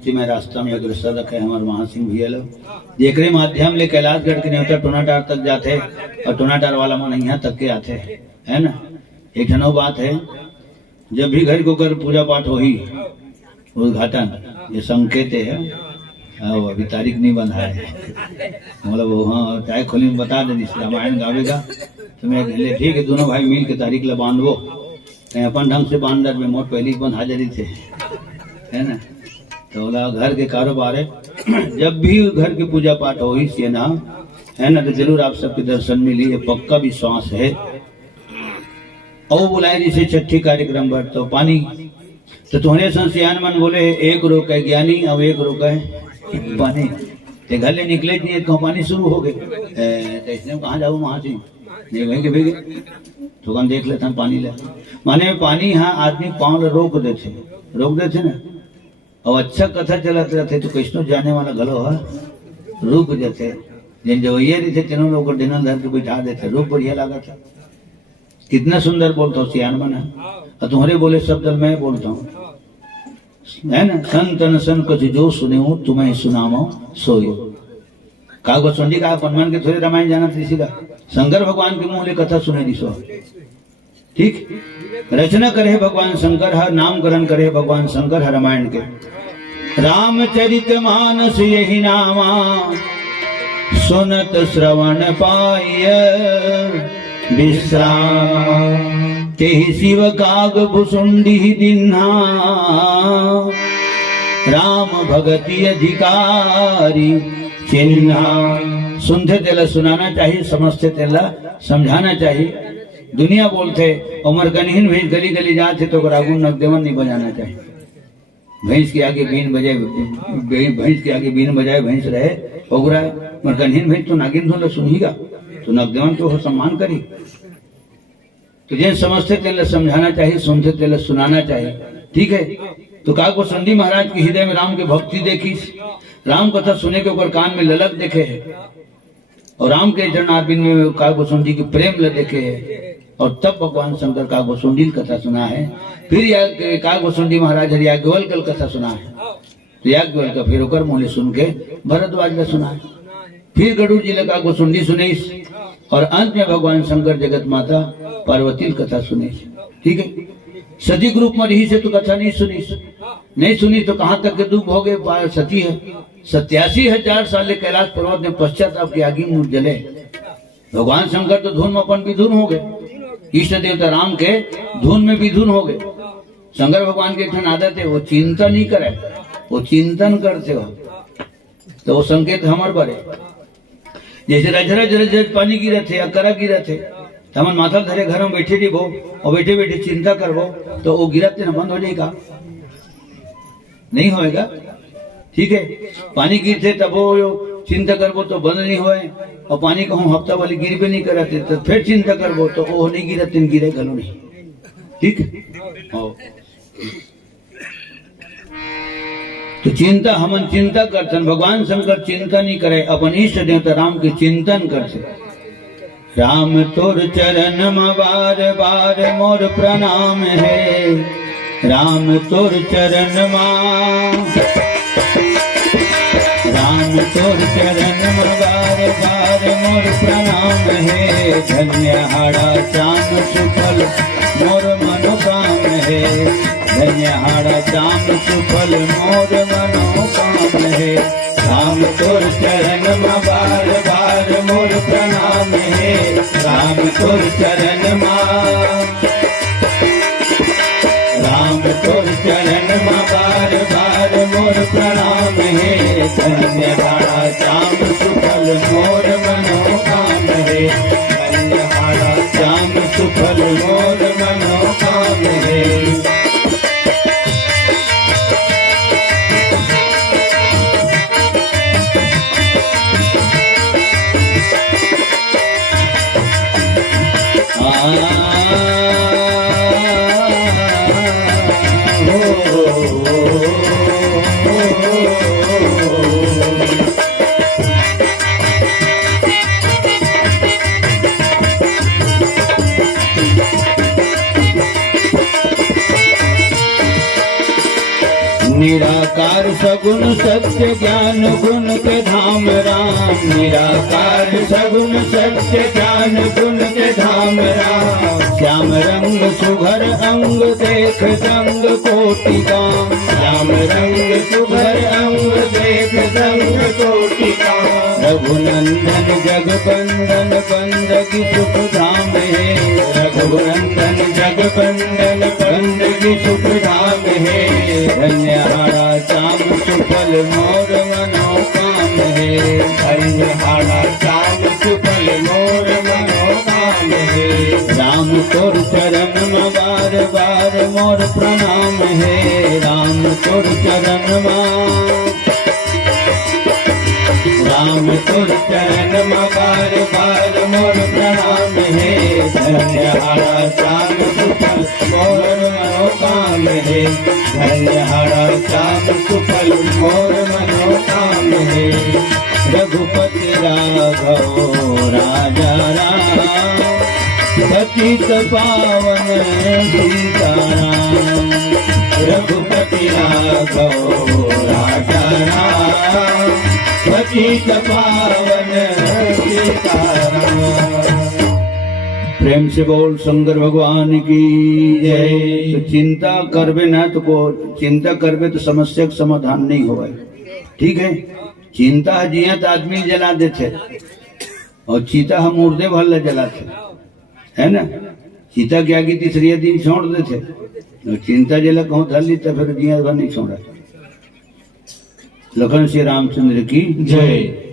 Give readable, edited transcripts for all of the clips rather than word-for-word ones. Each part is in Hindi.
मुक्ति में रास्ता में अग्रसर रखे हमारे महासिंह भैया लोग जेकरे माध्यम ले कैलाशगढ़ के नेवता टोनाटार तक जाते और टोनाटार वाला मन यहाँ तक के आते है ना। एक ठनो बात है, जब भी घर को कर पूजा पाठ हो ही उद्घाटन ये संकेत है, अभी तारीख नहीं बंधा है मतलब हाँ चाहे खोली में बता दे रामायण गावेगा तो मैं ठीक है दोनों भाई मिल के तारीख ला बांधवो कहीं अपन ढंग से बांध में मोट पहले बंद हाजरी थे है ना। तो बोला घर के कारोबार है जब भी घर की पूजा पाठ हो ही से ना है ना तो जरूर आप सबके दर्शन मिली, ये पक्का विश्वास है। और बुलाए जिसे छठी कार्यक्रम पर तो पानी तो तुम्हारे संस्यान मन बोले एक रोक है ज्ञानी अब एक रोक है पानी ते घर ले निकले नहीं तो पानी शुरू हो गए तो इसने कहाँ जाओ वहां से नहीं वहीं के भेगे तो कम देख लेते हम पानी ले माने पानी यहाँ आदमी पाँव रोक देते ना। और अच्छा कथा चलाते रहते तो कृष्ण जाने वाला गलो है रुक जाते जिन जवैया थे तीनों लोग डिनर धर के बैठा देते रुक बढ़िया लगा था। कितना सुंदर बोलता हूँ सियान बना और तुम्हारे बोले शब्द मैं बोलता हूँ है ना। संतन सन कुछ जो सुने हो तुम्हें सुनामो सोयो का गोस्वामी का हनुमान के थोड़े रामायण जाना थी सीधा शंकर भगवान के मुंह ले कथा सुने दी सो ठीक। रचना करे भगवान शंकर हर नामकरण करे भगवान शंकर हर रामायण के रामचरित मानस यही नामा सुनत श्रवण पाय विश्राम तेहि शिव काग भुसुंडी दिन्हा राम भगति अधिकारी चिन्हा। सुनते तेला सुनाना चाहिए, समझते तेला समझाना चाहिए। दुनिया बोलते उमर कन्हीन भैंस गली गली जाते तो रागुन नकदेवन नहीं बजाना चाहिए। भैंस के आगे बीन बजाए भैंस रहे ओगरा मर कन्हीन भैंस तो नागिन धुन सुनिएगा तो नकदेवन को सम्मान करी। तो जिन समझते तेला समझाना चाहिए, सुनते तेला सुनाना चाहिए ठीक है। तो का को संडी महाराज के हृदय में राम की भक्ति देखी, राम कथा सुने के ऊपर कान में ललक देखे है और राम के चरणारविंद में कागभूषुंडी की प्रेम ल देखे है और तब भगवान शंकर कागभूषुंडी कथा सुना है। फिर कागभूषुंडी महाराज याज्ञवल्क्य कथा सुना है तो याज्ञवल्क्य फिर होकर मोले सुन के भरद्वाज का सुना है। फिर गरुड़ जी लगा कागभूषुंडी सुने और अंत में भगवान शंकर जगत माता पार्वती कथा सुने ठीक है। सती ग्रुप में रही से तो कथा नहीं सुनी तो कहाँ तक के दुख हो गए। सती है 87,000 साल कैलाश पर्वत में पश्चाताप की आगे मुझ जले। भगवान शंकर तो धुन में अपन विधुन हो गए, इष्ट देवता राम के धुन में विधुन हो गए। शंकर भगवान के एक आदत है वो चिंतन नहीं करे, वो चिंतन करते हो तो वो संकेत हमारे बारे जैसे रज पानी गिरे थे या करा गिरे थे तो हम माथा धरे घर में बैठे रहो और बैठे बैठे चिंता करवो तो वो गिरते ना बंद हो जाएगा नहीं होएगा ठीक है। पानी गिरते तब वो चिंता करबो तो बंद नहीं होए और पानी कहूँ हफ्ता वाली गिर भी नहीं करते तो फिर चिंता करबो तो वो नहीं गिरते गिरे गलो नहीं ठीक। तो चिंता हमन चिंता करते भगवान शंकर चिंता नहीं करे, अपन इष्ट देवता राम के चिंतन करते। राम तोर चरण में बार बार मोर प्रणाम है, राम तोर चरण राम तोर चरण में बार बार मोर प्रणाम है। धन्य हाड़ा चाम सुफल मोर मनोकाम है, धन्य हाड़ा चाम सुफल मोर मनोकाम है। राम तोर चरण में बार बार मोर प्रणाम है, राम तोर चरण राम तोर चरण में बार बार मोर प्रणाम है। धन्य हाड़ा चाम सुफल मोर मनोकाम है, धन्य हाड़ा चाम सुफल मोर मनोकाम है। निराकार सगुण सत्य ज्ञान गुण के धाम राम। निराकार सगुण सत्य ज्ञान गुण के धाम राम। श्याम रंग सुघर अंग देख संग कोटि काम। श्याम रंग सुघर अंग देख संग कोटि काम। रघुनंदन जगबंदन बंदगी सुख धाम है। रघुनंदन जगबंदन बंदगी सुख धाम है। धन्य हारा श्याम सुफल मोर मनोकाम है। धन्य हारा श्याम सुफल मोर मनोकाम है। राम तोर चरण में बार बार मोर प्रणाम है। राम तोर चरण में राम तोर चरण में बार बार मोर प्रणाम है। धन्य हारा श्याम सुफल मोर मनोकाम है। धन्य हारा श्याम सुफल मोर मनोकाम है। रघुपति राघव राजा राम। पतित पावन सीताराम। रघुपति राघव राजा राम। पतित पावन सीताराम। प्रेम से बोल शंकर भगवान की जय। तो चिंता करबे ना तो चिंता करबे तो समस्या का समाधान नहीं होगा। ठीक है, चिंता जिया तो आदमी जला देते और चीता हम मुर्दे भल जलाते है ना। चीता के आगे तीसरी दिन छोड़ देते और चिंता जला कहूँ धर ली तो फिर जिया भर नहीं छोड़ा। लखन श्री रामचंद्र की जय।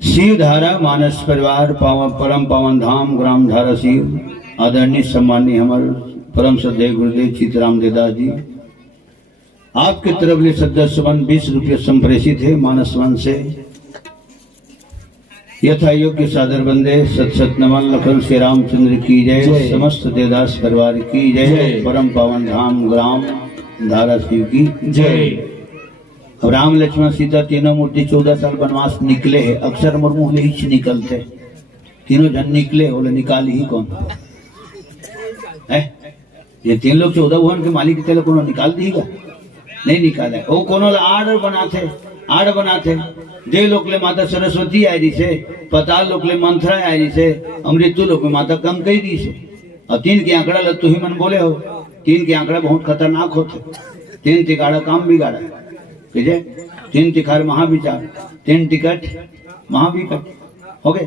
शिव धारा मानस परिवार पावन परम पावन धाम ग्राम धारा शिव। आदरणीय सम्मानीय हमारे परम श्रद्धेय गुरुदेव चितराम देदास जी, आपके तरफ ले सदस्य 20 रुपये संप्रेषित है मानस वन से। यथा योग्य सादर बंदे सत सत नमन। लखन श्री रामचंद्र की जय। समस्त देवदास परिवार की जय। परम पावन धाम ग्राम धारा शिव की जय। अब राम लक्ष्मण सीता तीनों मूर्ति 14 साल वनवास निकले है। अक्सर मुर्मू ही निकलते तीनों जन निकले बोले निकाल ही कौन है। ये 3 लोग 14 भुवन के मालिक थे कोनो निकाल दीगा नहीं निकाले। वो कोनो आड़ बनाते दे लोक ले माता सरस्वती आई दी से। पताल लोक ले मंथरा आई दी से। अमृत्यु लोक में माता कम कही दी से। और 3 के आंकड़ा लग तू ही मन बोले हो। 3 के आंकड़ा बहुत खतरनाक होते। 3 तिकाड़ा काम बिगाड़ा 3 तिखार महाविचार 3 टिकट महाविकट हो गए।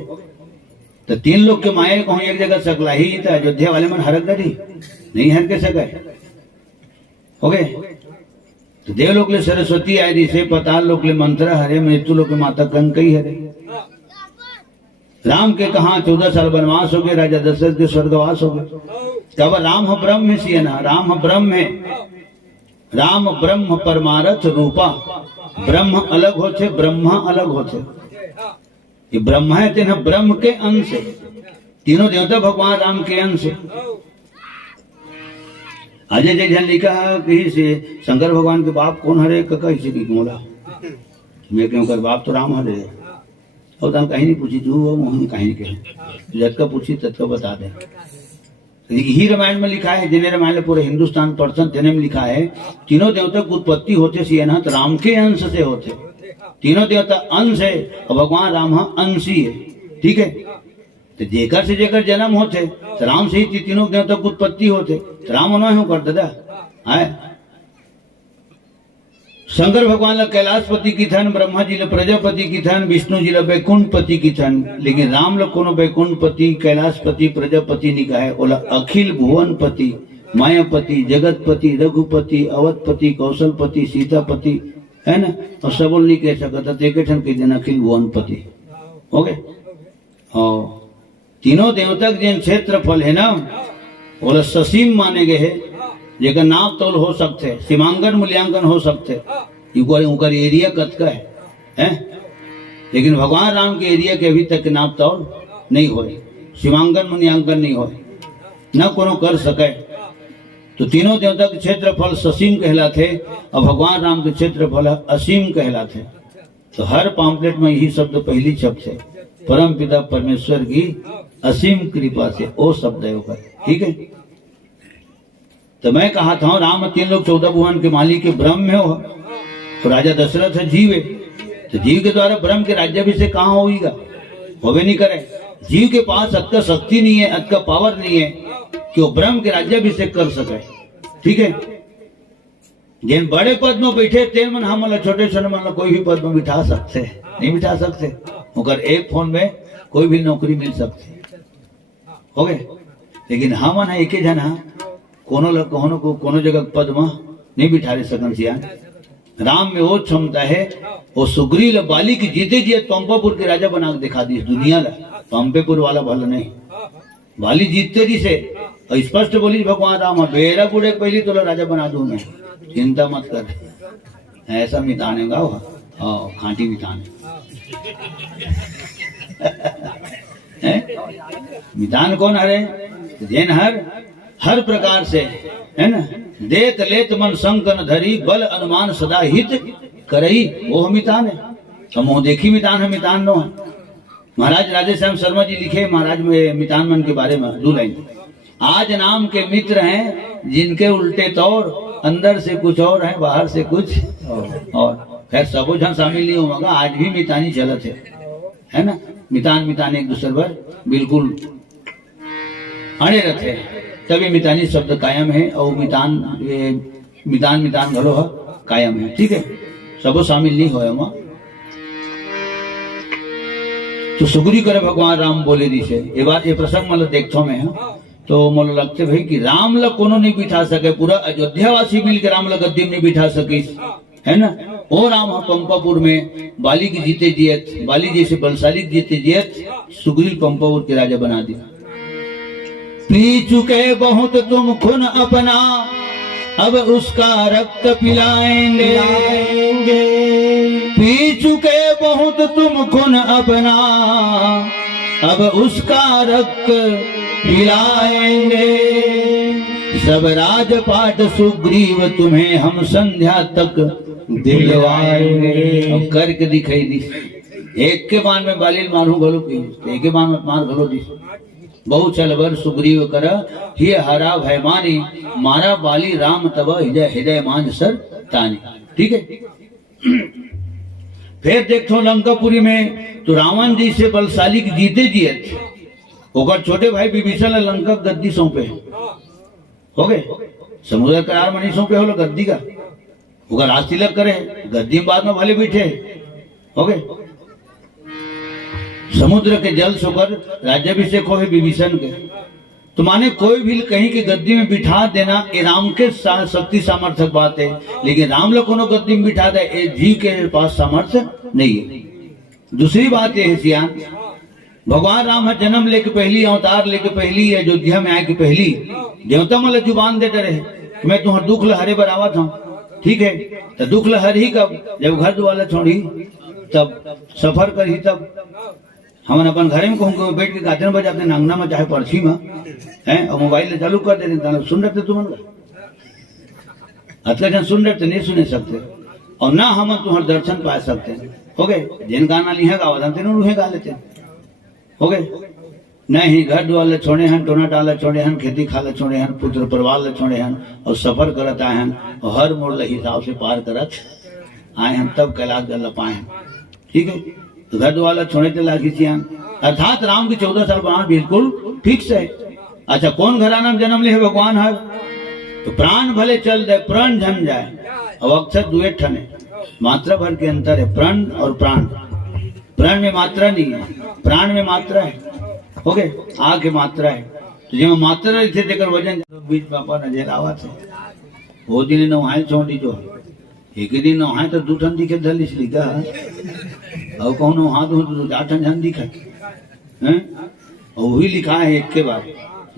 तो 3 लोग के माये कहूँ एक जगह सकला ही था। अयोध्या वाले मन हरक गई नहीं हर के सके हो गए। तो देव लोग ले सरस्वती आई दी से। पताल लोग ले मंत्रा हरे। मृत्यु लोग माता कंकई हरे। राम के कहा 14 साल वनवास हो गए। राजा दशरथ के स्वर्गवास हो गए। कब राम हो ब्रह्म है सी ना। राम ब्रह्म है। राम ब्रह्म परमारथ रूपा। ब्रह्म अलग होते ब्रह्मा अलग होते। ये ब्रह्म है तेना ब्रह्म के अंश है। तीनों देवता भगवान राम के अंश है। अजय जैन लिखा कहीं से शंकर भगवान के बाप कौन हरे कहीं की मोला मैं क्यों कर बाप तो राम हरे। और तन कहीं नहीं पूछी तू मोहन कहीं के जब पूछी तब का बता दे। ही रामायण में लिखा है। जिन्हें रामायण में पूरे हिंदुस्तान पर्सन तेने में लिखा है तीनों देवता की उत्पत्ति होते सीएनहत राम के अंश से होते। तीनों देवता अंश है और भगवान राम अंशी है। ठीक है, तो जेकर से जेकर जन्म होते तो राम से ही तीनों देवता की उत्पत्ति होते। तो राम उन्होंने कर दादा है। शंकर भगवान ला कैलाशपति की थन। ब्रह्मा जी ले प्रजापति की थन। विष्णु जी ले बैकुंठपति की थन। लेकिन राम लोग कोनो बैकुंठपति कैलाशपति प्रजापति नहीं कहा है। ओला अखिल भुवनपति मायापति जगतपति रघुपति अवधपति कौशलपति सीतापति है ना। और सब नहीं कह सकता एक ठन कह देना अखिल भुवनपति हो गए। और तीनों देवता जिन क्षेत्रफल है ना बोला ससीम माने गए है। जेकर नाप तौल हो सकते सीमांकन मूल्यांकन हो सकते। उनका एरिया कत का है लेकिन भगवान राम के एरिया के अभी तक नाप तौल नहीं हो। सीमांकन मूल्यांकन नहीं हो न कोनो कर सके। तो तीनों देवता के क्षेत्रफल ससीम कहलाते और भगवान राम के क्षेत्रफल असीम कहलाते। तो हर पॉम्पलेट में यही शब्द पहली शब्द है। परम पिता परमेश्वर की असीम कृपा से वो शब्द है ऊपर। ठीक है, तो मैं कहा था राम 3 लोग 14 भुवन के मालिक के ब्रह्म में हो तो राजा दशरथ है जीव है, तो जीव के द्वारा ब्रह्म के राज्याभिषेक कहाँ होगा, होवे नहीं करे। जीव के पास अत का शक्ति नहीं है, अत का पावर नहीं है कि वो ब्रह्म के राज्याभिषेक कर सके। ठीक है, जिन बड़े पद में बैठे तेन मन हम छोटे छोटे मन कोई भी पद में बिठा सकते, नहीं बिठा सकते, मगर एक फोन में कोई भी नौकरी मिल सकती हो गए। लेकिन हम है एक जन कोनो जगह पद में नहीं बिठा रहे सकन सिया। राम में वो क्षमता है, वो सुग्रीव बाली की जीते जी पंपापुर के राजा बना के दिखा दी दुनिया ला। पंपेपुर वाला भला नहीं, बाली जीतते जी से स्पष्ट बोली भगवान राम बेरा बुढ़े पहली तो राजा बना दूं मैं, चिंता मत कर। ऐसा मिताने गाओ, खांटी मिताने मितान कौन हरे, जैन हर प्रकार से है ना, देत लेत मन संकन धरी बल अनुमान सदा हित करई, वो मितान है। समूह देखी मितान है, मितान नो है। महाराज राधेश्याम शर्मा जी लिखे महाराज में मितान मन के बारे में 2 लाइन। आज नाम के मित्र हैं जिनके उल्टे तौर, अंदर से कुछ और है बाहर से कुछ और। खैर सबो जन शामिल नहीं होगा, आज भी मितानी चलत है ना। मितान एक दूसरे पर बिल्कुल अड़े रहते, तभी मितानी शब्द कायम है और मितान घलो कायम है। ठीक है, सबो शामिल नहीं हो। तो सुग्रीव करे भगवान राम बोले दी से ये बात, ये प्रसंग मतलब देखो में है, तो मोला लगते भाई कि राम ला कोनो नहीं बिठा सके, पूरा अयोध्यावासी मिल के राम ला गद्दी में नहीं बिठा सके, है ना। ओ राम पंपापुर में बाली की जीते जियत, बाली जैसे बलशाली जीते जियत सुग्रीव पंपापुर के राजा बना दिया। पी चुके बहुत तुम खून अपना, अब उसका रक्त पिलाएंगे। पी चुके बहुत तुम खून अपना, अब उसका रक्त पिलाएंगे। सब राजपाट सुग्रीव तुम्हें हम संध्या तक दिलवाएंगे। अब करके दिखाई दी, एक के बाण में बाली मारू घलो की, एक के बाण में मार घलो दी। बहु चल बर सुग्रीव कर ही हरा भय मानी, मारा बाली राम तब हृदय मान सर तानी। ठीक है, फिर देखो लंकापुरी में तो रावण जी से बलशाली की जीते जियत, ओकर छोटे भाई विभीषण लंका गद्दी सौंपे हो गए। समुद्र करार में नहीं सौंपे हो गद्दी का, ओकर राज तिलक करे, गद्दी बाद में भले बैठे हो गए। समुद्र के जल सोकर राज्याभिषेक हो विभीषण के, तो माने कोई भी कहीं के गद्दी में बिठा देना ये राम के शक्ति सामर्थ्य बात है, लेकिन राम लोग कोनो गद्दी में बिठा दे ये जीव के पास सामर्थ्य नहीं है। दूसरी बात यह है सियान, भगवान राम है जन्म लेके पहली, अवतार लेके पहली, अयोध्या में आए के पहली देवता मतलब जुबान दे डरे मैं तुम्हारा दुख लहरे बरावा था। ठीक है, तो दुख लहर ही कब, जब घर वाला छोड़ी तब सफर कर ही, तब हम अपन घरे में कहूँ बैठ के गाते न बजाते नांगना में चाहे पर्ची में है, और मोबाइल चालू कर देते, सुन रहे थे तुम अतका जन सुन रहे थे, नहीं सुने सकते, और ना हम तुम्हारे दर्शन पा सकते हो गए। जिन गाना लिहे गावा उन्हें गा लेते हो गए। नहीं घर द्वार छोड़े हैं, टोना टाला छोड़े हैं, खेती खाला छोड़े हैं, पुत्र परिवार छोड़े हैं, और सफर करत आए हैं, और हर मोड़ हिसाब से पार करत आए हैं, तब कैलाश गल पाए हैं। ठीक है, तो घर द्वार छोड़े थे लाखी सियान, अर्थात राम की 14 साल बनाना बिल्कुल फिक्स है। अच्छा, कौन घराना में जन्म ले भगवान हर, तो प्राण भले चल जाए प्राण जम जाए, और अक्षर दुए ठने मात्रा भर के अंतर है, प्राण और प्राण। प्राण में मात्रा नहीं है, प्राण में मात्रा है हो गए, आ के मात्रा है। तो जब मात्रा थे देकर वजन बीच पापा नजर आवा थे, वो दिन नहाए छोड़ी जो एक दिन नहाए तो 2 ठन दिखे धल इसलिए का, और कौन नहा दो तो 4 ठन झन दिखा है। और वही लिखा है एक के बाद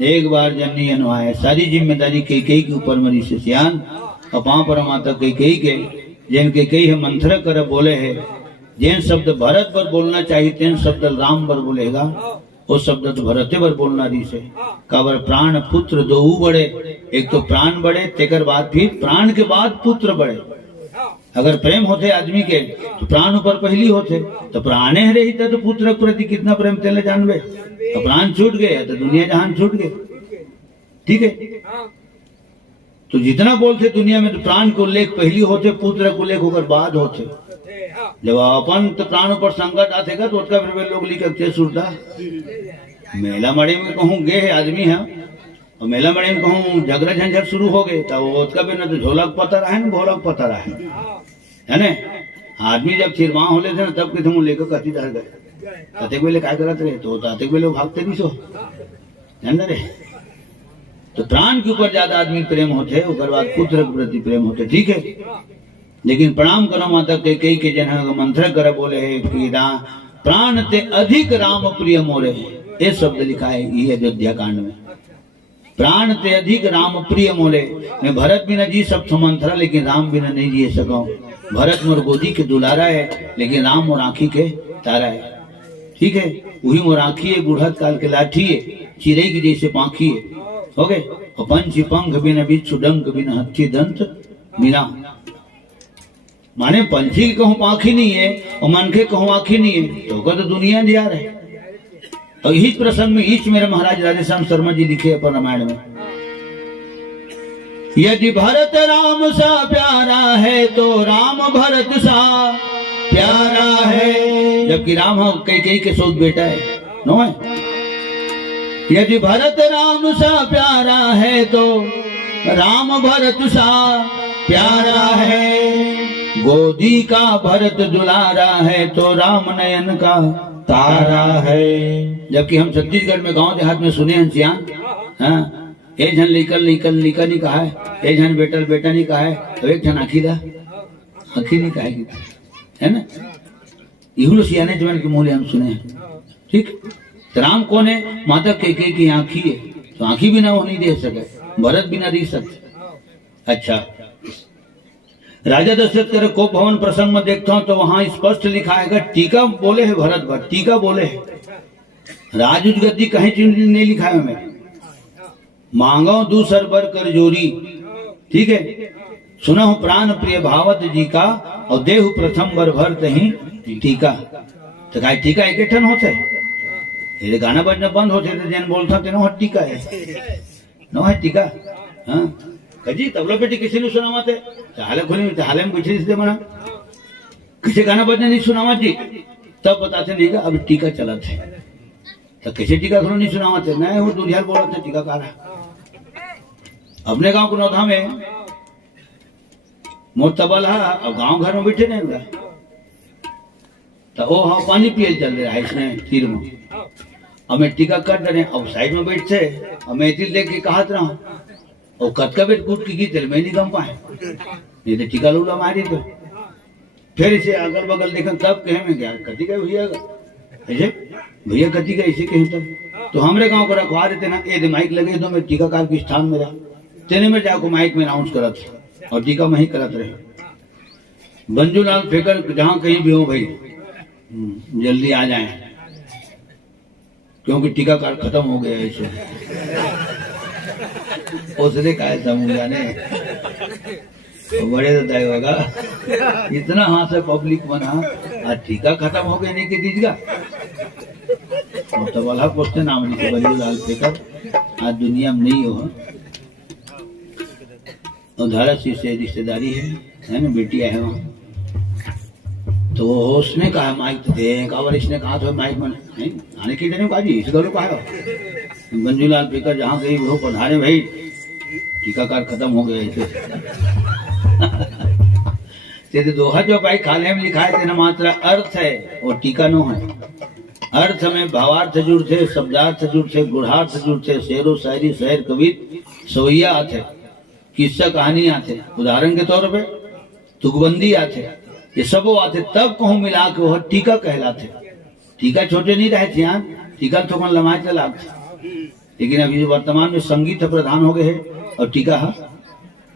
एक बार जननी नहाए, सारी जिम्मेदारी कई के ऊपर मरी से सियान, अपा परमाता कई के जिन कई है मंत्र कर बोले है, जिन शब्द भरत पर बोलना चाहिए तेन शब्द राम पर बोलेगा, वो शब्द तो भरते पर बोलना दी से। काबर प्राण पुत्र दो बड़े, एक तो प्राण बड़े, तेकर बाद फिर प्राण के बाद पुत्र बड़े। अगर प्रेम होते आदमी के तो प्राण ऊपर पहली होते, तो प्राणे रही तो पुत्र प्रति कितना प्रेम तेले जानबे। तो प्राण छूट गए तो दुनिया जहान छूट गए। ठीक है, तो जितना बोलते दुनिया में तो प्राण को उल्लेख पहली होते, पुत्र को उल्लेख होकर बाद होते। जब अपन तो प्राण पर संकट आते तो उसका फिर लोग लिखते सुरता मेला मड़े में कहूँ गे है आदमी है और मेला मड़े में कहूँ झगड़ा झंझट शुरू हो गए तब उसका भी न तो झोलक पता रहा है न भोलक पता रहा है ना। आदमी जब चिरवा हो लेते ना तब के तुम लेकर कति डर गए कतेक वेले काय करते रहे तो अतेक वेले भागते नहीं सो है ना रे। तो प्राण के ऊपर ज्यादा आदमी प्रेम होते है, उसके बाद पुत्र के प्रति प्रेम होते, ठीक है। लेकिन प्रणाम करो माता कई के जन मंत्र कर बोले है कि प्राण ते अधिक राम प्रिय मोरे, ये शब्द लिखा है ये अयोध्या कांड में। प्राण ते अधिक राम प्रिय मोरे, मैं भरत बिना जी सब मंत्रा लेकिन राम बिना नहीं जी सका। भरत मोर गोदी के दुलारा है लेकिन राम मोर आँखी के तारा है, ठीक है। वही मोर आँखी है बुढ़त काल के लाठी है, चिड़ै की जैसे पाखी है, हो गए। और पंच पंख बिना बिच्छू डंक बिना हथी दंत बिना, माने पंछी की कहूँ आँखी नहीं है और मनखे कहूँ आँखी नहीं है तो तो दुनिया अंधियार है। और यही प्रसंग में ईच मेरे महाराज राधेश्याम शर्मा जी लिखे अपन रामायण में, यदि भरत राम सा प्यारा है तो राम भरत सा प्यारा है। जबकि राम कई के सोच बेटा है, नो है। यदि भरत राम सा प्यारा है तो राम भरत सा प्यारा है। गोदी का भरत दुलारा है तो राम नयन का तारा है। जबकि हम छत्तीसगढ़ में गांव देहात में सुने हैं सियान, हाँ, एक जन निकल निकल निकल नहीं कहा है, एक जन बेटल बेटा नहीं कहा है, तो एक जन आखी दा आखी नहीं कहेगी, है ना। इहुलो सियाने जवान के मुँह हम सुने हैं, ठीक। तो राम कौन है? माता कैकेयी की आंखी है, तो आंखी बिना वो नहीं दे सके, भरत बिना दे सकते। अच्छा, राजा दशरथ करे को भवन प्रसंग में देखता हूं तो वहां स्पष्ट लिखा है टीका बोले है भरत भर, टीका बोले है, राज गद्दी कहीं चीज नहीं लिखा है हमें। मांगो दूसर बर कर जोरी, ठीक है। सुना हूं प्राण प्रिय भावत जी का और देहु प्रथम बर भरत ही टीका। तो काय टीका एक ठन होते ये गाना बजना बंद होते थे जन बोलता थे ना टीका है, नो है टीका। हाँ कजी तबला पेटी किसी ने सुनावा थे चाले खुली चाले में बिछड़ी से मना किसी गाना बजना नहीं सुनावा जी, तब बताते नहीं अभी टीका चला थे तो किसी टीका खुलो नहीं सुनावा थे। मैं हूँ दुनिया बोला थे टीका कार अपने गांव को नौथा में मोर तबल है, अब गांव घर में बैठे नहीं हुआ तो वो हाँ पानी पिए चल रहा है इसने तीर में, अब मैं टीका कर रहे अब साइड में बैठते और मैं तिल देख के कहा रहा और कतका बेट कूट की तेल में नहीं गम पाए, ये तो टीका लूला मारी। तो फिर इसे अगल बगल देखा तब कहे मैं क्या कति का भैया ऐसे भैया कति का ऐसे कहे तो हमरे गांव को रखवा देते ना ये माइक लगे तो मैं टीकाकार के स्थान में रहा तेने में जाको माइक में अनाउंस करत और टीका में ही करत रहे। बंजूलाल फेकर जहाँ कहीं भी हो भाई जल्दी आ जाए क्योंकि टीकाकार खत्म हो गया ऐसे उसने कहा समझा ने बड़े तो तय होगा इतना हाथ से पब्लिक बना और टीका खत्म हो गया नहीं कि दीजिएगा तो वाला पोस्टे नाम लिखे बंजूलाल फेकर आज दुनिया में नहीं हो और धारा से रिश्तेदारी है ना बेटी है वहाँ तो उसने कहा माइक तो दे कावर इसने कहा तो माइक में आने की देने काजी इस घरों कहा बंजूलाल फेकर जहाँ गई वो पधारे भाई टीकाकार खत्म हो गया ऐसे दोहा जो भाई खाले में लिखा है तेना मात्रा अर्थ है और टीका नो है। अर्थ में भावार्थ जुड़ते शब्दार्थ जुड़ते गुढ़ार्थ जुड़ते शेरो शायरी शहर कवित सवैया आते किस्सा कहानी आते उदाहरण के तौर पे तुकबंदी आते ये सब आते तब कहूँ मिला के वह टीका कहलाते। टीका छोटे नहीं रहे थे टीका तो कौन लमाए चला लेकिन अभी वर्तमान में संगीत प्रधान हो गए है और टीका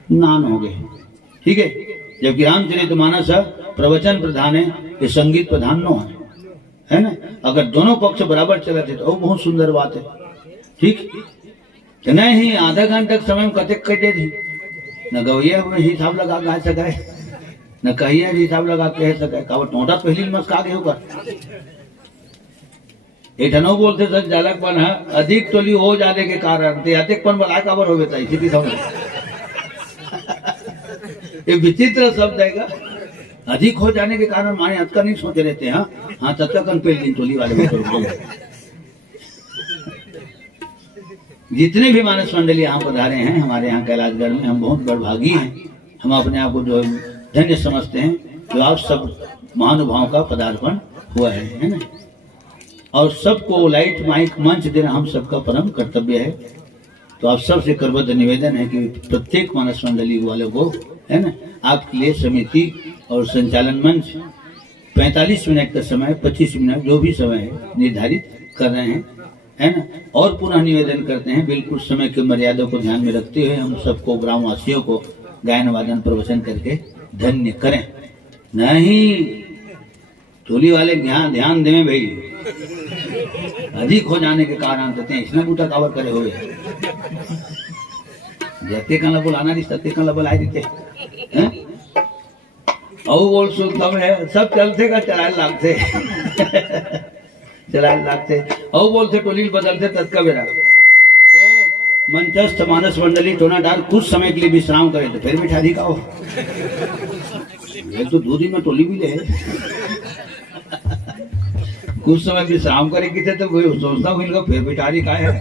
नान हो गए, ठीक है। जबकि रामचरितमानस प्रवचन प्रधान है ये संगीत प्रधान नो है ना। अगर दोनों पक्ष बराबर चले थे तो बहुत सुंदर बात है, ठीक। तो नहीं आधा घंटा तक समय में कते कटे थी न गवैया हिसाब लगा गा सके न कहिया हिसाब लगा कह सके का टोटा पहली मस्का के ऊपर एक ठनो बोलते सच जालकपन है अधिक तोली हो जाने के कारण अधिकपन बला काबर हो बेता इसी भी समझ ये विचित्र शब्द है का। अधिक हो जाने के कारण माने हद का नहीं सोचे रहते हैं। हाँ तत्कन पेल दिन टोली वाले में जितने भी मानस मंडली यहाँ पधारे हैं हमारे यहाँ कैलाशगढ़ में, हम बहुत बड़भागी हैं। हम अपने आप को जो धन्य समझते हैं जो आप सब महानुभावों का पदार्पण हुआ है ना। और सबको लाइट माइक मंच देना हम सबका परम कर्तव्य है। तो आप सबसे करबद्ध निवेदन है कि प्रत्येक मानस मंडली वालों को है ना, आपके लिए समिति और संचालन मंच 45 मिनट का समय, 25 मिनट जो भी समय है निर्धारित कर रहे हैं, है ना। और पुनः निवेदन करते हैं बिल्कुल समय की मर्यादा को ध्यान में रखते हुए हम सबको ग्रामवासियों को गायन वादन प्रवचन करके धन्य करें। नहीं टोली वाले ध्यान दें भाई, अधिक हो जाने के कारण देते हैं इसने बूटा कवर करे हुए जैसे कल बुलाना रिश्ते कल बुलाए देते हैं। और बोल सो तब है सब चलते का चलाए लागते चलाए लागते और बोलते टोली बदलते तद का बेरा। तो मंचस्थ मानस मंडली टोनाटार कुछ समय के लिए विश्राम करे तो फिर मिठाई खाओ। ये तो दूरी में टोली भी ले कुछ समय विश्राम करेगी थे तो सोचता हूँ इनका फिर मिठाई का है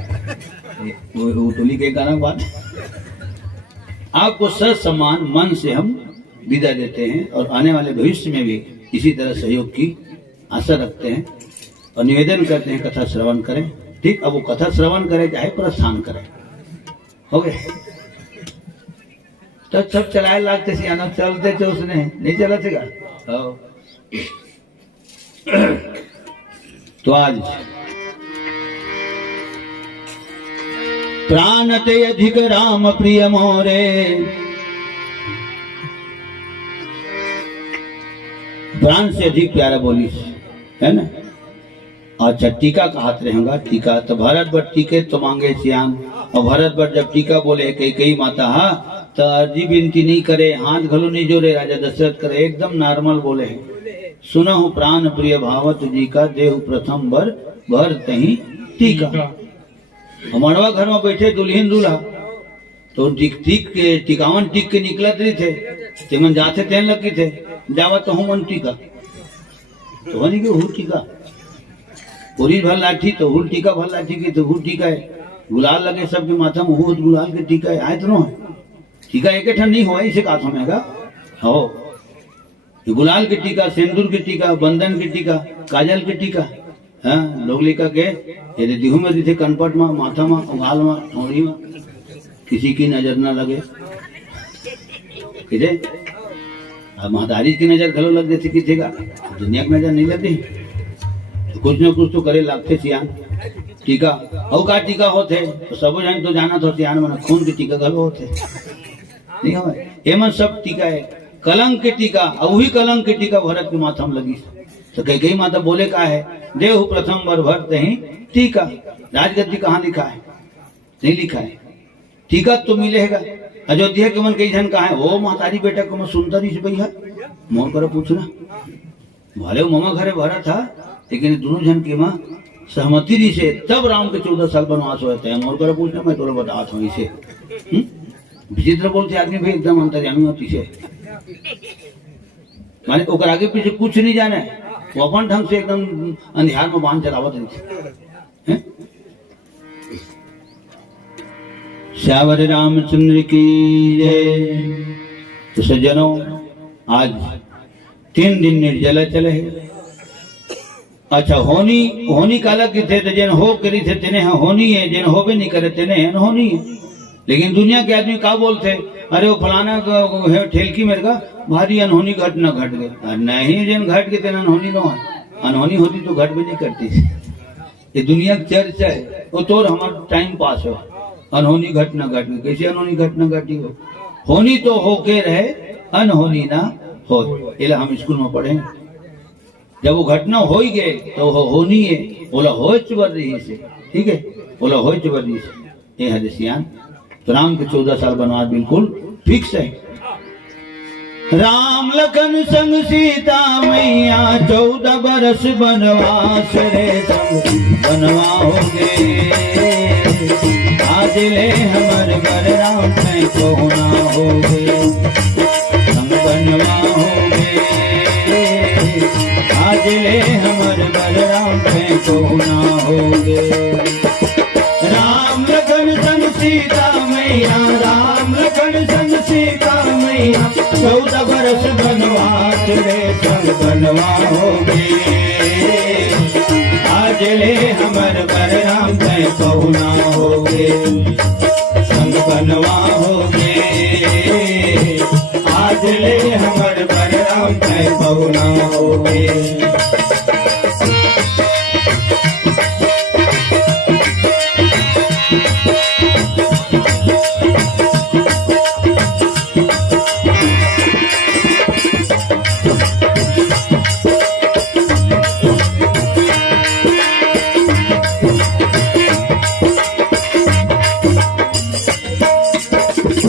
वो टोली के कारण बात। आपको ससम्मान मन से हम विदा देते हैं और आने वाले भविष्य में भी इसी तरह सहयोग की आशा रखते हैं और निवेदन करते हैं कथा श्रवण करें। ठीक, अब वो कथा श्रवण करें चाहे प्रस्थान करें, हो गए तो सब चलाए लागते सियाना चलते थे उसने नहीं चला थे। तो आज प्राण ते अधिक राम प्रिय मोरे, प्राण से अधिक प्यारा बोली है ना। अच्छा टीका का हाथ रहेगा, टीका तो भरत बट टीके तो मांगे श्याम। और भरत बट जब टीका बोले कई माता हा तो अर्जी विनती नहीं करे, हाथ घलो नहीं जोड़े, राजा दशरथ करे एकदम नॉर्मल बोले सुना हूँ प्राण प्रिय भावत जी का देहु प्रथम बर भर तही टीका। मड़वा घर में बैठे दुल्हन दूल्हा तो टिकावन टिक के निकलत रही थे तेमन जाते तेन लगी थे जावा तो हूँ मन टीका तो हनी के हूँ टीका पूरी भर लाठी तो हुल टीका भर लाठी की तो हूँ टीका है। गुलाल लगे सबके माथा में हूँ गुलाल के टीका है आए तो नो है टीका एक ठन नहीं हुआ इसे कहा था हो गुलाल के टीका, सिंदूर के टीका, बंधन के टीका, काजल के टीका, हाँ लोग लिखा के ये दिहू में दिखे कनपट में माथा में उगाल में ठोड़ी में किसी की नजर ना लगे किसे अब महतारी की नजर घलो लग जाती किसी का दुनिया की नजर नहीं लगती तो कुछ न कुछ तो करे लगते सियान टीका। और का टीका होते तो सब जन तो जाना था सियान में खून के टीका घलो होते नहीं हो एमन सब टीका है। कलंक के टीका और वही कलंक के टीका भरत के माथा में लगी तो कई माता बोले का है देहु प्रथम बर भर तही टीका। राजगद्दी कहाँ लिखा है? नहीं लिखा है। टीका तो मिलेगा अयोध्या के मन कई जन कहा है ओ महतारी बेटा को मैं सुनता नहीं भैया मोर कर पूछना भले मामा घरे भरा था लेकिन दोनों जन की माँ सहमति दी से तब राम के 14 साल वनवास होते हैं। मोर कर पूछना मैं तोरा बता हूँ इसे विचित्र बोलते आदमी भाई एकदम अंतर्यामी होती से माने ओकर आगे पीछे कुछ नहीं जाने वो अपन ढंग से एकदम अंधियार में बांध चलावत रही। श्यावर रामचंद्र की जय। तो सज्जनों आज 3 दिन निर्जला चले है। अच्छा होनी काला की थे जन हो करी थे तेने होनी है, जन हो भी नहीं करे तेने होनी है। लेकिन दुनिया के आदमी का बोलते अरे वो फलाना ठेलकी मेरे का भारी अनहोनी घटना घट गई। नहीं जन घट के तेना अनहोनी न है, अनहोनी होती तो घट भी नहीं करती। ये दुनिया की चर्चा है वो तो हमारा टाइम पास हो। अनहोनी घटना घट गई, कैसे अनहोनी घटना घटी हो? होनी तो होके रहे, अनहोनी ना हो। ये हम स्कूल में पढ़े जब वो घटना हो ही गए तो वो होनी है बोला हो चुबर रही से, ठीक है बोला हो चुबर रही से। ये है सियान तो राम के 14 साल वनवास बिल्कुल फिक्स है। राम लखन संग सीता मैया 14 बरस वनवास रे संग बनवाओगे। आज ले हमर बर राम में कोना हो गए बनवा हो गे। आज ले हमर बलराम पे को ना हो गे। राम लखन संग सीता मैया, राम लखन संग सीता मैया, 14 बरस बनवास रे संग बनवा हो गे। आज ले हमर बलराम पे को ना हो गे, संग बनवा हो गे। आज ले हमर बलराम पे को ना हो गे।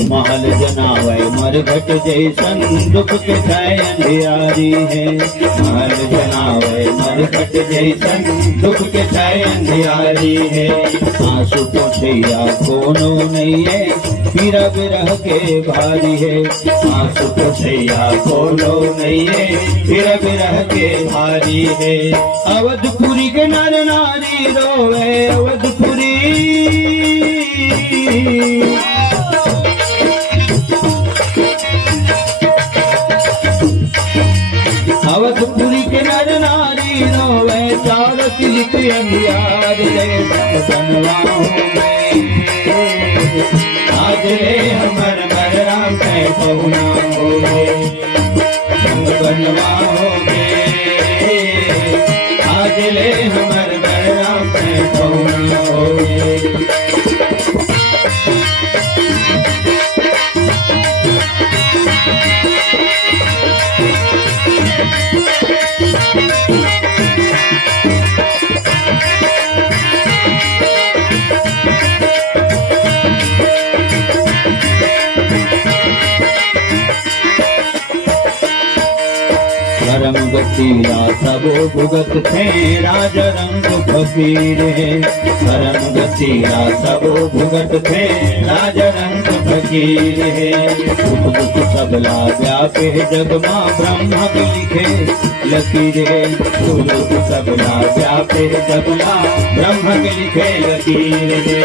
महल जनावे मरघट जैसन दुख के छाय अंधियारी है। महल जनावे मरघट जैसन दुख के छाय अंधियारी है। आंसू पोछैया कोनो नहीं है, पीरा बिरह के भारी है। आंसू पोछैया कोनो नहीं है, पीरा बिरह के भारी है। अवधपुरी के नर नारी रोवे, अवधपुरी अवधपुरी के नर नारी रोवे, चार तिलक अंधियार रे बनवा हो गे। आज रे हमर बलराम पे को ना हो गे, संग बनवा हो गे। आज ले हमर बलराम पे को ना हो गे। धर्म गतीला सबो भुगत थे, राज रंग फकीर है। धर्म गतीला सबो भुगत थे, राज रंग फकीर है। दुख दुख सबला व्यापे जग मां, ब्रह्म लिखे लकीर है। दुख दुख सबला व्यापे जगला, ब्रह्म लिखे लकीर है।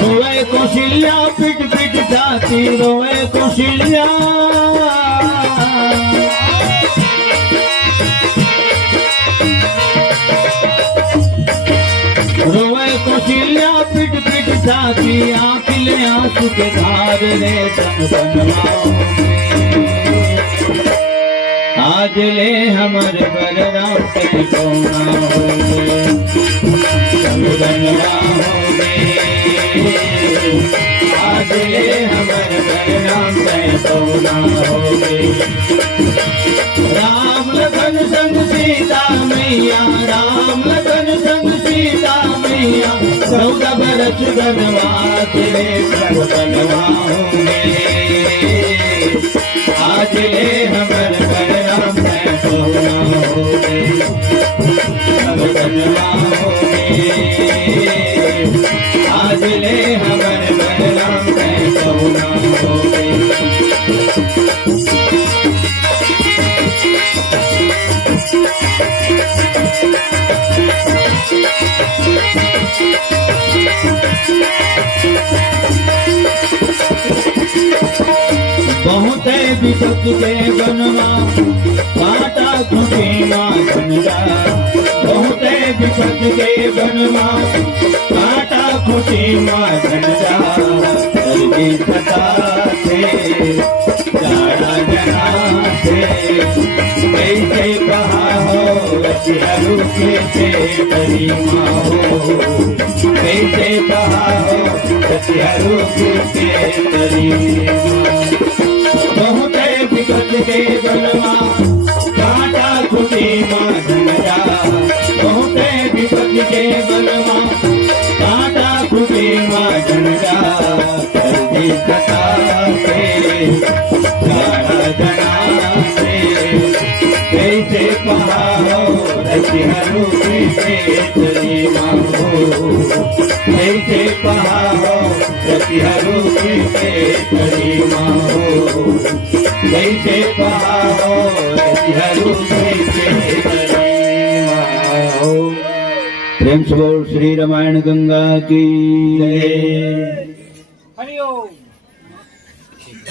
रोए कौशल्या पिट पिट जाती, रोए कौशल्या रोवे कौशल्या पिट पिट जाती, आंखिले आंसू के धार रे संग बनवा हो गे। आज ले हमर बलराम पे को ना हो गे, संग बनवा हो गे। आज ले हमर बलराम पे को ना हो गे। राम लखन संग सीता मैया, राम लखन संग सीता मैया, 14 बरस बनवास रे संग बनवा हो गे। आज ले हमर बलराम पे को ना हो गे, संग बनवा हो गे। आज ले हमर बलराम पे को ना हो गे। बहुत विपत के बनवा, काटा खुशी माँ धनजा। बहुत विपत के बनवा, काटा खुशी माँ धनजा। सर्दी खता थे, जाड़ा जना थे, कैसे कहा हो रसिहरू के तेरी माँ हो। कैसे कहा हो रसिहरू के तेरी माँ। बहुत विपत के बनवा, काटा खुशी माँ धनजा। बहुत विपत के बनवा, काटा खुशी माँ धनजा। सर्दी खता से, जाड़ा जना से, कैसे कहा हो रसिहरू के तेरी माँ हो। कैसे कहा हो रसिहरू के तेरी माँ हो। कैसे पाओ हरु कैसे करें। प्रेम से बोल श्री रामायण गंगा की जय।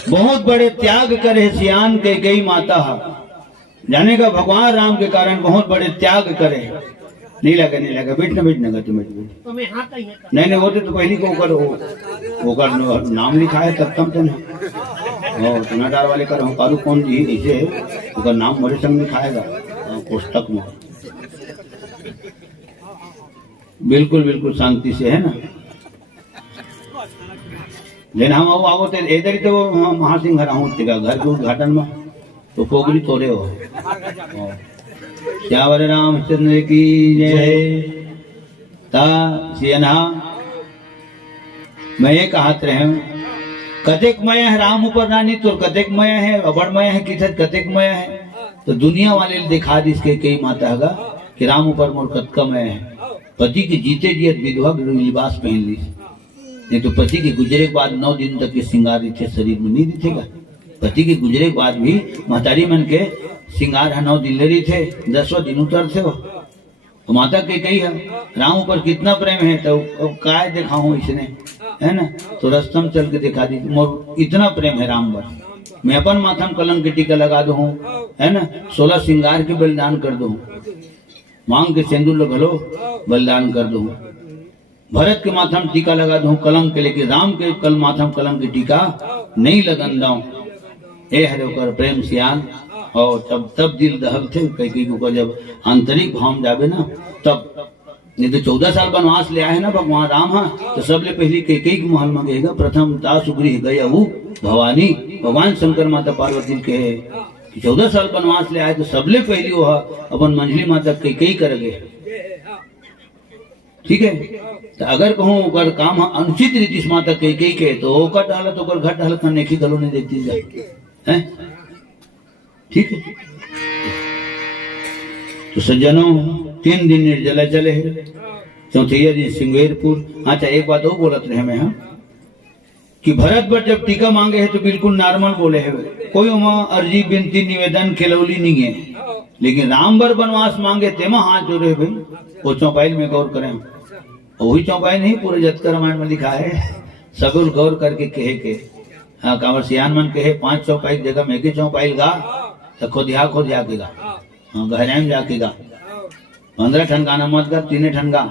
बहुत बड़े त्याग करे सियान के गई माता, जाने का भगवान राम के कारण बहुत बड़े त्याग करे। नहीं लगा बैठ न तुम नहीं होते तो पहली को ओकर नाम लिखा है तब तम तो टोनाटार वाले कर पारू कौन जी ऐसे ओकर नाम मोरे संग लिखाएगा पुस्तक में। बिल्कुल शांति से है ना। लेकिन हम आओ तो इधर ही तो महासिंह घर आऊँ घर के उद्घाटन में तो पोगरी तोड़े हो। श्यावर रामचंद्र की जय। ता सियना मैं ये कहत रहे कतेक मया है राम ऊपर रानी तो कतेक मया है अबड़ मया है किधर कतेक मया है तो दुनिया वाले दिखा दी इसके कई माता है कि राम ऊपर मोर कतका मया है। पति के जीते जी विधवा लिबास पहन ली, नहीं तो पति के गुजरे के बाद 9 दिन तक के श्रृंगार दिखे शरीर में नहीं दिखेगा। पति के गुजरे के बाद भी महतारी मन के श्रृंगार 9 दिन ले रही थे 10वां दिन उतरते हो। तो माता के कही है राम ऊपर कितना प्रेम है तो काय दिखाऊं इसने है ना। तो रस्तम चल के दिखा दी मोर इतना प्रेम है राम पर मैं अपन माथा में कलंक की टीका लगा दूं है ना। 16 श्रृंगार के बलिदान कर दूं मांग के सिंदूर लगलो बलिदान कर दूं। भरत के माथा में टीका लगा दूं कलंक के लेके राम के कल माथा में कलंक की टीका नहीं लगन दाऊं। ए हरे कर प्रेम सियान और तब दिल दहल थे कई को जब आंतरिक भाव जावे ना तब। नहीं तो 14 साल वनवास ले आए ना भगवान राम हाँ तो सबले पहले कई महल में गएगा प्रथम ता सुग्रीह गया वो भवानी भगवान शंकर माता पार्वती के 14 साल वनवास ले आए तो सबले पहले वो अपन मंझली माता कई कर गए। ठीक है तो अगर कहूँ अगर काम अनुचित रीति से माता कई के तो कट डाला तो घट डाल करने की गलो नहीं देखती जाए। ठीक है तो सज्जनों 3 दिन निर्जला चले है चौथे दिन सिंगेरपुर। अच्छा एक बात और बोलत रहे मैं कि भरत पर जब टीका मांगे है तो बिल्कुल नॉर्मल बोले है कोई वहां अर्जी विनती निवेदन खिलौली नहीं है। लेकिन राम बर वनवास मांगे तेमा हाथ जोड़े भाई वो चौपाई में गौर करें। वही चौपाई नहीं पूरे जतकर रामायण में लिखा है सब गौर करके कहे के हाँ कांवर सियान मन कहे 5 चौपाई जगह में एक चौपाई गा तो खोदिया के गा हाँ गहराई जाके गा 15 ठन गाना मत गा 3 ठन गा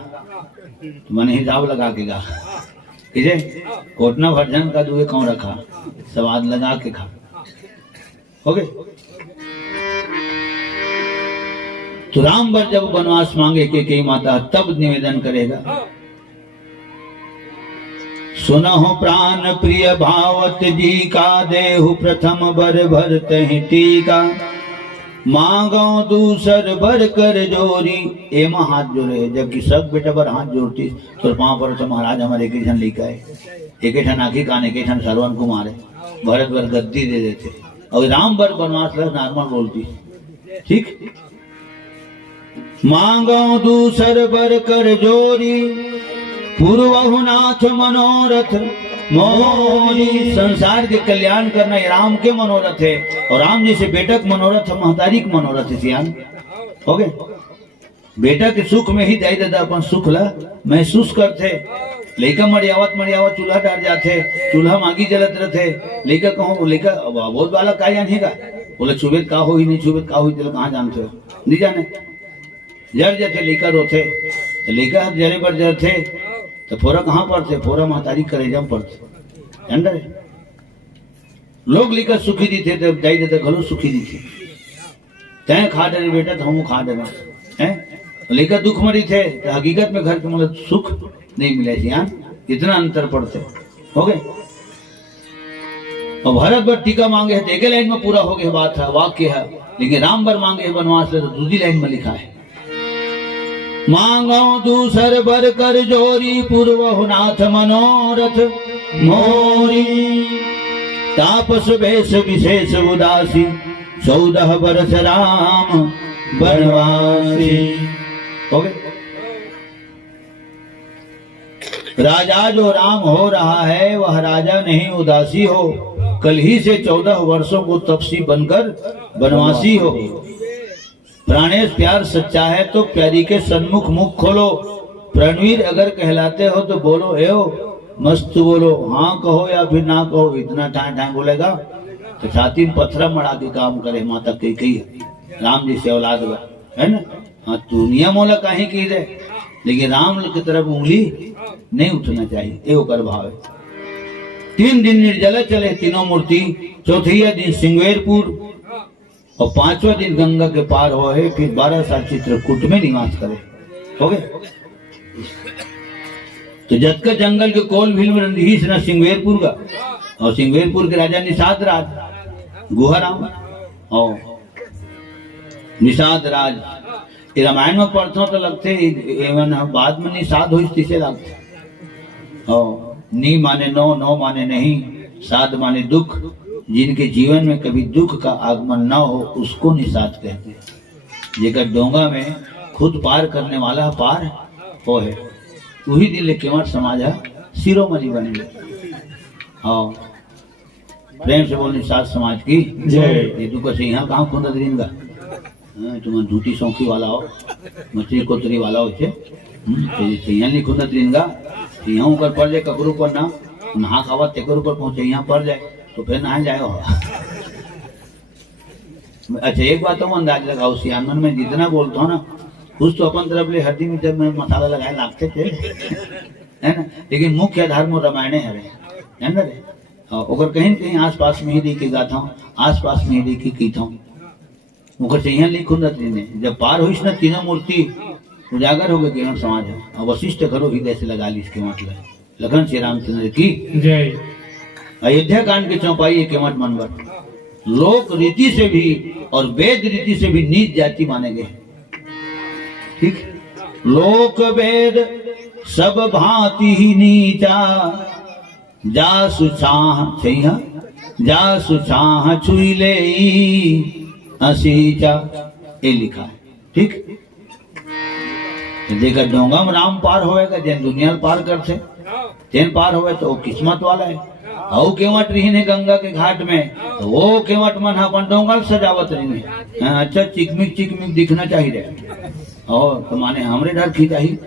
तो मन हिसाब लगा के गा ठीक कोटना भर्जन का दुए कौन रखा स्वाद लगा के खा हो गए। तो राम बर जब वनवास मांगे के कई माता तब निवेदन करेगा सुनो प्राण प्रिय भावत जी का देहु प्रथम बर भरत टीका मांगो दूसर बर कर जोरी एमा हाथ जोड़े जबकि सब बेटा बर हाथ जोड़ती तो 5 वर्ष महाराज हमारे एक ठन लेकर आए एक ठन आखी कान एक ठन सरवन कुमार है भरत बर गद्दी दे देते और राम बर वनवास नॉर्मल बोलती। ठीक मांगो दूसर बर कर जोरी पूर्वहुनाथ मनोरथ मोरी। संसार के कल्याण करना ये राम के मनोरथ है और राम जी से बेटा के मनोरथ महतारी के मनोरथ है सियान हो गए। बेटा के सुख में ही दाई दादा अपन सुख ला महसूस करते लेकर मरियावत चूल्हा डाल जाते चूल्हा मांगी जलत रहते लेकर कहूँ लेकर बहुत वाला का जानेगा बोले छुबेत का हो ही नहीं छुबेत का हो कहाँ जानते हो नहीं जाने जर जाते लेकर रोते तो लेकर जरे पर जरते तो फोरा कहाँ पड़ते फोरा महतारी करेजम पड़ते अंदर लोग लेकर सुखी दी थे तब दाई दादा घलो सुखी दी थी तय खा डरे बेटा तो हम खा डरे हैं लेकर दुख मरी थे तो हकीकत में घर के मतलब सुख नहीं मिले यहाँ इतना अंतर पड़ते हो गए। और भरत बर टीका मांगे है तो एक लाइन में पूरा हो गया बात है वाक्य है लेकिन राम बर मांगे है वनवास तो दूसरी लाइन में लिखा है मांगो दूसर बर कर जोरी पूर्वहुनाथ मनोरथ मोरी तापस वेश विशेष उदासी 14 बरस राम वनवासी हो गए। राजा जो राम हो रहा है वह राजा नहीं उदासी हो कल ही से 14 वर्षों को तपसी बनकर बनवासी हो। प्राणेश प्यार सच्चा है तो प्यारी के सन्मुख मुख खोलो। प्रणवीर अगर कहलाते हो तो बोलो एओ मस्त बोलो, हाँ कहो या फिर ना कहो। इतना ठाए ठाए बोलेगा तो छाती में पत्थर मरा के काम करे। माता कही राम जी से औलाद है ना। हाँ दुनिया मोला कहीं की दे, लेकिन राम की तरफ उंगली नहीं उठना चाहिए, ये ओकर भाव है। 3 दिन निर्जला चले तीनों मूर्ति। चौथिया दिन सिंगवेरपुर और 5वां दिन गंगा के पार हो है। फिर 12 साल चित्रकूट में निवास करे हो गए। तो जतका जंगल के कोल भील में रंधीस न सिंगवेरपुर का, और सिंगवेरपुर के राजा निषाद राज गुहाराम और निषाद राज। ये रामायण में पढ़ते तो लगते एवं बाद में निषाद हो इससे लगते। नी माने नो, नो माने नहीं, साध माने दुख। जिनके जीवन में कभी दुख का आगमन न हो उसको निषाद कहते हैं। जेकर डोंगा में खुद पार करने वाला पार हो है, वही दिल केवट समाज शिरोमणि बने। हाँ प्रेम से बोल निषाद समाज की जय। ये दुख से यहाँ कहाँ खुंद दिन का तुम झूठी सौखी वाला हो, मछली कोतरी वाला हो यहाँ नहीं खुंद दिन का। यहाँ ऊपर पड़ जाए ककरू पर ना नहा खावा तेकर ऊपर पहुंचे, यहाँ पड़ जाए तो फिर नहा जाए। अच्छा एक बात तो अंदाज लगाओ, सियानमन में जितना बोलता हूँ ना कुछ तो अपन तरफ ले हड्डी में जब मसाला लगाए लागते थे है ना, लेकिन मुख्य आधार में रामायण है ना रे। और कहीं कहीं आस पास में ही देखे गाता हूँ, आस पास में ही देखे कीता हूँ। से यहाँ लिख खुंदत ने जब पार हुई ना तीनों मूर्ति उजागर हो गए केवट समाज है। और वशिष्ठ करो हृदय से लगा ली इसके मतलब। लखन श्री रामचंद्र की जय। अयोध्या कांड की चौपाई केवट मनवर लोक रीति से भी और वेद रीति से भी नीच जाति माने गए। ठीक, लोक वेद सब भांति ही नीचा, जा सुछाह छैहा जा सुछाह छुई ले असीचा, ये लिखा है। ठीक, देखा डोंगा में राम पार होएगा, जैन दुनिया पार करते जैन पार होए तो वो किस्मत वाला है। औ केवट रही ने गंगा के घाट में, तो वो केवट मन अपन डोंगल सजावत रही। अच्छा चिकमिक चिकमिक दिखना चाहिए और तो माने हमरे डर की चाहिए।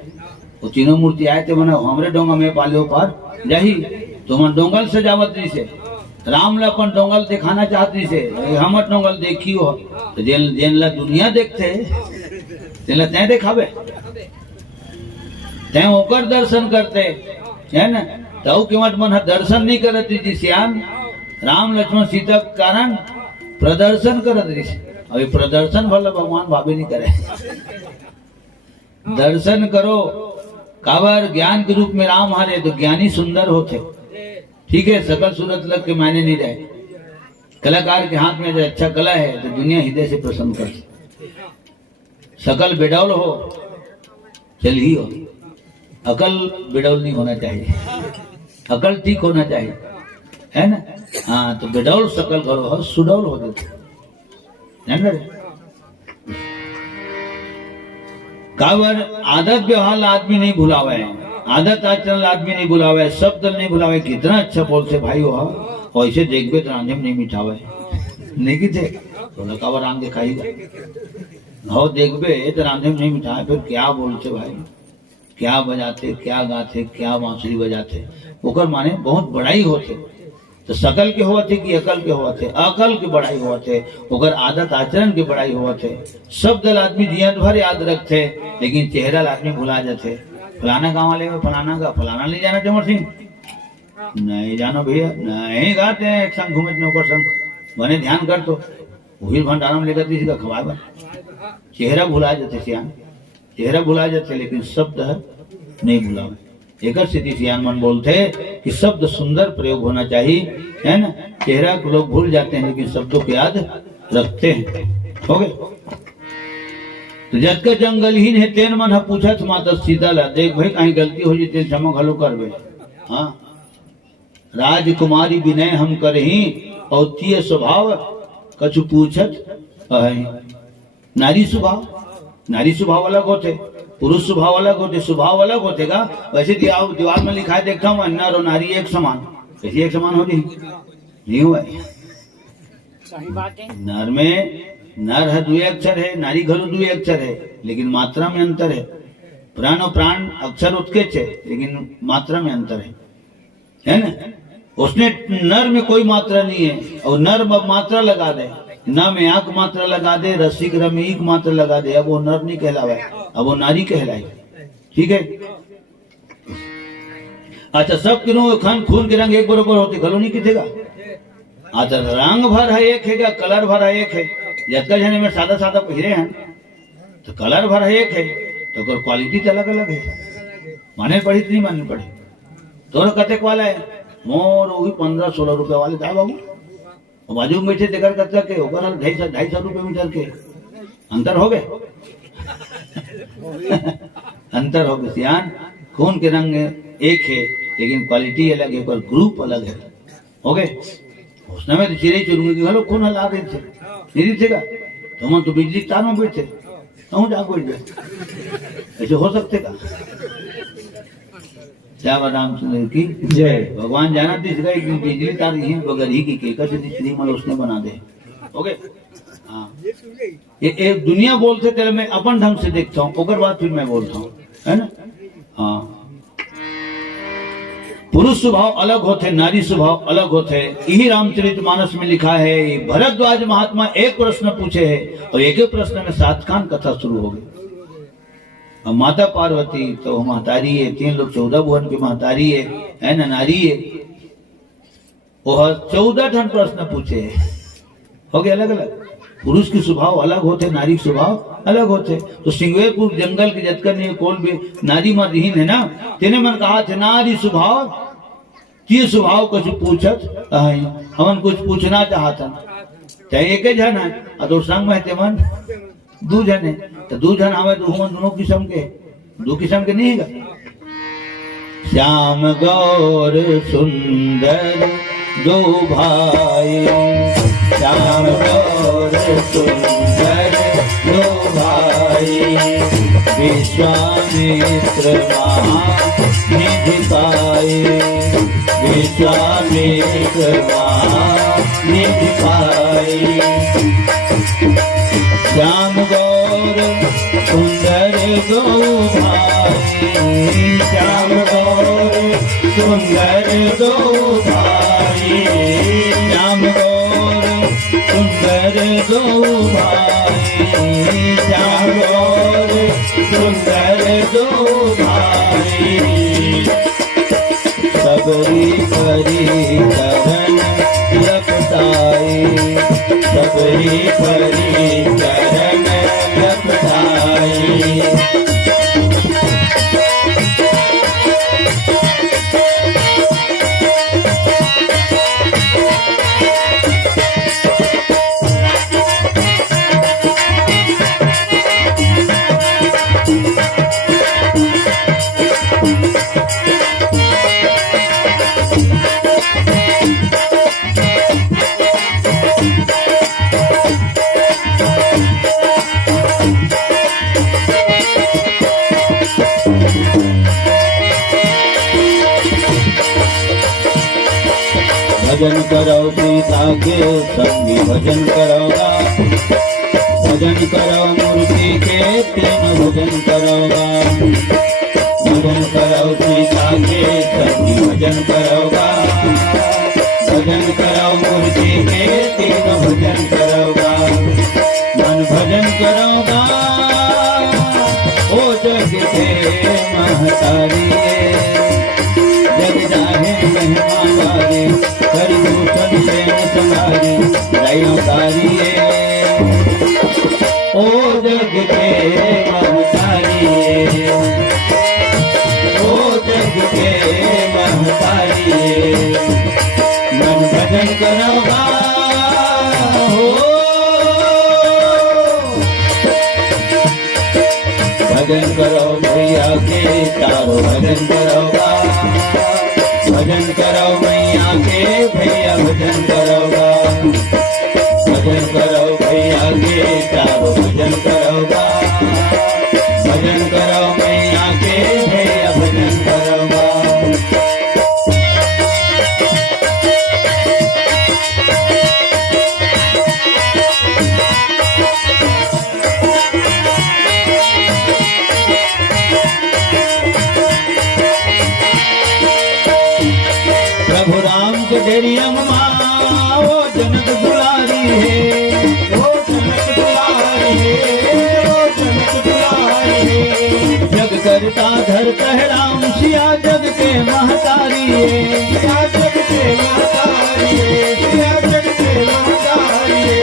वो तीनों मूर्ति आए थे मना हमरे डोंगा में पाले पार जाही, तो मन डोंगल सजावत रही से राम ला अपन डोंगल दिखाना चाहती से हम डोंगल देखी हो। तो जेन ला दुनिया देखते तेला तय दिखावे तय ओकर दर्शन करते है ना। तो केवट मन दर्शन नहीं करत जी श्याम राम लक्ष्मण सीता के कारण प्रदर्शन करत रही। अभी प्रदर्शन भला भगवान भाभी नहीं करे, दर्शन करो। काबर ज्ञान के रूप में राम हारे तो ज्ञानी सुंदर होते। ठीक है, सकल सूरत लग के मायने नहीं रहे। कलाकार के हाथ में जो अच्छा कला है तो दुनिया हृदय से प्रसन्न कर। सकल बेडौल हो चल ही हो, अकल बेडौल नहीं होना चाहिए, अकल ठीक होना चाहिए है ना। हाँ तो बेडौल सकल करो सुडौल हो जाते है ना। काबर आदत व्यवहार आदमी नहीं भुलावे, आदत आचरण आदमी नहीं बुलावे, शब्द नहीं बुलावे। कितना अच्छा बोलते भाई हो, ऐसे देखबे तो रांधे में नहीं मिठावे नहीं कि थे तो काबर रांध के खाईगा। हो देखबे तो रांधे में नहीं मिठावे, फिर क्या बोलते भाई, क्या बजाते, क्या गाते, क्या बांसुरी बजाते, ओकर माने बहुत बड़ाई होते। तो सकल के हुआ थे कि अकल के हुआ थे, अकल की बड़ाई हुआ थे, ओकर आदत आचरण की बड़ाई हुआ थे। शब्द आदमी जीवन भर याद रखते, लेकिन चेहरा आदमी भुला जाते। फलाना गाँव वाले में फलाना का फलाना ले जाना चमर सिंह नहीं जानो भैया, नहीं गाते हैं एक संग घूमे ऊपर संग बने ध्यान कर तो वही भंडारा में लेकर किसी का खवाए। चेहरा भुला जाते सियान, चेहरा भुला जाते लेकिन शब्द नहीं भुलावे। एक स्थिति सियान मन बोलते कि शब्द सुंदर प्रयोग होना चाहिए है ना। चेहरा को लोग भूल जाते हैं लेकिन शब्दों को याद रखते हैं। हो गए तो जद का जंगलहीन है तेन मन पूछत माता सीता ला, देख भाई कहीं गलती हो जी तेल क्षमा घलो करबे। हाँ राजकुमारी विनय हम करही और तीय स्वभाव कछु पूछत नारी स्वभाव, नारी स्वभाव अलग होते, पुरुष स्वभाव अलग होते, स्वभाव अलग होते का। वैसे दीवार में लिखा है देखता हूँ नर और नारी एक समान, कैसी एक समान होती नहीं हुआ है। सही बात है। नर में नर है 2 अक्षर है, नारी घरू 2 अक्षर है, लेकिन मात्रा में अंतर है। प्राण और प्राण अक्षर उसके छे, लेकिन मात्रा में अंतर है ना। उसने नर में कोई मात्रा नहीं है, और नर मात्रा लगा दे, न में आंख मात्रा लगा दे, रसिक र में एक मात्रा लगा दे, अब वो नर नहीं कहलावे, अब वो नारी कहलाए। ठीक है। अच्छा, सब तीनों खान खून के रंग एक बराबर होते, गलो नहीं कितेगा। अच्छा, रंग भर है एक है, क्या कलर भर है एक है। जतका जने में सादा सादा पहिरे हैं तो कलर भर है एक है, तो क्वालिटी तो अलग अलग है। माने पड़ी नहीं माने पड़ी। तोर कतेक वाला है? मोर वही 15-16 रुपए वाले था बाबू। बाजू में बैठे देखकर कतका के ऊपर 250 रुपए मीटर के अंतर हो गए। अंतर हो गए सियान। खून के रंग एक है, लेकिन क्वालिटी अलग है, पर ग्रुप अलग है। हो गए। उसने में तो चिरे चुरूंगे कि हेलो खून हला रहे थे, नहीं थे का तो हम तो बिजली तार में बैठे तो जा बैठ गए। ऐसे हो सकते का? क्या रामचंद्र की जय। भगवान जाना दिस गए कि बिजली तार यही बगैर ही की केकर से श्रीमल उसने बना दे। हो गए। हाँ, ये दुनिया बोलते तेरे मैं अपन ढंग से देखता हूँ, ओकर बाद फिर मैं बोलता हूँ, है ना। हाँ, पुरुष स्वभाव अलग होते, नारी स्वभाव अलग होते। यही रामचरितमानस में लिखा है। भरद्वाज महात्मा एक प्रश्न पूछे है और एक ही प्रश्न में 7 खान कथा शुरू हो गई। अब माता पार्वती तो महतारी है, 3 लोग 14 भुवन की महतारी है ना, नारी है। वो 14 ठन प्रश्न पूछे है। हो गए अलग अलग। पुरुष के स्वभाव अलग होते, नारी के स्वभाव अलग होते। तो सिंगवेरपुर जंगल के जतकर ने कोल भी नारी मर रही है ना, तेने मन कहा थे नारी स्वभाव ये स्वभाव कुछ पूछत हमन कुछ पूछना चाहता, चाहे एक जन है और संग में मन 2 जन है, तो 2 जन आवे तो हम दोनों किस्म के 2 किस्म के नहीं है। श्याम गौर सुंदर 2 भाई, श्याम गौर सुंदर 2 भाई, विश्वामित्र महानिधि पाए, विश्वामित्र महानिधि पाए। श्याम गौर सुंदर 2 भाई, श्याम गौर सुंदर 2 भाई, श्याम गौर सुंदर 2 भाई, श्याम गौर सुंदर 2 भाई। सबरी परी चरण लपटाए, सबरी परी चरण लपटाए। भजन करो सीता के संगी, भजन करोगा, भजन करो मूर्ति के 3 भजन करोगा, भजन करो सीता के संगी, भजन करोगा, भजन करो मूर्ति के 3 भजन करोगा। मन भजन करोगा ओ जग के महतारी, जग जाहे मेहमानारी, करी दूषण से संहारी, दयाकारी ओ जग के महतारी, ओ जग के महतारी। मन भजन करोगा हो, भजन करो भैया के चारों, भजन करोगा, भजन करो मैया के भैया, भजन करोगा, भजन करो भैया के चारों, भजन करोगा, भजन करो मैया के भैया, भजन करोगा। डेरिया माँ वो जनक दुलारी है, वो जनक दुलारी है, वो जनक दुलारी है। जग करता धर कह राम सिया जग के महतारी है, सिया जग के महतारी है, सिया जग के महतारी है।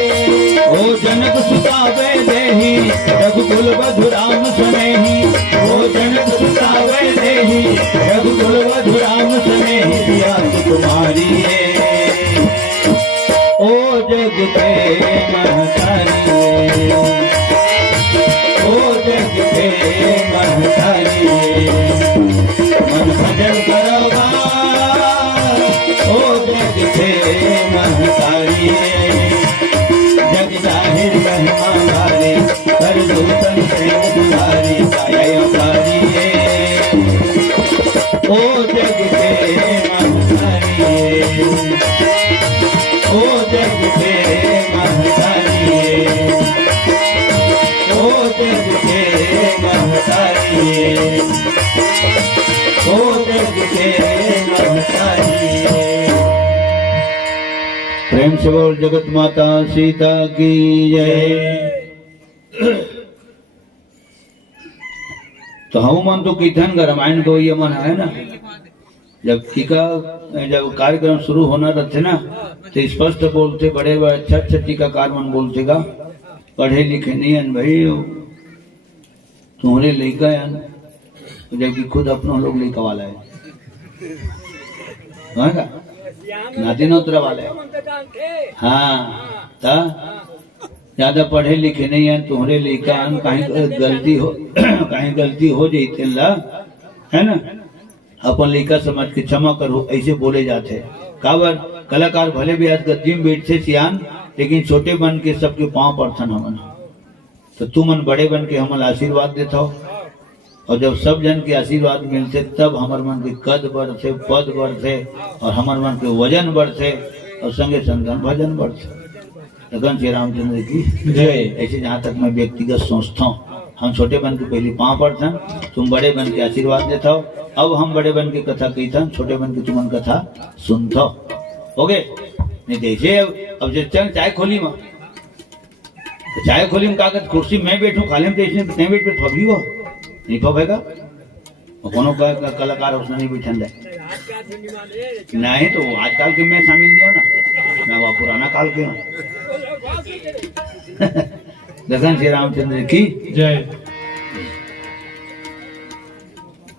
ओ जनक सुतावे देही रघुकुल वधु राम सनेही, ओ जनक सुतावे देही रघुकुल वधु राम सनेही। सिया तुम्हारी है ओ जग के महतारी है, ओ जग के महतारी है। मन भजन करोगा ओ जग के महतारी है। जग जाहिर महिमा वाली कर दूतन से दुलारी सायाकारी है, ओ जग के महतारी है, ओ जग के महतारी है, ओ जग के महतारी है, ओ जग के महतारी है। प्रेम से बोल जगत माता सीता की जय। तो हनुमान तो कीर्तन का रामायण को ये मन है ना, जब टीका जब कार्यक्रम शुरू होना रहते ना तो स्पष्ट बोलते, बड़े बड़े अच्छा टीकाकार मन बोलते का पढ़े लिखे नहीं अन भाई तुम्हारे लेकर अन, जबकि खुद अपना लोग लेकर वाला है का नाती नोतरा वाले। हाँ ता ज्यादा पढ़े लिखे नहीं है तुम्हारे लेकर अन, कहीं गलती हो कहीं गलती हो जाती ला है ना, अपन लेकर समझ के क्षमा करो ऐसे बोले जाते। काबर कलाकार भले भी आज गद्दी में बैठते सियान, लेकिन छोटे बन के सबके पांव पड़थन हमन, तो तू मन बड़े बन के हमन आशीर्वाद देता हो, और जब सब जन के आशीर्वाद मिलते तब हमार मन के कद बढ़ते, पद बढ़ते, और हमार मन के वजन बढ़ते, और संगे संगन भजन बढ़ते। लगन श्री रामचंद्र की जय। ऐसे जहाँ तक मैं व्यक्तिगत सोचता हूँ, हम छोटे बन के पहले पांव पड़थन, तुम बड़े बन के आशीर्वाद देता हो, अब हम बड़े बन के कथा कहथन, छोटे बन के तुमन कथा सुनता हो गए। नहीं देखिए अब चल चाय खोली में, तो चाय खोली में कागज कुर्सी में बैठू खाली में, तो नहीं बैठ फबी हो नहीं फबेगा, कोनो का कलाकार उसने नहीं बैठन है नहीं, तो आजकल के मैं शामिल नहीं हूँ ना, मैं वह पुराना काल के हूँ। दर्शन श्री रामचंद्र की जय।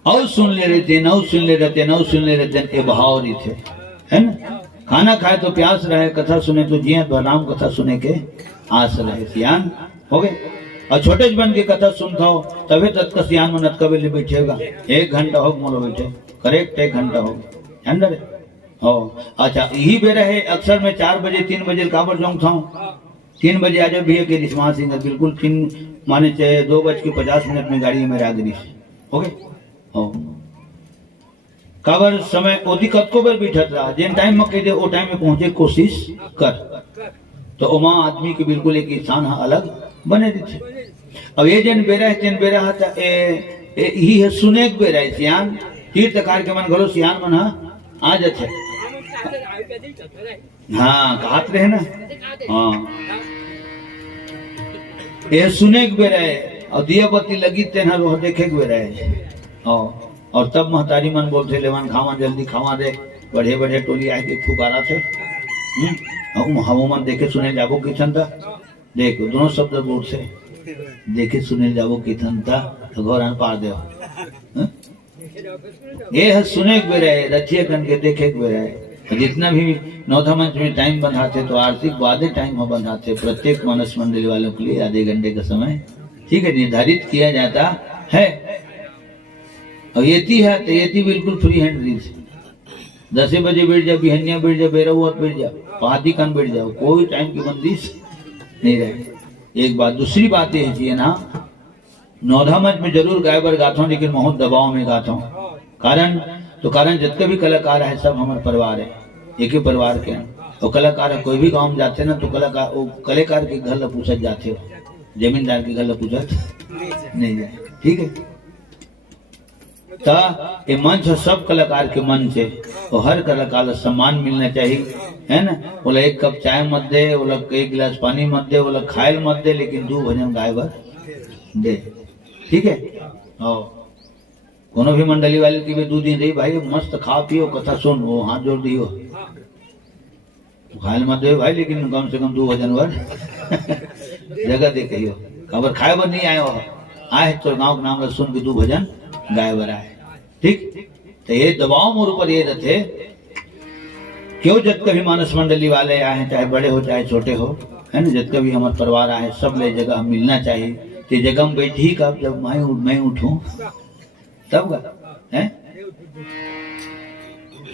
और सुन ले रहते नौ सुन ले रहते नौ सुन ले रहते ये भाव नहीं थे, है ना। खाना खाए तो प्यास रहे, कथा सुने तो जिए, तो राम कथा सुने के आस रहे। सियान हो गए, और छोटे बन के कथा सुनता हो तभी तत्का सियान में नतकबे ले बैठेगा। 1 घंटा हो मोलो बैठे, करेक्ट 1 घंटा हो अंदर हो। अच्छा यही बेरा है अक्सर मैं 4 बजे 3 बजे काबर जाऊँ था, 3 बजे आ जाओ भैया के रिश्मा सिंह बिल्कुल 3 माने चाहे 2:50 में गाड़ी में रागरी हो गए हो। काबर समय ओदी कतको बार बैठत रहा, जिन टाइम में कह दे वो टाइम में पहुंचे कोशिश कर, तो ओमा आदमी के बिल्कुल एक इंसान अलग बने थे। अब ये जन बेरा है तेन बेरा है ही है सुने के बेरा है सियान तीर्थ कार्यक्रम मन घलो सियान मन आ जाते। हाँ कहत रहे ना, हाँ ये सुने के बेरा है, और दिया बत्ती लगी तेना वो देखे के बेरा है। और तब महतारी मन बोलते लेवन खावा जल्दी खावा दे, बढ़े बढ़े टोली आए के फुकारा थे। हम मन देखे सुने जाबो किचन था, देखो दोनों शब्द बोल से देखे सुने जाबो किचन था तो घोरान पार दे। ये है सुने के बेरा है, रचिए कन के देखे के बेरा है। जितना भी नौथा मंच में टाइम बंधाते तो आर्थिक वादे टाइम में बंधाते, प्रत्येक मानस मंडली वालों के लिए आधे घंटे का समय ठीक है निर्धारित किया जाता है। और येती है तो येती बिल्कुल फ्री हैंड रील 10 बजे बैठ जाओ, बिहनिया बैठ जाओ, बेरा हुआ बैठ जाओ, पहाड़ी कान बैठ जाओ, कोई टाइम की बंदिश नहीं रहे। एक बात, दूसरी बात ये है ना, नौधा मंच में जरूर गाय बर गाता हूँ, लेकिन बहुत दबाव में गाता हूँ। कारण जितने भी कलाकार है सब हमारे परिवार है, एक ही परिवार के हैं। और कलाकार कोई भी गाँव में जाते ना तो कलाकार के घर पूछत जाते हो, जमींदार के घर पूछत नहीं जाए, ठीक है। ता ये मंच सब कलाकार के मंच है और हर कलाकार को सम्मान मिलना चाहिए, है ना। बोला एक कप चाय मत दे, बोला एक गिलास पानी मत दे, बोला खायल मत दे, लेकिन 2 भजन गाय बर दे, ठीक है। और कोनो भी मंडली वाले की भी 2 दिन रही भाई, मस्त खा पियो कथा सुन, वो हाथ जोड़ दियो, खायल मत दे भाई, लेकिन कम से कम 2 भजन बर जगह दे कहियो, खबर खाए बर नहीं आए तो गाँव के नाम सुन के 2 भजन गाय बर आए, ठीक। तो ये दबाव मोर ऊपर ये रहते क्यों, जब कभी मानस मंडली वाले आए, चाहे बड़े हो चाहे छोटे हो, है ना, जब कभी हमारे परिवार आए, सब ले जगह मिलना चाहिए। तो जगह में बैठी कब, जब मैं उठूं तब का है।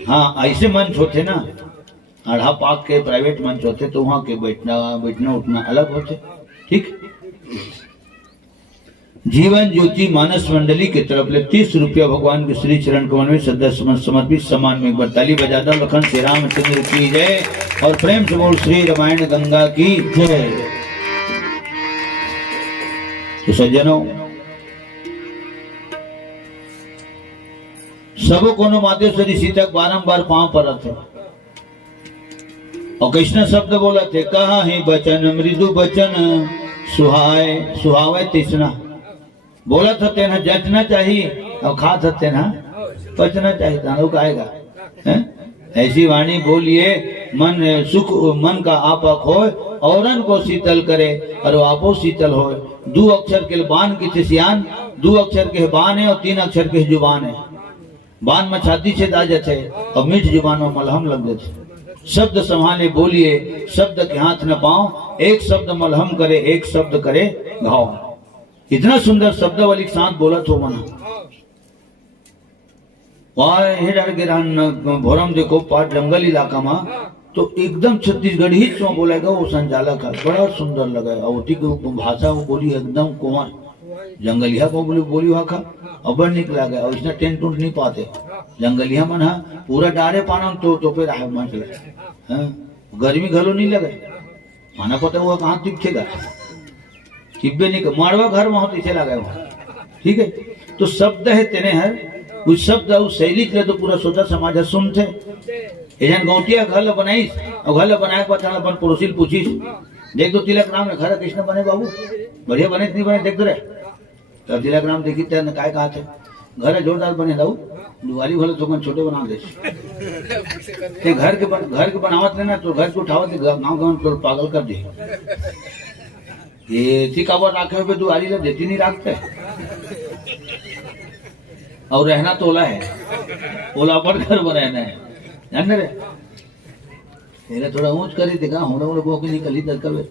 हाँ ऐसे मंच होते ना, आढ़ा पाक के प्राइवेट मंच होते, तो वहां के बैठना उठना अलग होते, ठीक। जीवन ज्योति मानस मंडली की तरफ ले 30 रुपया भगवान के श्री चरण कमल में श्रद्धा समर्पित सम्मान में एक बार ताली बजा दो। लखन श्री रामचंद्र की जय और प्रेम से बोल श्री रामायण गंगा की जय। तो सज्जनों, सबो कोनो मातेश्वरी सीता बारंबार पांव पर थे और कृष्ण शब्द बोला थे, कहा ही बचन मृदु बचन सुहावे तृष्णा, बोला था तेना जचना चाहिए और खा सकते ना पचना चाहिए, तानों का आएगा है? ऐसी वाणी बोलिए मन सुख मन का आपा खोए, औरन को शीतल करे और आपो शीतल होए। 2 अक्षर के बान की सियान, 2 अक्षर के बान है और 3 अक्षर के जुबान है। बान में छाती से दाजत है और मीठ जुबान में मलहम लग जाते। शब्द संभाले बोलिए, शब्द के हाथ न पाओ, एक शब्द मलहम करे, एक शब्द करे घाव। इतना सुंदर शब्द वाली साथ बोला तो मना भोरम देखो पार जंगल इलाका में, तो एकदम छत्तीसगढ़ ही चो बोलेगा वो संचालक है, बड़ा सुंदर लगा। और भाषा वो बोली एकदम कोमल, जंगलिया को बोली वहा खा अब निकला गया। और इसने टेंट उंट नहीं पाते जंगलिया मन, हाँ पूरा डारे पाना तो पे रहा मन चला, गर्मी घलो नहीं लगे, खाना पता हुआ कहाँ टिपछेगा, चिब्बे नहीं कर मारवा घर वहां पीछे लगा वहां, ठीक है। तो शब्द है तेने हर कुछ शब्द उस शैली के तो पूरा सोचा समाज सुनते। एजन गौटिया घर बनाई और घर बनाए के बाद अपन पड़ोसी पूछी, देख दो तिलक राम घर कृष्ण बने बाबू, बढ़िया बने नहीं बने देख दो रे। तो तिलक राम देखी तेने काय कहा थे, घर जोरदार बने दाऊ, दुआरी भले तो छोटे बना दे। घर के बनावत लेना तो घर को उठावत गाँव पागल कर दे। ये थी काबर राखे हुए दुआरी ले देती नहीं रखते, और रहना तो ओला है, ओला पर घर बनाना है, जान रे। तेरे थोड़ा ऊंच करी देगा, हम लोग वो की निकली दरकबे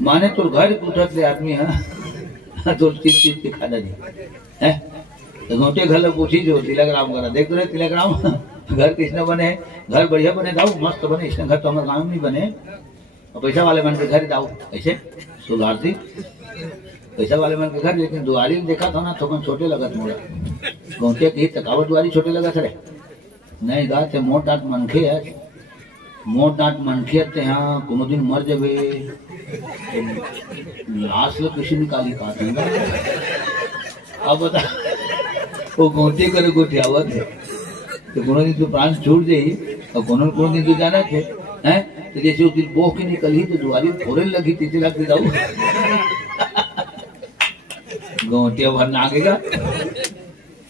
माने तो घर उठत ले आदमी है तो चीज के खाना नहीं है। तो गोटे घर पूछी जो तिलक राम करा, देख रहे तिलक राम घर किसने बने, घर बढ़िया बने दाऊ, मस्त बने, इसने घर तो हमारे गाँव में नहीं बने, और पैसा वाले मन के घर दाऊ ऐसे सुधारती पैसा वाले मन के घर। लेकिन दुआरी में देखा था ना तो छोटे लगा था, मोड़ा गोटे की तकावत दुआरी छोटे लगा था नहीं गा थे। मोट डांट मनखे है, मोट डांट मनखे थे, हाँ कोनो दिन मर जावे लाश लो किसी निकाली कहा। अब बता वो गोटे करे गोटे आवत है, तो कोनो दिन तो प्राण छूट जाई और कोनो दिन तो जाना थे हैं। तो जैसे उस दिन बोह की निकली तो दुआरी फोड़े लगी, तीसरी लाख दे दाऊ गोटिया भर ना आगेगा।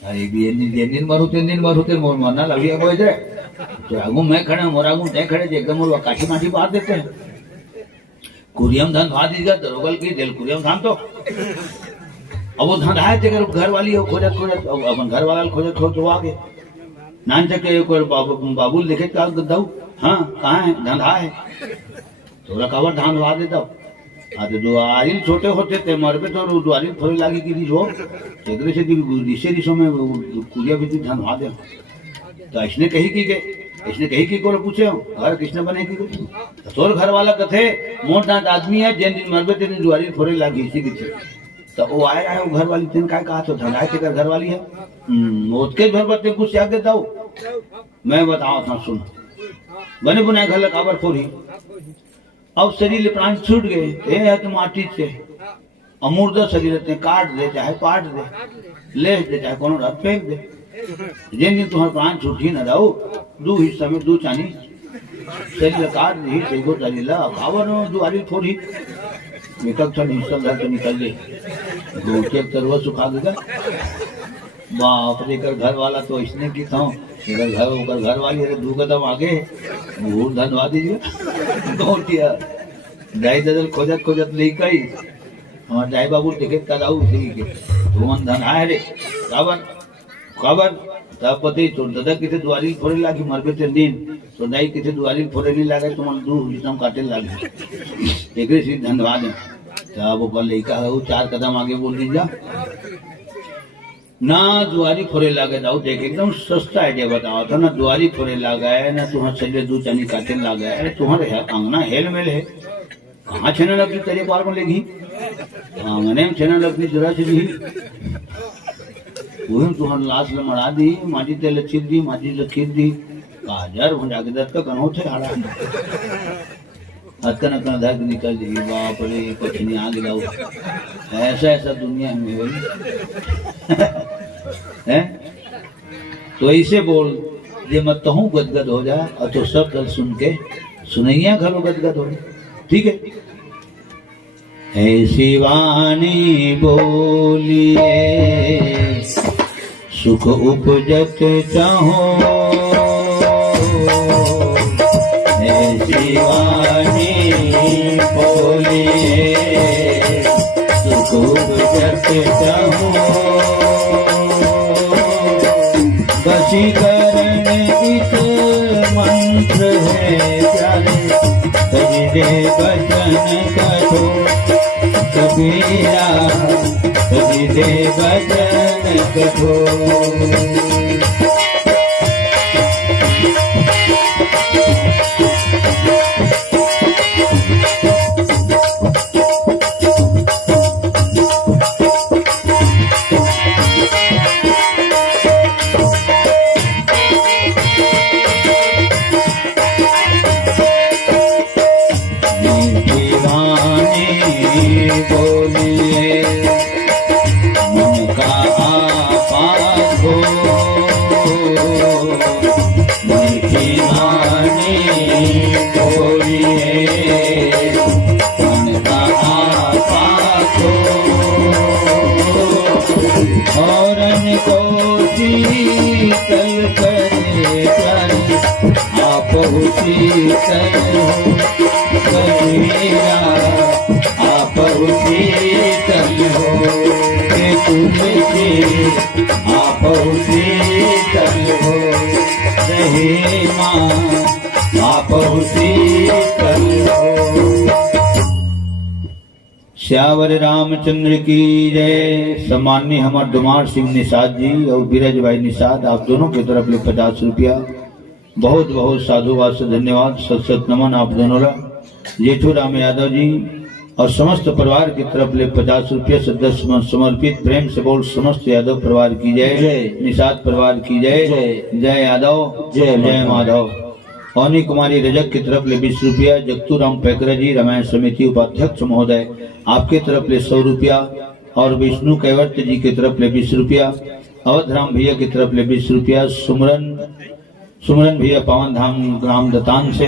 अरे भी दिन मर मोर मरना लगी है कोई तो आगू मैं खड़े मोर आगू तय खड़े एकदम मोर काठी माठी बांध देते हैं। कुरियम धन भा दीजिएगा दरोगल की दिल कुरियम धान तो अब वो धन आए थे घर वाली हो खोजत अपन घर वाला खोजत तो आगे नान चके बाबुल देखे दाऊ, हाँ कहाँ है धंधा है, थोड़ा कवर धान भा देता। तो दुआरी छोटे होते थे मरबे तो दुआरी थोड़ी लागी की रिस हो, से रिसों में कुरिया भी धान भा दे। तो इसने कही की को पूछे घर किसने बने की, तोर घर वाला कथे मोट नाट आदमी है, जिन दिन मरबे तेन दुआरी थोड़ी लागी इसी की। तो वो आए रहा है वो घर वाली तेन काय कहा तो धंधा के घर वाली है, उसके घर पर कुछ त्याग देता हूँ मैं बताओ था सुन। बने बुनाए घर काबर फोरी, अब शरीर प्राण छूट गए है तो माटी से अमूर्दा शरीर काट दे चाहे पाट दे, ले दे चाहे कोनो रात फेंक दे जिन दिन तुम्हारे प्राण छूटी न रहो दो हिस्सा में दो चानी शरीर काट दी तेगो तरीला खावर दो आली थोड़ी एक क्षण हिस्सा घर से निकल गए दो के तरवा सुखा देगा बाप रे कर घर वाला तो इसने की था घर वाली दो कदम आगे मुहूर्त धनवा दीजिए दौड़ दिया ढाई दजल खोजत खोजत ले गई हमारे ढाई बाबू टिकट कराऊ इसी के धुमन धन आए रे काबर काबर तब पति तो दादा किथे दुआरी फोड़े लागी मरबे ते दिन तो दाई किथे दुआरी फोड़े नहीं लागे तो मन दू हिस्सा काटे लागे एकरे से धन्यवाद तब वो लड़का है 4 कदम आगे बोल दीजिए ना दुआरी फोड़े लागे जाओ देख एकदम सस्ता आइडिया बताओ था ना दुआरी फोड़े लागा है ना तुम्हारे शरीर दू चानी काटे लागा है तुम्हारे अंगना हेल मेल है कहाँ छेना लगती तेरे पार में लेगी आंगने में छेना लगती जरा से भी वही तुम्हारे लाश में मरा दी माटी तेल लचीर दी माटी लकीर दी काजर हो जाके दर्द का कनो थे आड़ा हत्कन अपना धर्म निकल दी बाप रे कुछ नहीं आगे जाओ ऐसा ऐसा दुनिया में हो है तो ऐसे बोल ये मत कहूँ गदगद हो जाए और तो सब दल सुन के सुनैया घरों गदगद हो ठीक है ऐसी वाणी बोलिए सुख उपजत चाहो ऐसी वाणी बोलिए सुख उपजत चाहो वशीकरण एक मंत्र है प्यारे कबीरे बचन करो कबीरा कबीरे बचन करो श्यावर रामचंद्र की जय। सम्माननीय हमारे डुमार सिंह निषाद जी और बीरज भाई निषाद आप दोनों की तरफ ले 50 रुपया बहुत बहुत साधुवाद से धन्यवाद सत सत नमन आप दोनों का। जेठू राम यादव जी और समस्त परिवार की तरफ ले 50 रुपया सदस्य समर्पित प्रेम से बोल समस्त यादव परिवार की जय निषाद परिवार की जय जय यादव जय जय माधव। औनी कुमारी रजक की तरफ ले 20 रुपया। जगतू राम पैकरा जी रामायण समिति उपाध्यक्ष महोदय आपके तरफ ले 100 रुपया और विष्णु कैवर्त जी की तरफ ले 20 रुपया। अवध राम भैया की तरफ ले 20 रुपया। सुमरन भैया पावन धाम ग्राम दतान से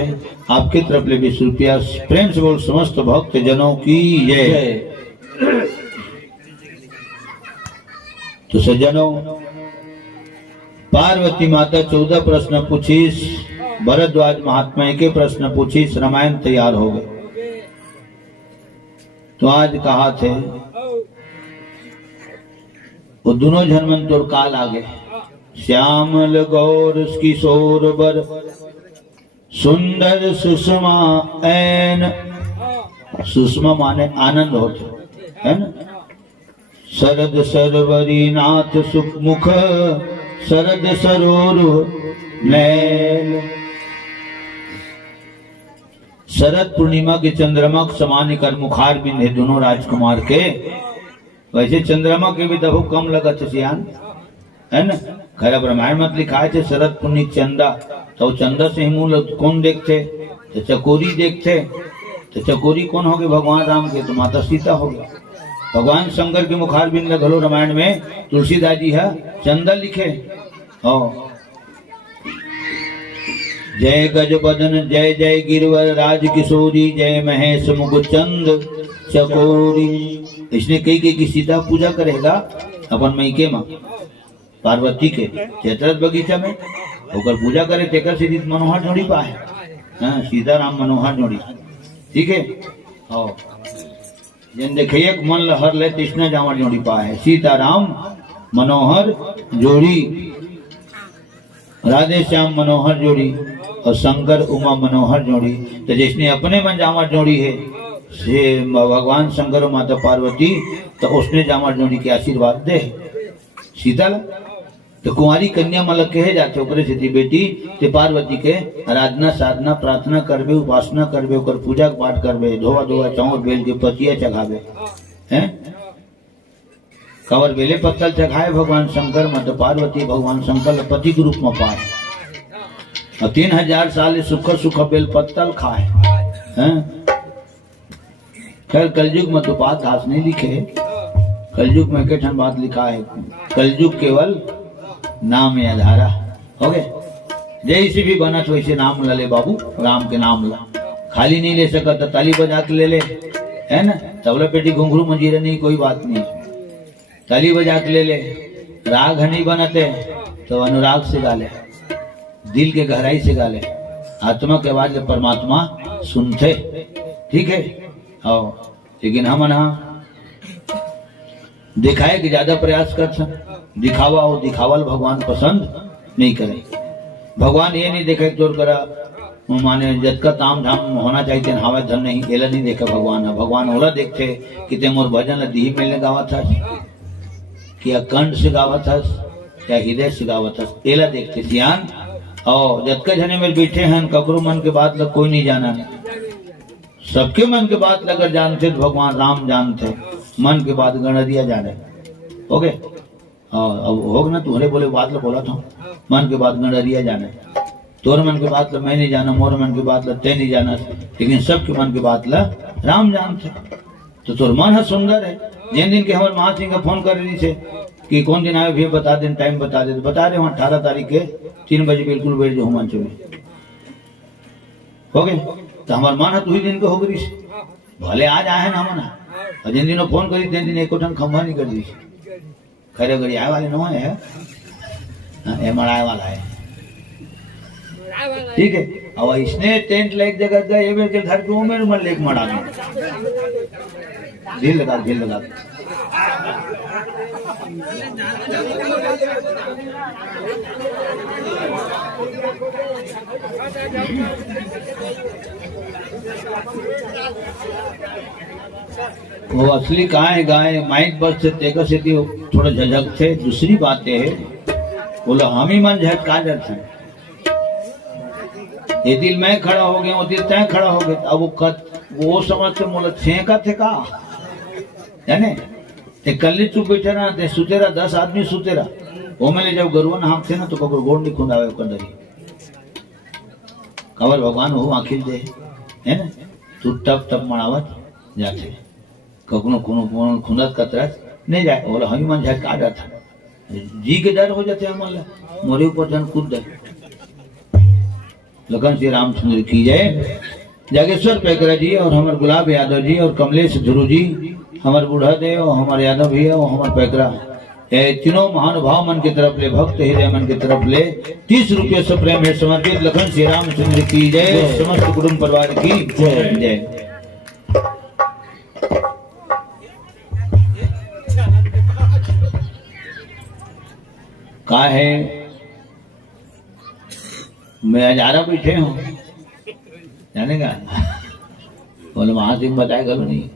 आपके तरफ ले 20 रुपया। प्रेम से बोल समस्त भक्त जनों की जय। तो सज्जनों पार्वती माता 14 प्रश्न पूछीस, भरद्वाज महात्मा के प्रश्न पूछीस, रामायण तैयार हो गए। तो आज कहा थे वो दोनों जन्मंतुर काल आ गए। श्यामल गौर किशोर बर सुंदर सुषमा ऐन। सुषमा माने आनंद होते है ना। शरद सरवरी नाथ सुखमुख शरद सरोर नैल। शरद पूर्णिमा के चंद्रमा के समान कर मुखार बिंद है दोनों राजकुमार के। वैसे चंद्रमा के भी दबो कम लगत सियान है ना। खैर रामायण मत लिखा है शरद पुण्य चंदा तो चंदा से ही मूल कौन देखते तो चकोरी देखते। तो चकोरी कौन हो गए भगवान राम के तो माता सीता हो गया भगवान शंकर के मुखार बिंद घलो रामायण में तुलसीदास जी है चंदन लिखे। हो जय गज बदन जय जय गिरवर राज किशोरी जय महेश मुकुचंद चकोरी। इसने कही कि सीता पूजा करेगा अपन मैके माँ पार्वती के चैत्रत बगीचा में होकर पूजा करे तेकर सीधी मनोहर जोड़ी पाए। हाँ सीता राम मनोहर जोड़ी ठीक है। और जिन देखिए मन लहर ले कृष्ण जावर जोड़ी पाए सीता राम मनोहर जोड़ी राधे श्याम मनोहर जोड़ी और शंकर उमा मनोहर जोड़ी। तो जिसने अपने मन जावर जोड़ी है से भगवान शंकर और माता पार्वती तो उसने जावर जोड़ी के आशीर्वाद दे सीता। तो कुंवारी कन्या मलक कहे जाते ओकरे से बेटी ते पार्वती के आराधना साधना प्रार्थना करबे उपासना करबे ओकर पूजा पाठ करबे धोवा धोवा चाउर बेल के पतिया चढ़ावे हैं कवर बेले पत्तल चढ़ाए भगवान शंकर माता पार्वती भगवान शंकर पति के रूप में पाए और 3000 साल सुख सुख बेल पत्तल खाए हैं। खैर कलयुग में तो बात घास नहीं लिखे। कलयुग में एक बात लिखा है कलयुग केवल नाम या धारा हो गए। जैसे भी बना तो वैसे नाम ला ले बाबू राम के नाम ला खाली नहीं ले सका तो ताली बजा के ले ले है ना। तबला पेटी घुंघरू मंजीरा नहीं कोई बात नहीं ताली बजा के ले ले। राग नहीं बनाते तो अनुराग से गा ले दिल के गहराई से गा ले आत्मा के आवाज परमात्मा सुनते ठीक है। लेकिन हम ना दिखाए कि ज्यादा प्रयास कर सकते दिखावा और दिखावल भगवान पसंद नहीं करे। भगवान ये नहीं देखे जोर करा माने जद का ताम झाम होना चाहिए नहावे धन नहीं एला नहीं देखे भगवान है। भगवान ओला देखते कि ते मोर भजन दी मिलने गावा था क्या कंठ से गावा था क्या हृदय से गावा था एला देखते ध्यान। और जद का जने में बैठे हैं ककरो मन के बात लग कोई नहीं जाना सबके मन के बात अगर जानते तो भगवान राम जानते मन के बात गणरिया जाने हो गए। अब होग ना तुम्हारे बोले बात लो बोला था मन के बात गणरिया जाने तोर मन के बात लो मैं नहीं जाना मोर मन की बात लो ते नहीं जाना लेकिन सबके मन की बात ला राम जानते। तो तोर मन है सुंदर है। जिन दिन के हमारे महासिंह का फोन कर रही थे कि कौन दिन आए भैया बता दें टाइम बता दे बता रहे वहाँ 18 तारीख के 3 बजे बिल्कुल बैठ जाओ मंच में हो गए। तो हमारे मन है तू ही दिन को हो गई भले आज आए ना मना और जिन दिनों फोन करी तीन दिन एक खंभा नहीं कर दी खरे गरी आए वाले न है आए वाला है ठीक है। अब इसने टेंट लाइक जगह गए ये के घर के में मन लेक मड़ा ढील लगा वो असली कहाँ है गाय माइक बस से तेकर से थोड़ा झझक थे। दूसरी बात है बोलो हम ही मन झटका जाते हैं ये दिल में खड़ा हो गया वो दिल तय खड़ा हो गया। अब वो समझते मोला छेका थे का जाने ते कल्ली चुप बैठे ना ते सुतेरा 10 आदमी सुतेरा वो में ले जब गरुवन हम थे ना तो कबर गोड़ नहीं खुंदावे कंदरी कवर भगवान हो आखिर दे है ना तू टप टप मनावत जाते कखनो कोनो खुंदत कतरत नहीं जाए बोला हम मन झटका जाता जी के डर हो जाते हम मोरे ऊपर जन कूद दे। लखन श्री रामचंद्र की जय। जागेश्वर पैकरा जी और हमारे गुलाब यादव जी और कमलेश ध्रुव जी हमारे बूढ़ा देव और हमारे यादव भैया और हमारे पैकरा तीनों महानुभाव मन की तरफ ले भक्त हृदय मन की तरफ ले 30 रुपये से प्रेम है समर्पित लखन श्री रामचंद्र की जय। समस्त कुटुंब परिवार की जय। का है मैं हजारा बैठे हूँ जानेगा बोले महासिंह बताए गलो नहीं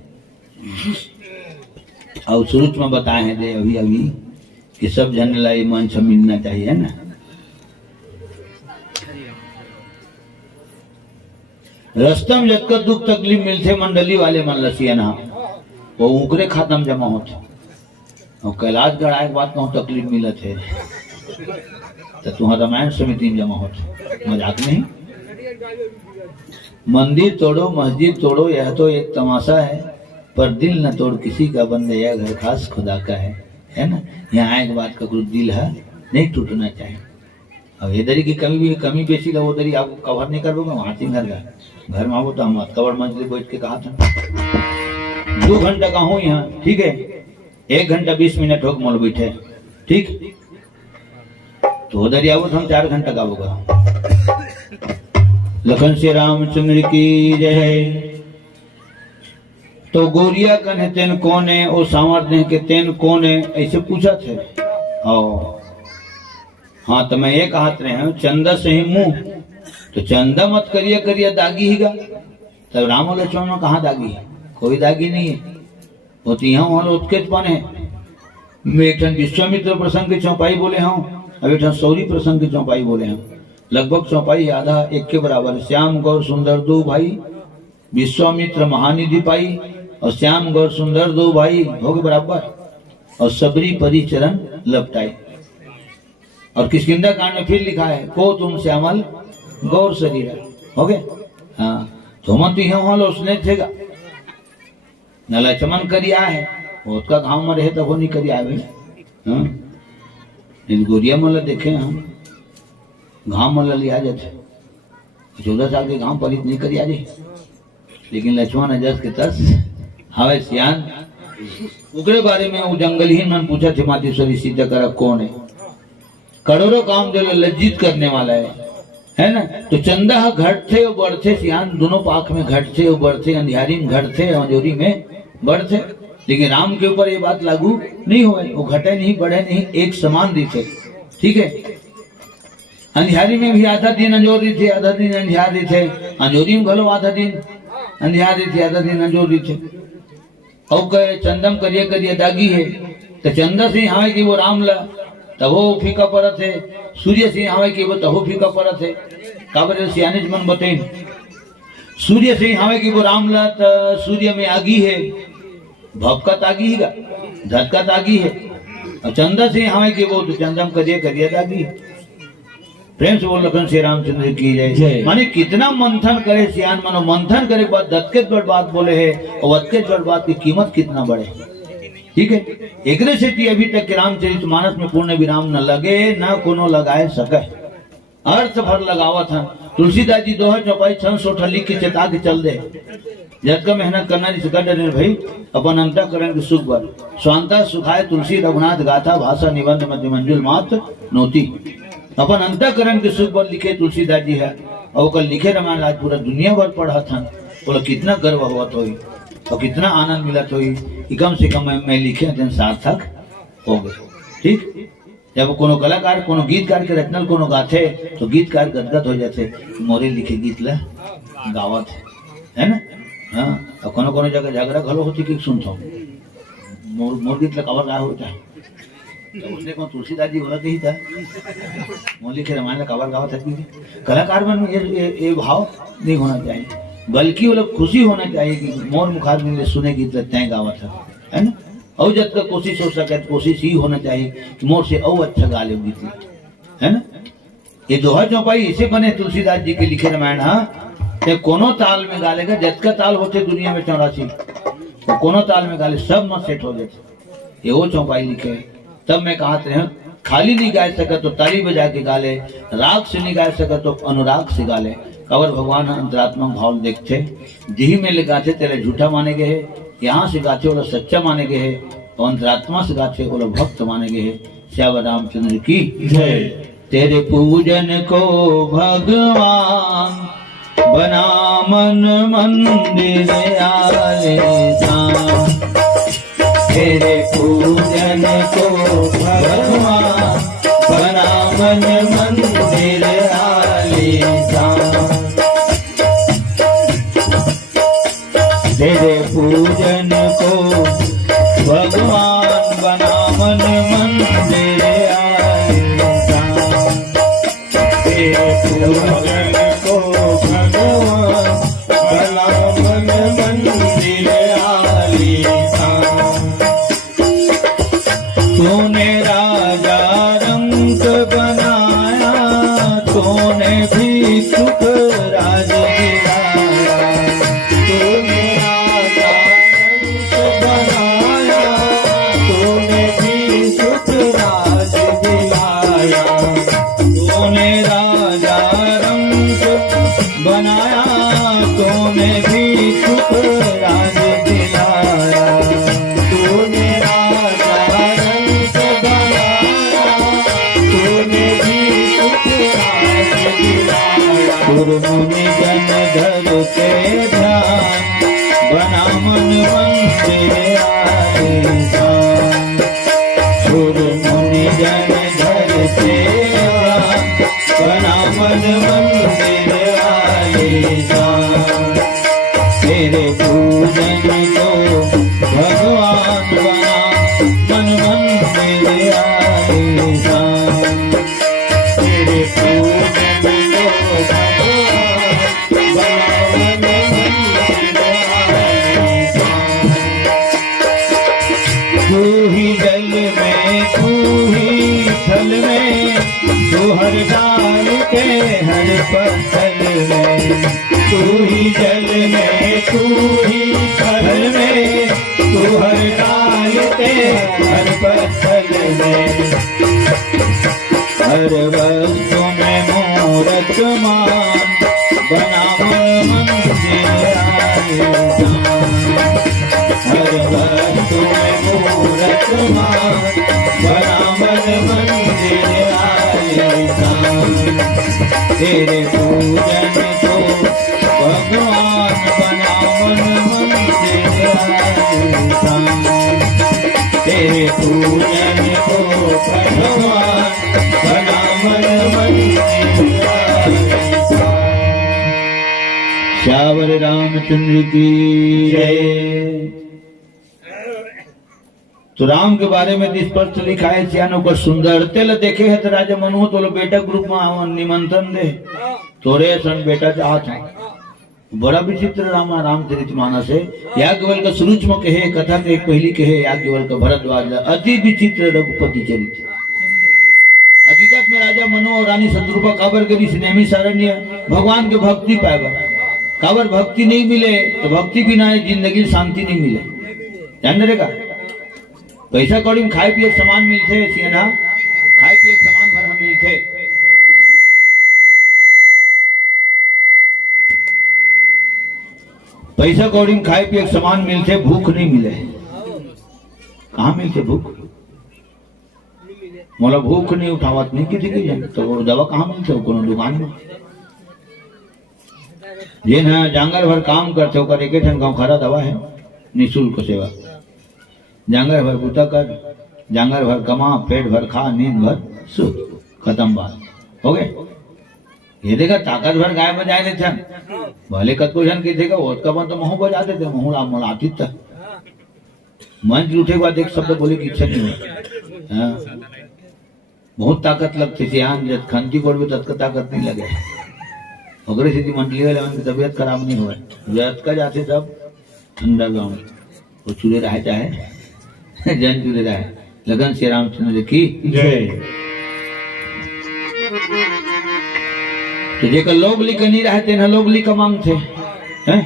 और शुरू में बताए हैं दे अभी अभी कि सब जन लाई मन से मिलना चाहिए है ना। रस्तम जब का दुख तकलीफ मिलते मंडली वाले मन लसिया ना वो उकरे खातम जमा होते और कैलाश गढ़ाए के बाद कहूँ तकलीफ मिलत है तो तुम्हारा रामायण समिति में जमा होते मजाक नहीं। मंदिर तोड़ो मस्जिद तोड़ो यह तो एक तमाशा है पर दिल न तोड़ किसी का, बंदे यह घर खास खुदा का है ना। यहाँ आए के बाद का कुछ दिल है नहीं टूटना चाहिए। अब इधर की कमी बेसी का उधर ही आपको कवर नहीं कर पाऊंगा। वहां से घर में आओ तो हम कवर मंजिल बैठ के कहा था 2 घंटा का हूँ यहाँ, ठीक है। 1 घंटा 20 मिनट हो मोल बैठे, ठीक। तो उधर ही आओ तो हम 4 घंटा का होगा। लखन श्री रामचंद्र की जय। तो गोरिया कन्हे तेन कौन है, और सांवर ने के तेन कौन है, ऐसे पूछा थे। हाँ तो मैं ये कहते रहे हूँ चंदा से ही मुंह, तो चंदा मत करिया करिया दागी ही गा। तब राम लक्ष्मण में कहाँ दागी है, कोई दागी नहीं है। वो तो यहाँ वहां उत्केत पान है। मैं एक विश्वामित्र प्रसंग की चौपाई बोले हूँ, अब एक सौरी प्रसंग की चौपाई बोले हूँ। लगभग चौपाई आधा एक के बराबर। श्याम गौर सुंदर 2 भाई, विश्वामित्र महानिधि पाई, और श्याम गौर सुंदर 2 भाई हो गए बराबर। और सबरी परी चरण लपटाई। और किष्किंधा कांड में फिर लिखा है को तुम श्यामल गौर शरीर हो गए। हाँ तो मन तो यहाँ उसने थे न लक्ष्मण करिया है, उसका घाव में रहे तो वो नहीं करिया है। हाँ गोरिया मल्ल देखे हम घाव मल्ल लिया जाते 14 साल के घाव परित नहीं करिया जी, लेकिन लक्ष्मण अजस के तस हवे सियान उकरे बारे में वो जंगलहीन मन पूछा थे मातेश्वरी सीता कर कौन है। करोड़ों काम जो लज्जित करने वाला है ना। तो चंदा घटते और बढ़ते, सियान दोनों पाख में घटते और बढ़ते, अंधियारी में घटते, अंजोरी में बढ़ते। लेकिन राम के ऊपर ये बात लागू नहीं हुए, वो घटे नहीं बढ़े नहीं, एक समान दिखे, ठीक है। अंधियारी में भी आधा दिन अंजोरी थे, आधा दिन अंधियारी थे। अंजोरी में भलो आधा दिन अंधियारी थे, आधा दिन अंजोरी थे। और कहे चंदम करिए करिए दागी है, तो चंदा से हाँ कि वो राम ला तब वो फीका पड़त है, सूर्य से हाँ कि वो तहो फीका पड़त है। काबर सियाने मन बते सूर्य से हाँ कि वो राम ला तो सूर्य में आगी है, भपकत आगी ही का धतकत आगी है। और चंदा से हाँ कि वो तो चंदम करिए करिए दागी। प्रेम से बोल लखन श्री रामचंद्र की जय। माने कितना मंथन करे सियान मनो, मंथन करे बाद दत्केत बड़ बात बोले है, और दत्केत बड़ बात की कीमत कितना बढ़े, ठीक है। एक से अभी तक के रामचरितमानस में पूर्ण विराम न लगे, न कोनो लगाए सके, अर्थ भर लगावा था। तुलसीदास जी 2 चौपाई 600 लिख के चेता के चल दे। जब का मेहनत करना नहीं सका डरे भाई, अपन अंतःकरण के सुख भर स्वांता सुखाए तुलसी रघुनाथ गाथा, भाषा निबंध मध्य मंजुल मात नोती। अपन अंतःकरण के सुख पर लिखे तुलसीदास जी है, और कल लिखे रामायण आज पूरा दुनिया भर पढ़ा था। बोला कितना गर्व हुआ तो और कितना आनंद मिला तो कि कम से कम मैं लिखे दिन सार्थक हो गए, ठीक। जब कोनो कलाकार कोनो गीतकार के रचनल कोनो गाथे तो गीतकार गदगद हो जाते, मोरे लिखे गीत ला गावत है ना। हाँ और कोनो कोनो जगह झगड़ा घलो होती कि सुनता मोर गीत ला कवर गा होता है। तो उसने कौन तुलसीदास जी बोला ही था मोर लिखे रामायण कवर गावत है। कलाकार मन में ये भाव नहीं होना चाहिए, बल्कि वो लोग खुशी होना चाहिए कि मोर मुखार में सुने गीत तय गावत है ना। और जब तक कोशिश हो सके कोशिश ही होना चाहिए कि मोर से और अच्छा गा ले गीत, है ना। ये 2 चौपाई इसे बने तुलसीदास जी के लिखे रामायण। हाँ कोनो ताल में गा लेगा, जत का ताल होते दुनिया में 84 तो कोनो ताल में गा ले सब मत सेट हो जाते। ये वो चौपाई लिखे। तब मैं कहते हैं खाली नहीं गा सका तो ताली बजा के गा ले, राग से नहीं गा सका तो अनुराग से गा ले। कवर भगवान अंतरात्मा भाव देखते, जिही में ले गाते तेरे झूठा माने गए है, यहाँ से गाते वो सच्चा माने गए है, और अंतरात्मा से गाते वो भक्त माने गए है। श्याम रामचंद्र की जय। तेरे पूजन को भगवान बना मन मंदिर आले शाम। तेरे पूजन को भगवान बना मन मंदिर आले शाम। तेरे पूजन को भगवान बना मन मंदिर आले शाम। तेरे पूजन को भगवान बना मन मंदिर आले शाम। तूने राजा रंग बनाया, तूने भी सुख राज दिलाया। तूने राजा रंग बनाया, तूने भी सुख राज दिलाया। तूने राजा रंग बनाया, तूने भी सुख राज दिलाया। सुर मुनि जन धर के ध्यान, बना मन मंदिर आलीशान। सुर मुनि जन धर के ध्यान, बना मन मंदिर आलीशान। तेरे पूजन को भगवान बना मन मंदिर आलीशान। तेरे पूजन को भगवान बना मन मंदिर आलीशान। तू ही जल में, तू ही थल में, तू हर डाल के हर पत्थर में। तू ही जल में, तू ही थल में, तू हर डाल के हर पत्थर में। हर वस्तु में मूरत मान, बना मन मंदिर आलीशान। हर वस्तु में मूरत मान, बना मन मंदिर आलीशान। तेरे पूजन को भगवान बना मन मंदिर आलीशान। तेरे पूजन को भगवान बना मन मंदिर आलीशान। श्यावर रामचंद्र की जय। तो राम के बारे में स्पष्ट लिखा है, सियानो को सुंदर तेल देखे है तो राजा मनु तो बेटा ग्रुप में निमंत्रण दे, तोरे सन बेटा चाहत है। बड़ा विचित्र रामचरितमानस है। याज्ञवल्क्य का शुरू में कहे कथा के एक पहली कहे याज्ञवल्क्य भरद्वाज अति विचित्र रघुपति चरित्र। हकीकत में राजा मनु और रानी शत्रुपा काबर के ऋषि नेमी सारण्य भगवान के भक्ति पाए। काबर भक्ति नहीं मिले तो भक्ति बिना जिंदगी शांति नहीं मिले। ध्यान रहेगा। पैसा कौड़ी में खाए पिए सामान मिलते सियाना, खाए पिए सामान भर हम मिलते। पैसा कौड़ी में खाए पिए सामान मिलते, भूख नहीं मिले। कहाँ मिलते भूख? मोला भूख नहीं उठावत नहीं किसी की जन तो वो दवा कहाँ मिलते? कोनो दुकान में जे ना जांगर भर काम करते हो कर एक गाँव खरा दवा है निःशुल्क सेवा। जांगर भर बूता कर, जांगर भर कमा, पेट भर खा, नींद भर सो, खत्म बात हो गए। ये देखा ताकत भर गाय में जाए थे भले कतको जन की देखा वो का तो महू बजा देते महू राम मलाती तक मंच उठे के बाद एक शब्द बोले की इच्छा नहीं हुई। बहुत ताकत लगती थी यहाँ जब खंती कोड़ भी तत्क ताकत नहीं लगे। अगर सीधी मंडली वाले की तबीयत खराब नहीं हुआ जत का जाते सब अंडरग्राउंड वो चूल्हे रहे चाहे जन चूल्हे रहे। लगन श्री रामचंद्र की जय। तो जेकर लोग लिख नहीं रहते न लोग लिख मांगते हैं।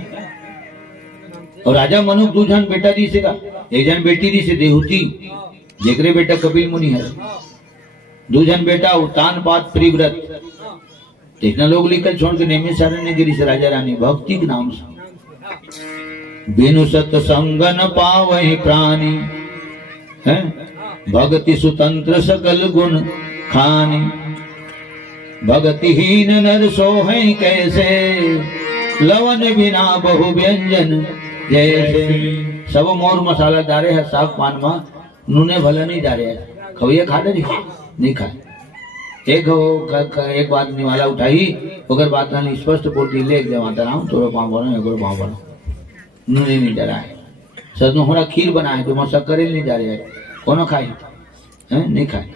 और राजा मनु दो जन बेटा दी से का एक जन बेटी दी से देहूती जेकरे बेटा कपिल मुनि है। दो जन बेटा उतान पात प्रिव्रत देखना लोग लिखल छोड़ के नेमी सारण्य गिरी से राजा रानी भक्ति के नाम से बिनु सत्संग न पावहि प्राणी है। भक्ति सुतंत्र सकल गुण खानी भक्तिहीन नर सोहे कैसे लवन बिना बहु व्यंजन जैसे। सब मोर मसाला डारे है साग पान में नूने भला नहीं डारे है खवैया खा दे नहीं खाए। एक बात निवाला उठाई अगर बात नहीं स्पष्ट बोलती ले माता राम तोड़ो पाँव बनो एगो पाँव बनो नूने नहीं डरा है। सच में खीर बना है जो शक्कर नहीं जा रहे है कोनो खाई है नहीं खाए।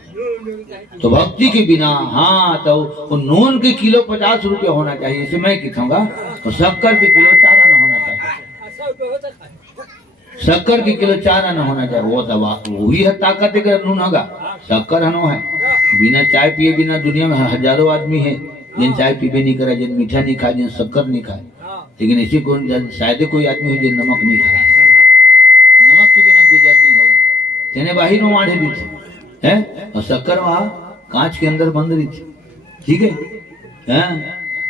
तो भक्ति के बिना हाँ तो नून के किलो 50 रुपये होना चाहिए इसे मैं कहूँगा। तो शक्कर के किलो 4 आना होना चाहिए। शक्कर के किलो 4 आना होना चाहिए। वो दवा वही है ताकत है नून होगा शक्कर हनो है। बिना चाय पिए बिना दुनिया में हजारों आदमी है जिन चाय पीबे नहीं करा जिन मीठा नहीं खाए जिन शक्कर नहीं खाए। लेकिन ऐसी शायद कोई आदमी है जिन नमक नहीं खाए। नमक के बिना गुजर नहीं हो तेने बाहर में माढ़े दी थी है और शक्कर वहां कांच के अंदर बंद रही थी। ठीक है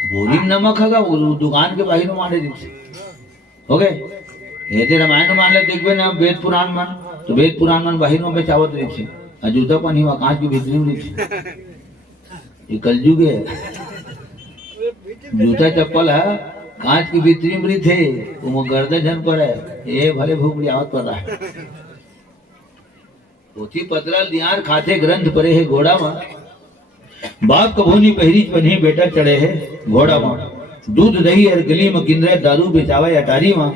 बोरी में नमक है वो दुकान के बाहर मारे दी हो गए ये रामायण मान ले देखबे ना वेद पुराण मान तो वेद पुराण मान बाहर में बेचावत रही थी और जूता पानी वहाँ कांच की भीतरी में रही थी ये कलयुग है जूता चप्पल है कांच की भीतरी में थे वो गर्दन झन पर है ये भले भूख आवत पर रहा है पोथी पतरा दियार खाते ग्रंथ परे है घोड़ा मां बाप कभोनी पहरी पन्ही बेटा चढ़े है घोड़ा मां दूध दही और गली में किंदरे दारू बेचावे अटारी मां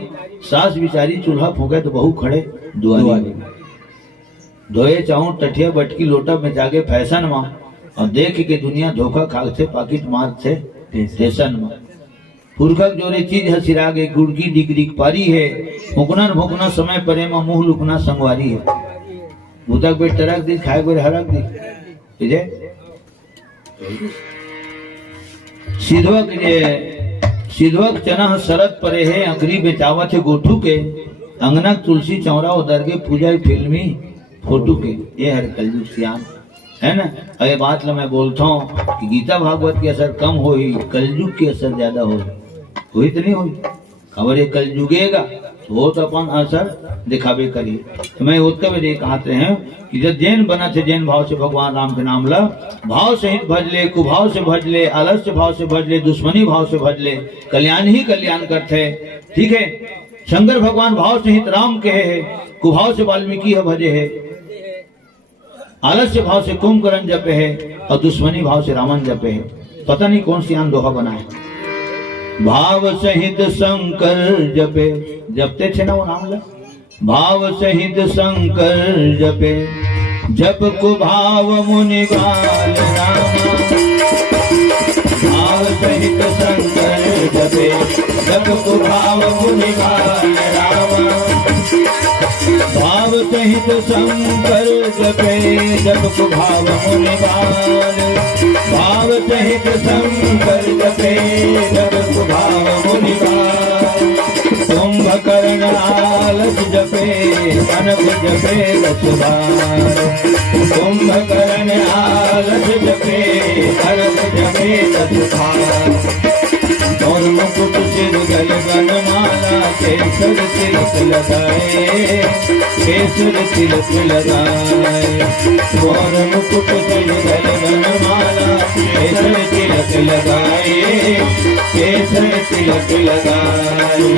सास बिचारी चूल्हा फूके तो बहू खड़े दुआरी धोए चाहूं टठिया बटकी लोटा में जागे फैशन मां और देख के दुनिया धोखा खाल से पाकिट मार से स्टेशन मां पुरखक जोरे चीज हसिरागे गुड़की डिक डिक पारी है भुकना समय परे मां मुंह लुकना संगवारी है भूतक पे टरक दी खाए कोई हरक दी ठीक है सिद्धवक चना शरद परे है अंगरी बेचावत है गोठू के अंगना तुलसी चौरा उधर के पूजा फिल्मी फोटो के ये हर कलयुग श्याम है ना। अरे बात ला मैं बोलता हूँ कि गीता भागवत के असर कम हो ही कलयुग के असर ज्यादा हो हुई तो नहीं हुई खबर ये कलयुगेगा तो वो तो अपन असर दिखावे करी। तो मैं उत्तर में ये कहते हैं कि जब जैन बना थे जैन भाव से भगवान राम के नाम ला भाव सहित भज ले कुभाव से भज ले आलस्य भाव से भज ले दुश्मनी भाव से भज ले कल्याण ही कल्याण करते ठीक है। शंकर भगवान भाव सहित राम कहे है कुभाव से वाल्मीकि भजे है आलस्य भाव से कुंभकर्ण जपे है और दुश्मनी भाव से रावण जपे है। पता नहीं कौन सी आन दोहा बनाए भाव सहित शंकर जपे जपते थे ना वो नाम ला भाव सहित शंकर जपे जप को भाव मुनि बाल रामा भाव सहित शंकर जपे जप को भाव मुनि बाल रामा भाव सहित शंकर जपे जप को भाव मुनि बाल भाव सहित शंकर जपे जप को भाव मुनि बाल कुंभकर्ण आलस जपे कनक जपे दस बार कुंभकर्ण आलस जपे कनक जपे दस बार और मुकुट सिर गल माला केसर तिलक लगाए केसर तिलक लगाए और मुकुट सिर गल माला केसर तिलक लगाए केसर तिलक लगाए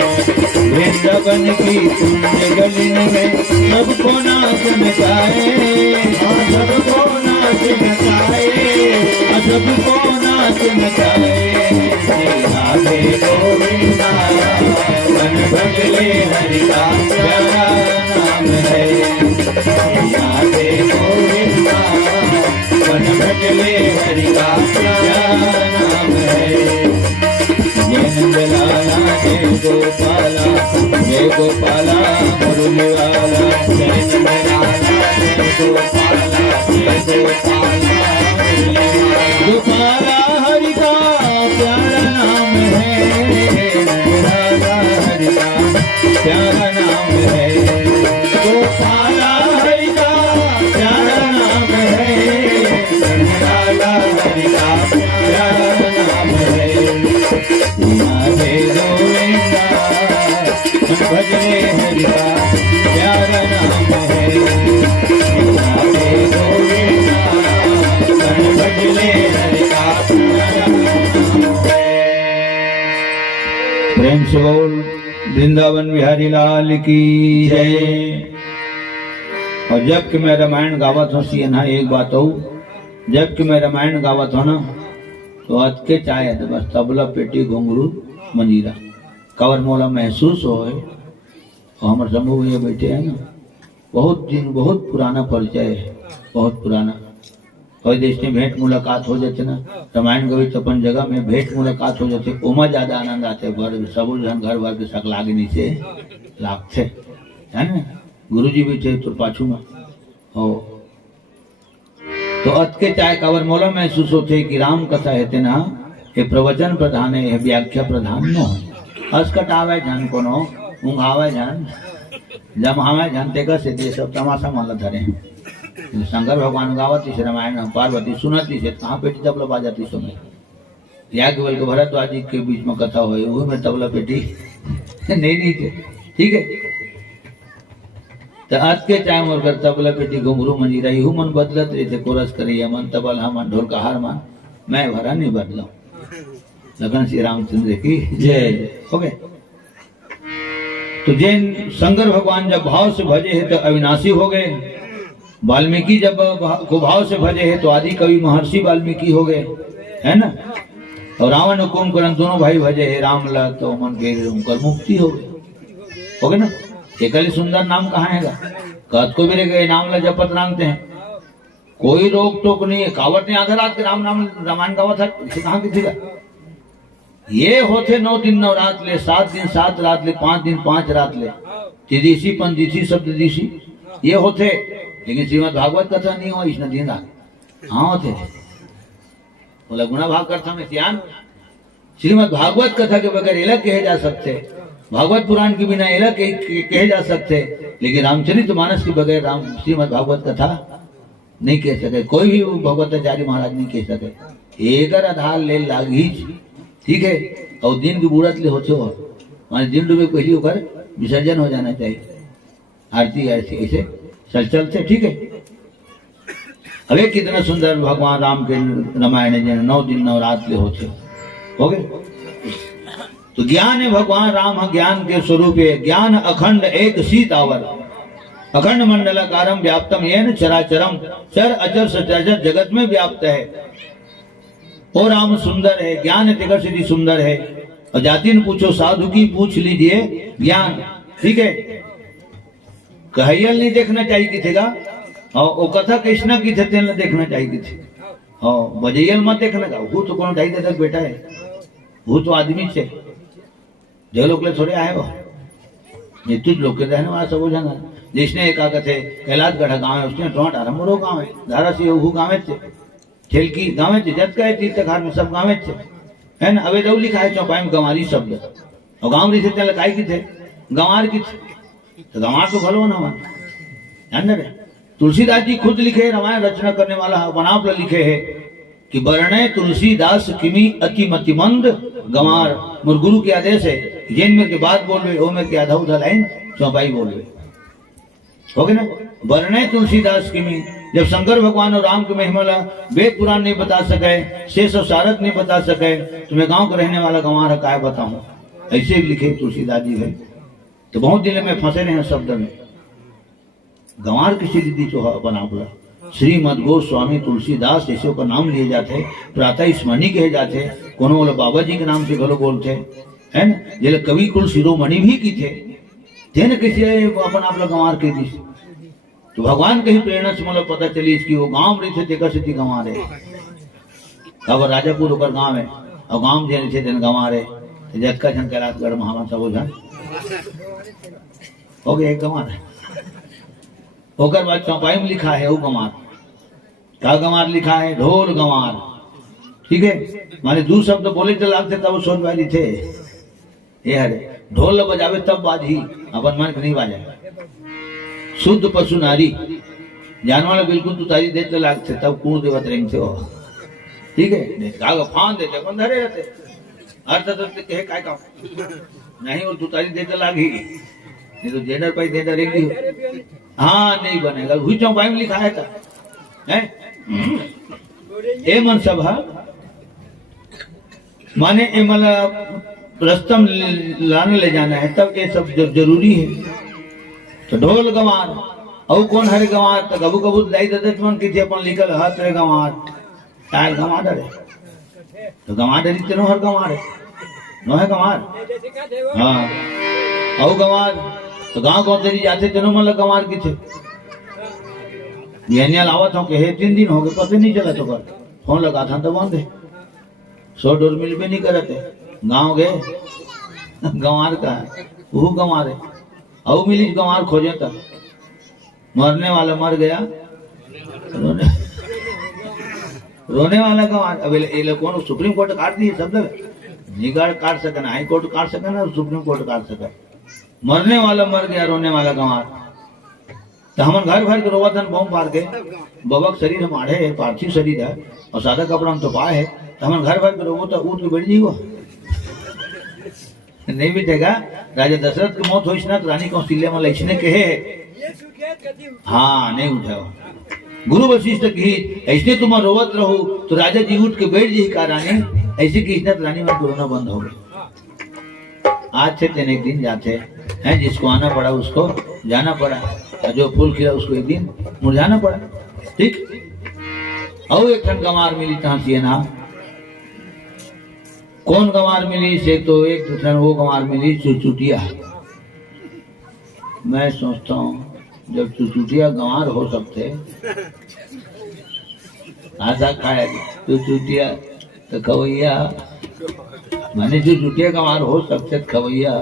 वृंदावन की पुण्य गलिन में सबको नाच नचाए सबको नाच नचाए सबको नाच नचाए राधे गोविंदा मन भजले हरि का प्यारा नाम है राधे गोविंदा मन भजले हरि का प्यारा नाम है जय गोपाला मुरली वाला जय नंदलाला जय गोपाला गोपाला हरि का प्यारा नाम है राधा हरि का प्यारा नाम है गोपाला हरि का प्यारा नाम है राधा हरि का प्यारा नाम है राधे गोविंदा भजरे हरि का प्यारा नाम है राधे गोविंदा भजरे हरि का प्यारा नाम है। प्रेम से बोल वृंदावन बिहारी लाल की जय। और जब कि मैं रामायण गावत हूँ सी ना एक बात हो जब कि मैं रामायण गावत हूँ ना तो हथ के चाहे तो बस तबला पेटी घुंघरू मंजीरा कवर मोला महसूस हो और हमारे समूह ये बैठे हैं ना बहुत दिन बहुत पुराना परिचय है बहुत पुराना और देश में भेंट मुलाकात हो जाते ना रामायण गवी अपन जगह में भेंट मुलाकात हो जाते ओमा ज्यादा आनंद आते सब जन घर भर के सक लागे नीचे लागते है ना गुरु जी भी थे तो पाछू में हो तो अत के चाहे कवर मोला महसूस होते कि राम कथा हेते ना ये प्रवचन प्रधान है व्याख्या प्रधान न हो अस्कट आवे जान कोनो ऊँघ आवे जान जब आवे जानते का से सब तमाशा माला धरे शंकर भगवान गावती से रामायण पार्वती सुनती से कहाँ पेटी तबला बाजाती सुने याज्ञवल्क्य के भरद्वाज जी के बीच में कथा हुई, वो में तबला पेटी नहीं थे, ठीक है। तो आज के टाइम और कर तबला पेटी घुंघरू मंजीरा यू मन बदलत रहे थे, कोरस करिए मन तबल मन ढोल का हार मान, मैं भरा नहीं बदला। लखन श्री रामचंद्र की जय। हो गए। तो जैन शंकर भगवान जब भाव से भजे है तो अविनाशी हो गए, वाल्मीकि जब को भाव से भजे है तो आदि कवि महर्षि वाल्मीकि हो गए, है ना। और रावण और कुंभकर्ण दोनों भाई भजे है राम ला तो मन के उनकर मुक्ति हो गई, हो गए ना। एकली सुंदर नाम कहाँ है, कद को भी गए नाम ला जपत रांगते हैं, कोई रोक टोक नहीं है। कावट ने आधा रात के राम नाम रामायण गावा था, कहाँ की थी। ये होते 9 दिन 9 रात ले, 7 दिन 7 रात ले, 5 दिन 5 रात ले, त्रिदिशी पंचदिशी सप्तदिशी ये होते। लेकिन श्रीमद भागवत कथा नहीं हुआ इसने दिन रात, हाँ होते बोला गुणा भाग कथा में ध्यान। श्रीमद भागवत कथा के बगैर अलग कहे जा सकते, भागवत पुराण के बिना अलग कहे जा सकते, लेकिन रामचरितमानस के बगैर राम श्रीमद भागवत कथा नहीं कह सके, कोई भी भगवताचार्य महाराज नहीं कह सके। एकर आधार ले लागी, ठीक है। और दिन की बूढ़त ले होते हो मान दिन डूबे पहले होकर विसर्जन हो जाना चाहिए, आरती ऐसे ऐसे चल चलते, ठीक है। अरे कितना सुंदर भगवान राम के रामायण 9 दिन 9 रात ले होते हो गए। तो ज्ञान है भगवान राम, ज्ञान के स्वरूप है। ज्ञान अखंड एक सीतावर, अखंड मंडलाकारम व्याप्तम येन चराचरम, चर अचर सचराचर जगत में व्याप्त है। और राम सुंदर है, ज्ञान तिगर सिद्धि सुंदर है। और जाति ने पूछो साधु की पूछ लीजिए ज्ञान, ठीक है। कहयल नहीं देखना चाहिए कि थेगा, और वो कथा कृष्ण की थे तेल देखना चाहिए थे, और बजैयल मत देखना का। वो तो कौन ढाई तक बेटा है, वो तो आदमी से जो लोग ले थोड़े आए वो नित्युज लोग के रहने वाला सब हो जाना। जिसने एक आगत है कैलाशगढ़ गाँव है, उसने टोट आरम्भो गाँव है, धारा से वो गाँव है, ठेलकी गाँव है, जत का तीर्थघाट में सब गाँव है ना। अवे दऊ लिखा है चौपाई में गंवारी शब्द, और गाँव रिश्ते तेल लखाई की थे गंवार की थे, तो गंवार तो भलो ना ध्यान रहे। तुलसीदास जी खुद लिखे, रामायण रचना करने वाला बनाप लिखे है कि वर्णे तुलसीदास किमी अति मतिमंद गंवार। मोर गुरु के आदेश है, जैन में के बात बोल रहे हो में के आधा उधा लाइन चौपाई बोल रहे, हो गए ना। वर्णे तुलसीदास किमी, जब शंकर भगवान और राम के महिमा वेद पुराण नहीं बता सके, शेष और सारद नहीं बता सके, तो मैं गांव का रहने वाला गंवार है काय बताऊं, ऐसे लिखे तुलसीदास जी है। तो बहुत दिल में फंसे रहे हैं शब्द में। गंवार किसी दीदी जो बना बोला श्रीमद गोस्वामी तुलसीदास जैसे का नाम लिए जाते, प्रातः स्मरणी कहे जाते, कोनो बोले बाबा जी के नाम से घलो बोलते, है ना। जैसे कवि कुल शिरोमणि भी की थे न किसी अपन आप लोग गंवार के दी। तो भगवान कहीं प्रेरणा से मतलब पता चली इसकी वो गांव रही थे देखा सिद्धि गंवार है। अब राजापुर होकर गांव है, और गांव जे थे दिन गंवार है, जत का झन कैलाशगढ़ महामा सब झन हो गया एक गंवार है। होकर बाद चौपाई में लिखा है वो गंवार, क्या गंवार लिखा है, ढोल गंवार, ठीक है। माने दो शब्द बोले तो लागते तब सोच भाई थे ये हरे ढोल बजावे तब बाजी, अपन मन नहीं बाजा। शुद्ध पशु नारी जानवर बिल्कुल तू तारी देते लागते तब कूद देवत रेंग थे, ठीक है। काग फान देते अपन धरे रहते, अर्थ तो कहे काय का नहीं, और तू तारी देते लागी नहीं तो जेडर पाई दे डरेगी, हाँ नहीं बनेगा। हुई चौपाई में लिखा है था, है ए मन सभा माने ए मतलब रस्तम लाने ले जाना है, तब ये सब जरूरी है। तो ढोल गंवार और कौन हरे गंवार, तो कबू कबू दाई ददत मन की थी अपन लिखल हाथ रे गंवार, टायर गंवार डरे, तो गंवार डरी तेनो हर गंवार है, नो है गंवार, हाँ। और गंवार तो गांव गांव तेरी जाते तेनो मतलब गंवार की थे। ये लावत हूँ कि 3 दिन हो गए पता नहीं चला, तो पर फोन लगा था तो बंद 100 डोर मिल भी नहीं करते। गांव गए गंवार का वो गंवार है, और मिली गंवार खोजे तक मरने वाला मर गया, रोने वाला गंवार। अब ये कौन सुप्रीम कोर्ट काट दी शब्द, निगाड़ काट सके ना, हाई कोर्ट काट सके ना, सुप्रीम कोर्ट काट सके। मरने वाला मर गया, रोने वाला गंवार। तो हम घर भर के रोवतन बम पार के बबक शरीर हम आढ़े है, पार्थिव शरीर है, और सादा कपड़ा हम तो पाए है, हमारे घर भर में रोबो तो ऊँट के बैठ जाइयो नहीं बैठेगा। राजा दशरथ की मौत हुई ना तो रानी कौशल्या में लक्षण कहे हाँ नहीं उठा। गुरु वशिष्ठ की ऐसे तुम रोवत रहो तो राजा जी उठ के बैठ जी का रानी ऐसे की तो रानी में कोरोना बंद हो गई। आज से दिन एक दिन जाते हैं जिसको आना पड़ा उसको जाना पड़ा और जो फूल खिला उसको एक दिन मुरझाना पड़ा। ठीक और एक ठन गंवार मिली तहाँ से ना कौन गंवार मिली से तो एक ठन वो गंवार मिली चुचुटिया। मैं सोचता हूँ जब चुचुटिया गंवार हो सकते आधा खाया चुचुटिया तो खवैया मैंने चुचुटिया गंवार हो सकते खवैया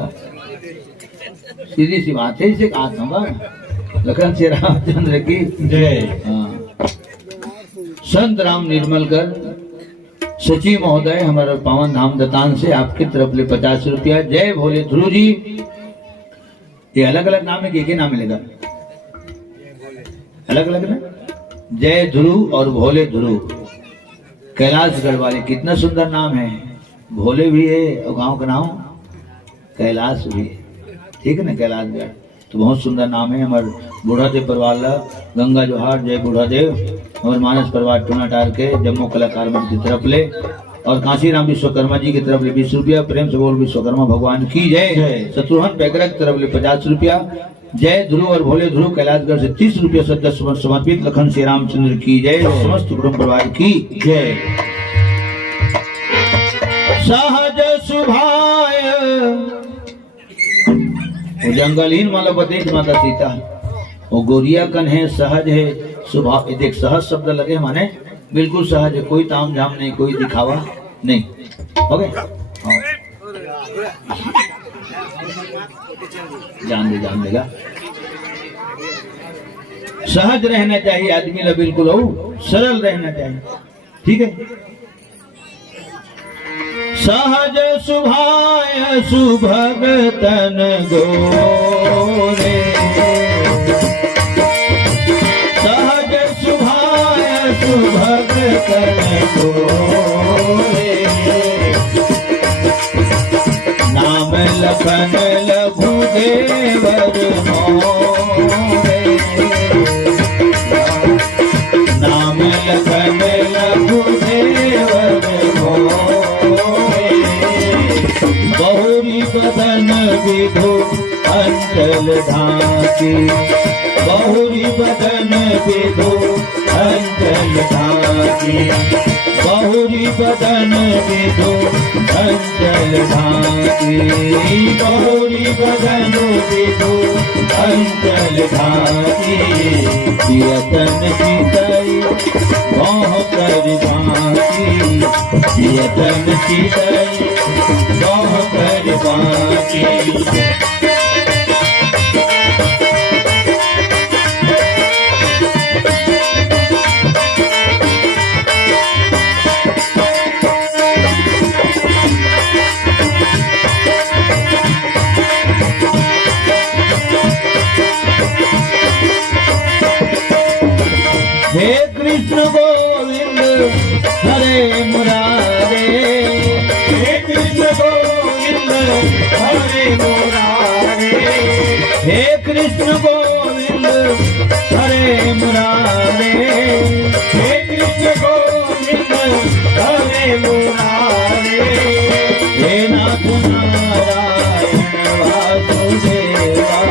सीधी सी बात है। इसे कहा था लखन श्री रामचंद्र की जय। संत राम निर्मलकर सचिव महोदय हमारा पावन धाम दतान से आपकी तरफ ले 50 रुपया। जय भोले ध्रुव जी। ये अलग अलग नाम है कि एक ही नाम मिलेगा? अलग अलग ना। जय ध्रुव और भोले ध्रुव कैलाशगढ़ वाले कितना सुंदर नाम है। भोले भी है और गांव का नाम कैलाश भी है। ठीक है ना कैलाशगढ़ तो बहुत सुंदर नाम है। हमारे बूढ़ादेव परिवार गंगा जोहार जय बूढ़ादेव और मानस परिवार टूनाटार के जम्मू कलाकार मंच की तरफ ले और काशीराम विश्वकर्मा जी की तरफ ले 20 रुपया। प्रेम से बोल विश्वकर्मा भगवान की जय। शत्रुघ्न पैगरा की तरफ ले 50 रुपया। जय ध्रुव और भोले ध्रुव कैलाशगढ़ से 30 रुपया सदस्य समर्पित। लखन श्री रामचंद्र की जय। समस्त कुटुंब परिवार की जय। सहज सुभाय वो जंगलहीन मालवदेश माता सीता वो गोरिया कन है सहज है स्वभाव। देख सहज शब्द लगे माने बिल्कुल सहज है कोई ताम झाम नहीं कोई दिखावा नहीं। ओके जान देगा सहज रहना चाहिए आदमी ला बिल्कुल हो सरल रहना चाहिए। ठीक है सहज सुभाय सुभगतन गोरे सहज सुभाय सुभगतन गोरे नाम लखन लघुदेवर मोरे नाम लखन लघुदेवर मोरे बहुरी बदन विधु अंचल ढाकी बहुरी बदन विधु अंचल ढाकी बहुरी बदन विधु अंचल ढाकी बहुरी बदन विधु अंचल ढाकी यतन सीतई मोह कर बाकी यतन सीतई मोह कर बाकी। हे कृष्ण गोविंद हरे मुरारे हे कृष्ण गोविंद हरे मुरारे हे कृष्ण गोविंद हरे मुरारे हे कृष्ण गोविंद हरे मुरारे हे नाथ नारायण वासुदेवा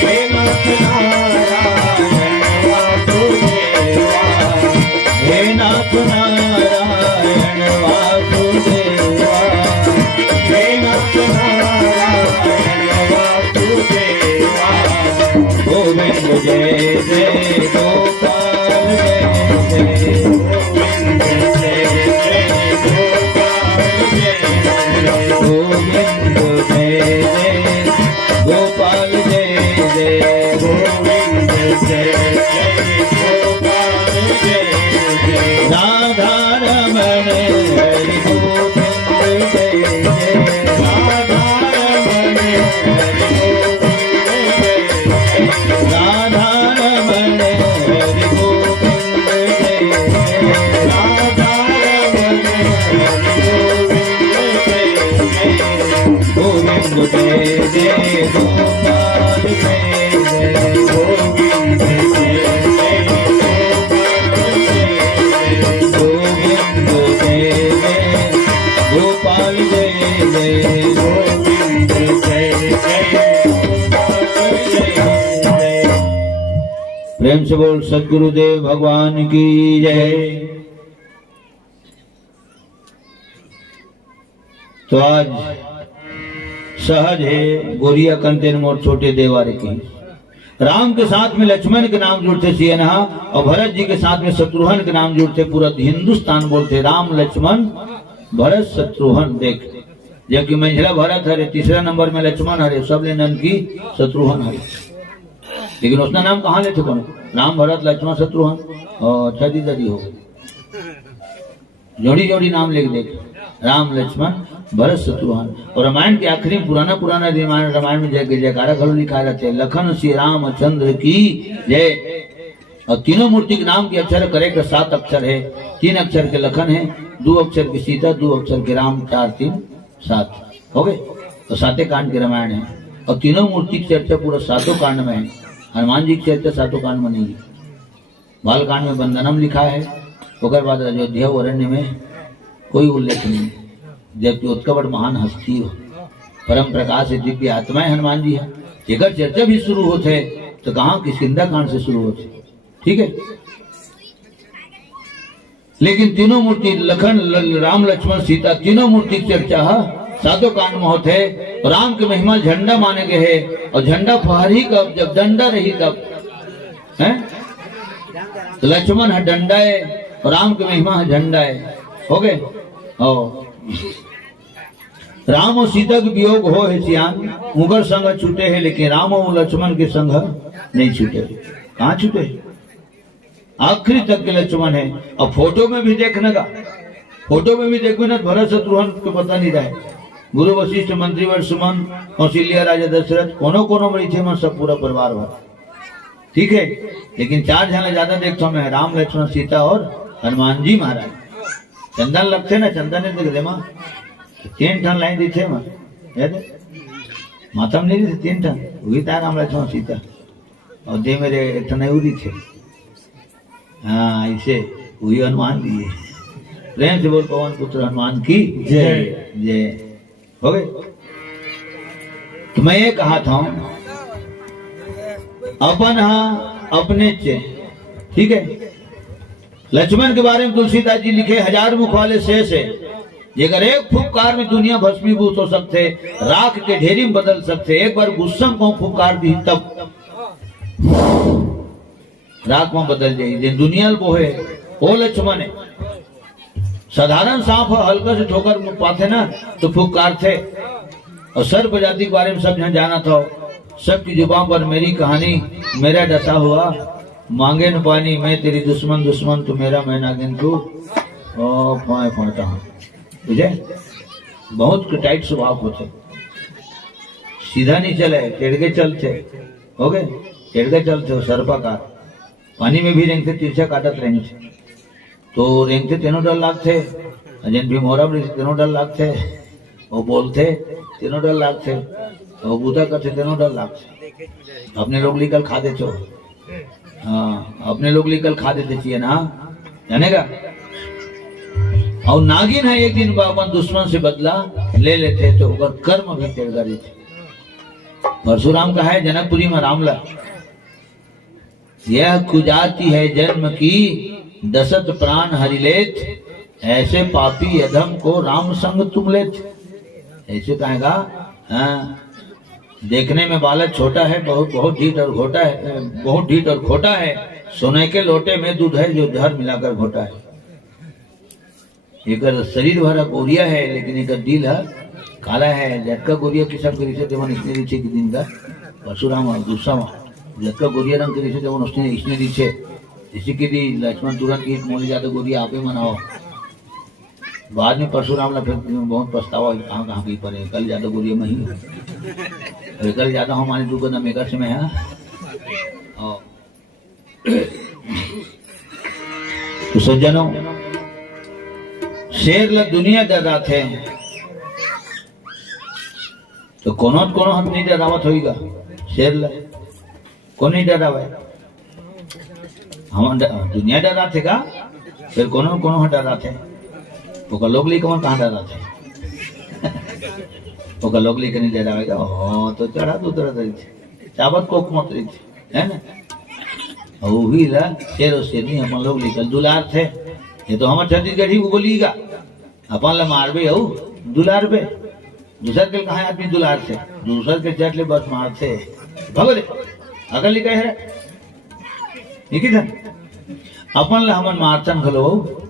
हे नाथ नारायण वासुदेवा हे नाथ नारायण वासुदेवा हे नाथ नारायण वासुदेवा गोविंद जय जय गोपाल जय जय गोविंद जय जय गोपाल जय गोविंद जय जय गोपाल जय जय गोविंद जय जय गोपाल जय जय राधा रमण हरि गोविंद जय जय राधा रमण हरि गोविंद जय जय राधा रमण जय जय गोपाल जय जय गोविंद जय जय गोविंद जय जय गोपाल जय जय गोविंद जय जय गोपाल जय जय। प्रेम से बोल सद्गुरुदेव भगवान की जय। तो आज सहज है गोरिया कंतेन मोर छोटे देवारे की। राम के साथ में लक्ष्मण के नाम जुड़ते सियनहा और भरत जी के साथ में शत्रुघ्न के नाम जुड़ते पूरा हिंदुस्तान बोलते राम लक्ष्मण भरत शत्रुघ्न। देख जबकि मंझला भरत हरे, तीसरा नंबर में लक्ष्मण हरे, सब ले नन की शत्रुघ्न हरे। लेकिन उसका नाम कहाँ लेते कौन? राम भरत लक्ष्मण शत्रुघ्न और छठी दरी हो गई, जोड़ी जोड़ी नाम लिख देख, राम लक्ष्मण भरत शत्रुघ्न। और रामायण के आखिरी पुराना रामायण में जय जयकारा घरों लिखा रहते हैं, लखन श्री रामचंद्र की जय। और तीनों मूर्ति के नाम के अक्षर करेक्ट 7 अक्षर है, 3 अक्षर के लखन है, 2 अक्षर की सीता, 2 अक्षर के राम, 4 3 7 हो गए। तो 7 कांड के रामायण है और तीनों मूर्ति की चर्चा पूरा 7 कांड में है। हनुमान जी की चर्चा 7 कांड में नहीं है। बालकांड में वंदनम लिखा है, उसके बाद अयोध्या अरण्य में कोई उल्लेख नहीं, जबकि उत्कट महान हस्ती हो, परम प्रकाश है, दिव्य आत्माएं हनुमान जी है। अगर चर्चा भी शुरू होते तो कहाँ किष्किंधा कांड से शुरू होते, ठीक है। लेकिन तीनों मूर्ति लखन राम लक्ष्मण सीता तीनों मूर्ति की चर्चा 7 कांड में होते है। राम के महिमा झंडा माने गए है, और झंडा फहर ही कब जब डंडा रही तब है। तो लक्ष्मण है डंडा है और राम के महिमा है झंडा है, हो गए। और राम और सीता के वियोग हो है सियान, उगर संग छूटे है, लेकिन राम और लक्ष्मण के संग नहीं छूटे। कहाँ छूटे? आखिरी तक के लक्ष्मण है। और फोटो में भी देखने का, फोटो में भी देखो ना, भरत शत्रुघ्न को पता नहीं रहा है। गुरु वशिष्ठ मंत्रीवर सुमन कौशल्या राजा दशरथ कोनो में थे, सब पूरा परिवार भर, ठीक है। लेकिन 4 जन ज्यादा देखता मैं, राम लक्ष्मण सीता और हनुमान जी महाराज। चंदन लगते ना, चंदन ने देख दे माँ 3 ठन लाइन दी थे माँ, माता में नहीं दी 3 ठन, वही था राम लक्ष्मण सीता। और दे मेरे एक ठन उड़ी थे, हाँ ऐसे वही हनुमान जी है। प्रेम से बोल पवन पुत्र हनुमान की जय जय। हो गए। तो मैं ये कहा था अपन अपने चे, ठीक है। लक्ष्मण के बारे में तुलसीदास जी लिखे, 1000 मुख वाले शेष है, अगर एक फुफकार में दुनिया भस्मीभूत हो सकते, राख के ढेरी में बदल सकते। एक बार गुस्सम को फुफकार दी तब राख में बदल जाएगी। दुनिया वो है, वो लक्ष्मण है। साधारण सांप हल्का से ठोकर पाते ना तो फुफकार थे। और सर्प जाति के बारे में सब जाना था, सबकी जुबान पर मेरी कहानी, मेरा डसा हुआ मांगे न पानी, मैं तेरी दुश्मन दुश्मन तू मेरा, मैं नागिन तू पहुंचता हूँ तुझे। बहुत टाइट स्वभाव होते, सीधा नहीं चले, टेढ़ के चलते, हो गए टेढ़ के चलते हो। सर्पाकार पानी में भी रेंगते, तिरछा काटत रेंगते, तो रेंगते तेनों डर लागते, जिन भी मोरा तेनों डर लागते, वो बोलते तेनों डर लागते, वो बूता करते तेनों डर लागते। अपने लोग निकल खा देते हो, हाँ अपने लोग निकल खा देते चाहिए ना, जानेगा। और नागिन है, एक दिन अपन दुश्मन से बदला ले लेते तो अगर कर्म भी तेरगा देते। परशुराम का है जनकपुरी में रामला, यह कुजाती है जन्म की 10 प्राण हरिलेत, ऐसे पापी अधम को राम संग तुम लेत। ऐसे कहेगा, हाँ देखने में बालक छोटा है, बहुत ढीठ और खोटा है, बहुत ढीठ और खोटा है, सोने के लोटे में दूध है जो जहर मिलाकर घोटा है। एक शरीर भरा गोरिया है, लेकिन एक दिल है काला है। झटका गोरिया किसम के रीचे देवन इसने रीचे की दिन का परशुराम गुस्सा झटका गोरिया रंग के रीचे देवन उसने इसने रीचे, इसी के लिए लक्ष्मण तुरंत की मोली जाते गोरिया आप ही मनाओ। बाद में परशुराम ने फिर बहुत पछतावा, कहाँ कहीं पर कल ज्यादा गोरिया में ही कल ज्यादा हमारे दूसरे न मेकर से में है। तो सज्जनों, शेर लग दुनिया डर रहा थे, तो कोनो हाथ नहीं डरावत होगा शेर ला कौन नहीं डरावे हम दुनिया डरा थे का फिर कोनो हाथ डरा थे वो लोग ली कौन कहाँ डरा थे वो लोग ली नहीं डरावेगा हो तो चढ़ा तो उतरा रही थी चावत कोक मत रही थी है ना वही ला शेर और शेरनी हम लोग निकल दुलार थे ये तो हमारे छत्तीसगढ़ ही बोलिएगा अपन ला मारबे हो दुलार पे दूसर के कहा आदमी दुलार थे दूसर के चट ले बस मारते भगो दे अगर लिखा है लिखी था अपन ला हमन मारथन घलो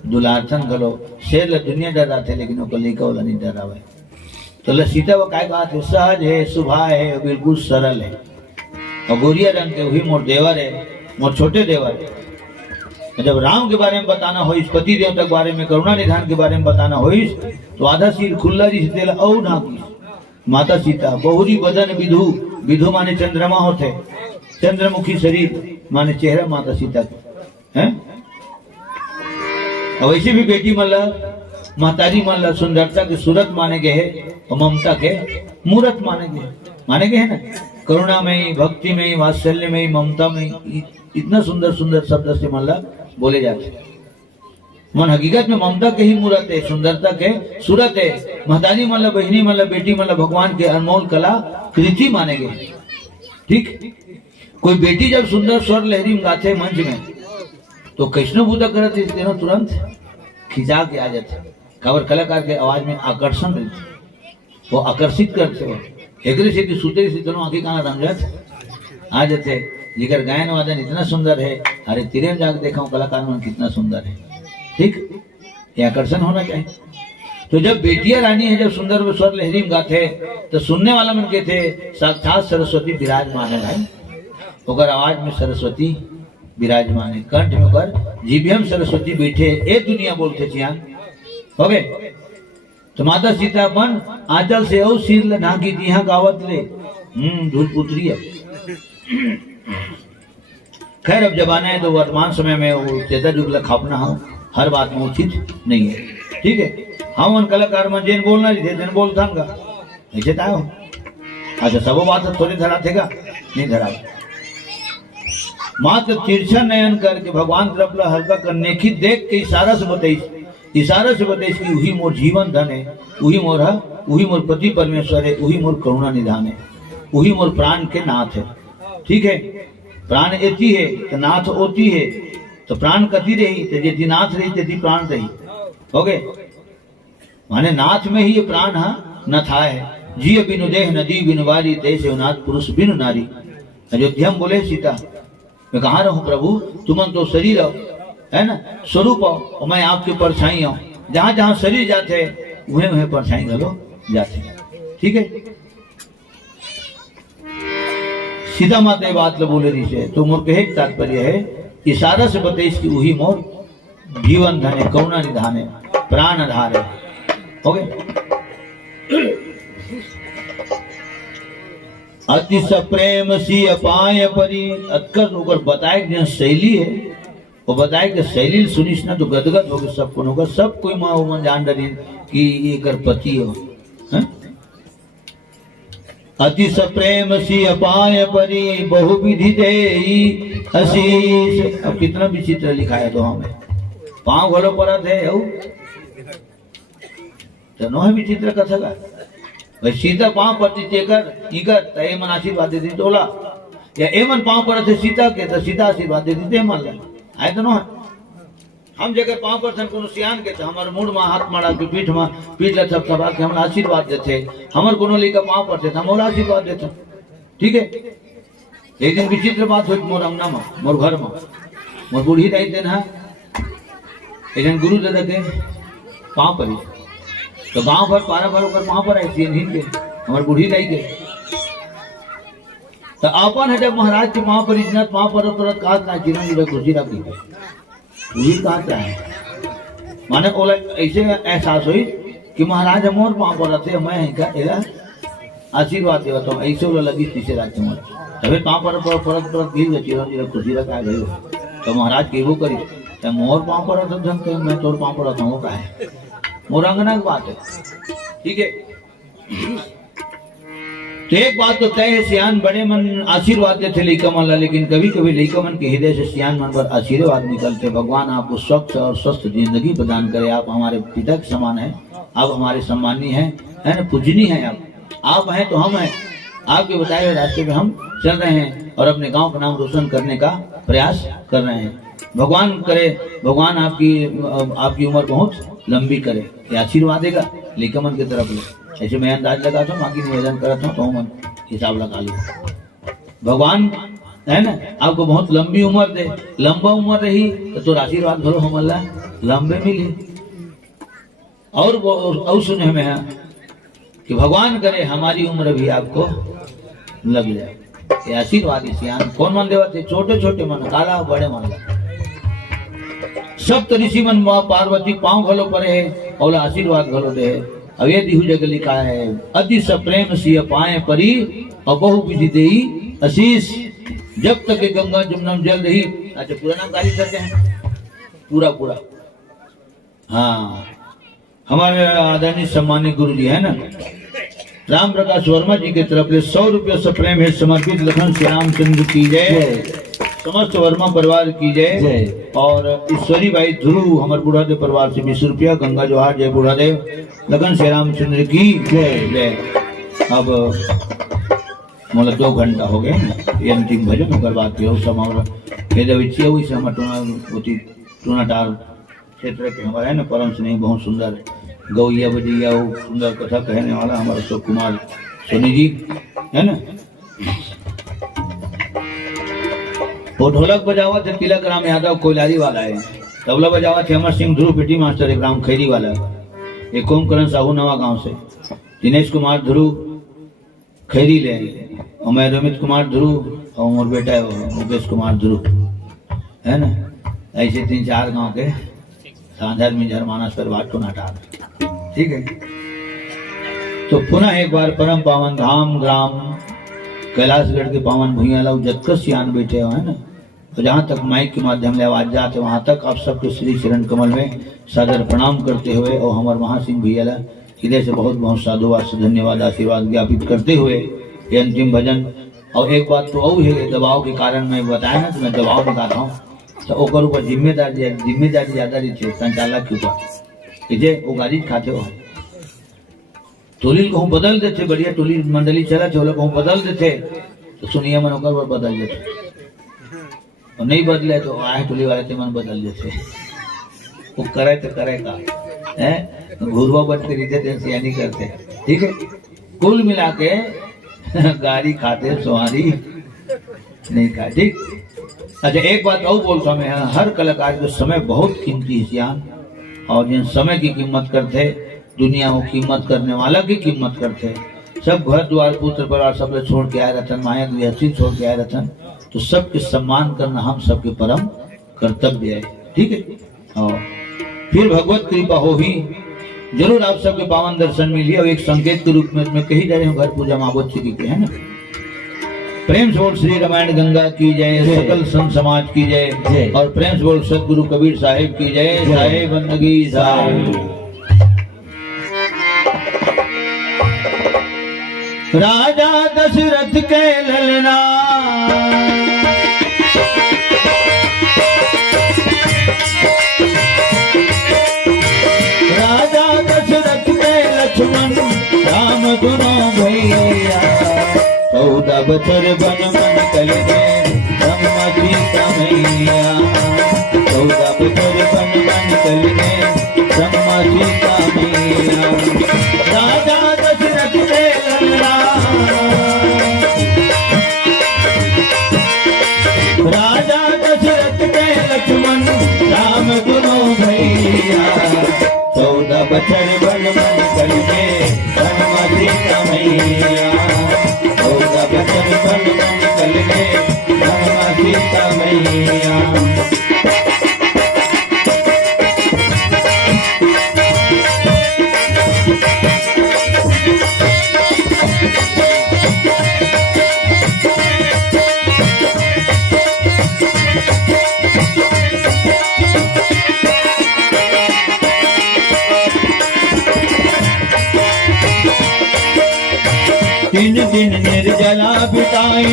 दुलारथन घलो शेर ला दुनिया डरा थे लेकिन वो लिखा वाला नहीं डरावे तो ला सीता वो काय बात है सहज है सुभा है बिल्कुल सरल है और गोरिया रंग के वही मोर देवर है मोर छोटे देवर है। जब राम के बारे में बताना हो पति देवता के बारे में करुणा निधान के बारे में बताना हो तो आधा सिर खुल्ला जी से तेला और ना माता सीता बहुरी बदन विधु विधु माने चंद्रमा होते चंद्रमुखी शरीर माने चेहरा माता सीता है और वैसे भी बेटी मल्ला महतारी मल्ला सुंदरता के सूरत माने गए है और ममता के मूरत माने गए है ना करुणा में ही भक्ति में ही वात्सल्य में ही ममता में ही इतना सुंदर सुंदर शब्द से मल्ला बोले जाते मन हकीकत में ममता के ही मूरत है सुंदरता के सूरत है महतारी मल्ला बहनी मल्ला बेटी मल्ला भगवान के अनमोल कला कृति माने गए ठीक कोई बेटी जब सुंदर स्वर लहरी में गाते मंच में तो कृष्ण बूता करते तीनों तुरंत खिंचा के आ जाते खबर कलाकार के आवाज में आकर्षण रहते वो आकर्षित करते हो एक से सुते से दोनों आंखें कहाँ रंगत आ जाते जिगर गायन वादन इतना सुंदर है अरे तिरे में जाकर देखा हूँ कलाकार में कितना सुंदर है ठीक ये आकर्षण होना चाहिए तो जब बेटियां रानी है जब सुंदर स्वर लहरी में गाते तो सुनने वाला मन के थे साक्षात सरस्वती विराजमान है भाई ओकर आवाज में सरस्वती विराजमान है कंठ में ओकर जीभियम सरस्वती बैठे ए दुनिया बोलते चियान हो गए तो माता सीता अपन आंचल से और सिर ल ढांकी थी यहाँ गावत ले धूल पुत्री है खैर अब जमाना है तो वर्तमान समय में वो चेता जुगला खापना हो हर बात में उचित नहीं है ठीक है हम उन कलाकार में जेन बोलना थे जेन बोलता ऐसे था अच्छा सब बात थोड़ी धरा थे का नहीं धरा मात्र तिरछा नयन करके भगवान तरफ ला हल्का करने की देख के इशारा से बताई कि वही मोर जीवन धन है वही मोर पति परमेश्वर है वही मोर करुणा निधान है वही मोर प्राण के नाथ है ठीक है प्राण एती है तो नाथ ओती है तो प्राण कति रही तो यदि नाथ रही यदि प्राण रही हो गए माने नाथ में ही ये प्राण न था है जिय बिनु देह नदी बिनु वारी तैसे नाथ पुरुष बिनु नारी अयोध्या में बोले सीता मैं कहाँ रहूं प्रभु तुमन तो शरीर हो है ना स्वरूप हो और मैं आपके परछाई हूँ जहां जहां शरीर जाते वहीं परछाई घलो जाते ठीक है सीधा माता बात बोले रही से तो मोर कहे तात्पर्य है इशारा से बताइए कि वही मोर जीवन धन है करुणा निधान है प्राण आधार है हो गए अति सप्रेम सी अपाय परी अतकर ओकर बताए कि शैली है वो बताए कि शैली सुनिस ना तो गदगद हो गए सब को होगा सब कोई माँ मन जान डरी कि ये कर पति हो है? अति सप्रेम सी अपाय परी बहु विधि देई आशीष अब कितना विचित्र लिखा है तो हमें पांव घोलो परत है तो नो है विचित्र कथा का भाई सीता पांव पति चेकर इकर तय मन आशीर्वाद देती तोला या ए मन पांव परत है सीता के तो सीता आशीर्वाद देती ते मन ला आए तो नो है हम जगह पांव पर को सियान के हमारे मुंड में हाथ मारा के पीठ ला सब थपा के हमरा आशीर्वाद देते हमर कोनो लेकर पांव पर थे हम आशीर्वाद देते ठीक है एक दिन विचित्र बात हुई मोर अंगना में मोर घर में मोर बूढ़ी दाई देना एक दिन गुरु दादा के पांव पर तो गांव भर पारा भर होकर पांव पर आई हिंद के हमारे बूढ़ी दाई के तो अपन है जब महाराज के पांव पर इतना पांव पर तुरंत कहा ना चिरंजी कुर्सी रख दी वही कहा है माने बोला ऐसे एहसास हुई कि महाराज मोर पांव पर रहते मैं इनका आशीर्वाद देवा तो ऐसे बोला लगी तीसरे राज्य में तभी पांव पर फरक गिर गई चिरंजी कुर्सी रखा गई तो महाराज केबो करी तो मोर पांव पर रहता तो मैं तोर पांव पर रहता हूँ का है मोर अंगना की बात है ठीक है तो एक बात तो तय है, सियान बड़े मन आशीर्वाद देते लइका मन ला, लेकिन कभी कभी लइका मन के हृदय से सियान मन पर आशीर्वाद निकलते। भगवान आपको स्वच्छ और स्वस्थ जिंदगी प्रदान करे। आप हमारे पिता के समान हैं, आप हमारे सम्मानी हैं, है ना, पूजनी हैं। आप हैं तो हम हैं। आपके बताए हुए रास्ते में हम चल रहे हैं और अपने गांव का नाम रोशन करने का प्रयास कर रहे हैं। भगवान करे, भगवान आपकी उम्र बहुत लंबी करे, ये आशीर्वाद देगा लइका मन की तरफ ले। ऐसे मैं अंदाज लगाता हूँ, बाकी निवेदन करता हूँ तो मन हिसाब लगा लो। भगवान है ना आपको बहुत लंबी उम्र दे, लंबा उम्र रही तो आशीर्वाद भरो हम अल्लाह लंबे मिले। और सुने में है कि भगवान करे हमारी उम्र भी आपको लग जाए, ये आशीर्वाद सियान कौन मन देवा थे? छोटे छोटे मन, काला बड़े मन ला सब ऋषि मन माँ पार्वती पांव घलो परे है और आशीर्वाद घलो दे। अब ये दिहु जग लिखा है, अति सप्रेम सिय पाए परी और बहु विधि देई आशीष, जब तक ये गंगा जमुना जल रही। अच्छा पूरा नाम गाली करते हैं, पूरा पूरा। हाँ हमारे आदरणीय सम्मानित गुरु जी है ना राम प्रकाश वर्मा जी की तरफ से 100 रुपये सप्रेम है समर्पित। लखन श्री रामचंद्र की जय, समस्त वर्मा परिवार की जय। और ईश्वरी भाई ध्रुव हमारे बुढ़ादेव परिवार से 20 रुपया। गंगा जोहार जय बुढ़ादेव, लखन श्री रामचंद्र की जय। अब मतलब 2 घंटा हो गए ना, ये अंतिम भजन होकर बात हो सब हमारा वही से हमारे टूनाटार क्षेत्र के हमारे है ना परम स्नेही बहुत सुंदर गौया बजैया सुंदर कथा कहने वाला हमारा अशोक कुमार सोनी जी है ना। वो ढोलक बजावा थे तिलक राम यादव कोयलारी वाला है, तबला बजावा थे अमर सिंह ध्रुव पेटी मास्टर एक राम खैरी वाला, एक ओमकरण साहू नवा गांव से, दिनेश कुमार ध्रुव खैरी ले, और मैं रमित कुमार ध्रुव और मोर बेटा है मुकेश कुमार ध्रुव है ना। ऐसे 3-4 गांव के सांधर मिंजर मानस परिवार को नाटार, ठीक है। तो पुनः एक बार परम पावन धाम ग्राम कैलाशगढ़ के पावन भुइयां लव जतकर सियान बैठे हुए है ना, तो जहाँ तक माइक के माध्यम से आवाज जाते वहां तक आप सबके श्री चरण कमल में सादर प्रणाम करते हुए और हमारे महासिंह भैया हृदय से बहुत बहुत साधुवाद से धन्यवाद आशीर्वाद ज्ञापित करते हुए ये अंतिम भजन। और एक बात तो और है, दबाव के कारण मैं बताया ना, तो मैं दबाव में गाता हूँ तो ओकर ऊपर जिम्मेदारी ज्यादा रही है संचालक के ऊपर, जे वो गाड़ी खाते हो टोली कहूँ बदल देते, बढ़िया टोली मंडली चला थे कहूँ बदल देते तो सुनिए मन होकर बदल देते, और नहीं बदले तो आए टोली वाले थे मन बदल देते। वो करे तो करे का है, घुरवा बन के रीते थे सियानी करते, ठीक है। कुल मिला के गाड़ी खाते सवारी नहीं खा, ठीक। अच्छा एक बात और बोलता मैं, हर कलाकार के समय बहुत कीमती सियान, और जिन समय की कीमत करते दुनिया को कीमत करने वाला की कीमत करते। सब घर द्वार पुत्र परिवार सब लोग छोड़ के आए रतन, माया गृहस्थी छोड़ के आए रतन, तो सबके सम्मान करना हम सबके परम कर्तव्य है, ठीक है। और फिर भगवत कृपा हो भी जरूर आप सबके पावन दर्शन मिलिए। और एक संकेत के रूप में मैं कही जा रही हूँ घर पूजा माबोध श्री के है ना, प्रेम से बोल श्री रामायण गंगा की जय, सकल संत समाज की जय, और प्रेम से बोल सदगुरु कबीर साहिब की जय, साहेब बंदगी साहिब। राजा दशरथ के ललना राजा दशरथ के लक्ष्मण राम दोनों भैया, 14 बछर बन मन कल में ब्रह्मा सीता मैया, 14 बछर बन मन कल में ब्रह्मा सीता मैया। राजा दशरथ के ललना राजा दशरथ के लक्ष्मण राम दोनों भैया, 14 बछर बन मन कल में ब्रह्मा सीता मैया, 14 बछर बन मन कल में ब्रह्मा सीता मैया। तीन दिन निर्जला बिताई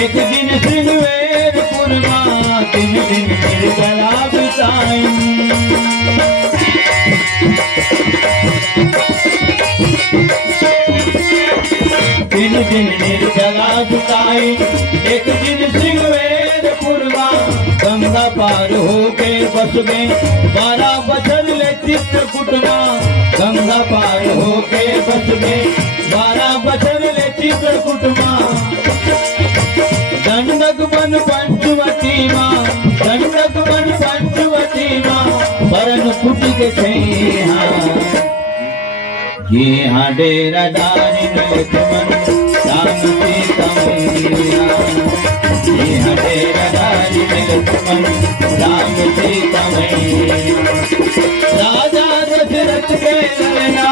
एक दिन श्रृंगवेरपुर माँ, तीन दिन निर्जला बिताई। तीन दिन निर्जला बिताई एक दिन श्रृंगवेरपुर माँ, गंगा पार होके बस गए 12 बछर ले चित्रकूट माँ, गंगा पार होके बस गए 12 बछर ले चित्रकूट माँ। दंडक बन पंचवटी माँ, दंडक बन पंचवटी माँ, परन कुटी के छैया जी हाँ डेरा डारी लक्ष्मण राम सीता मैया, जी हाँ डेरा डारी लक्ष्मण राम सीता मैया। राजा दशरथ के ललना,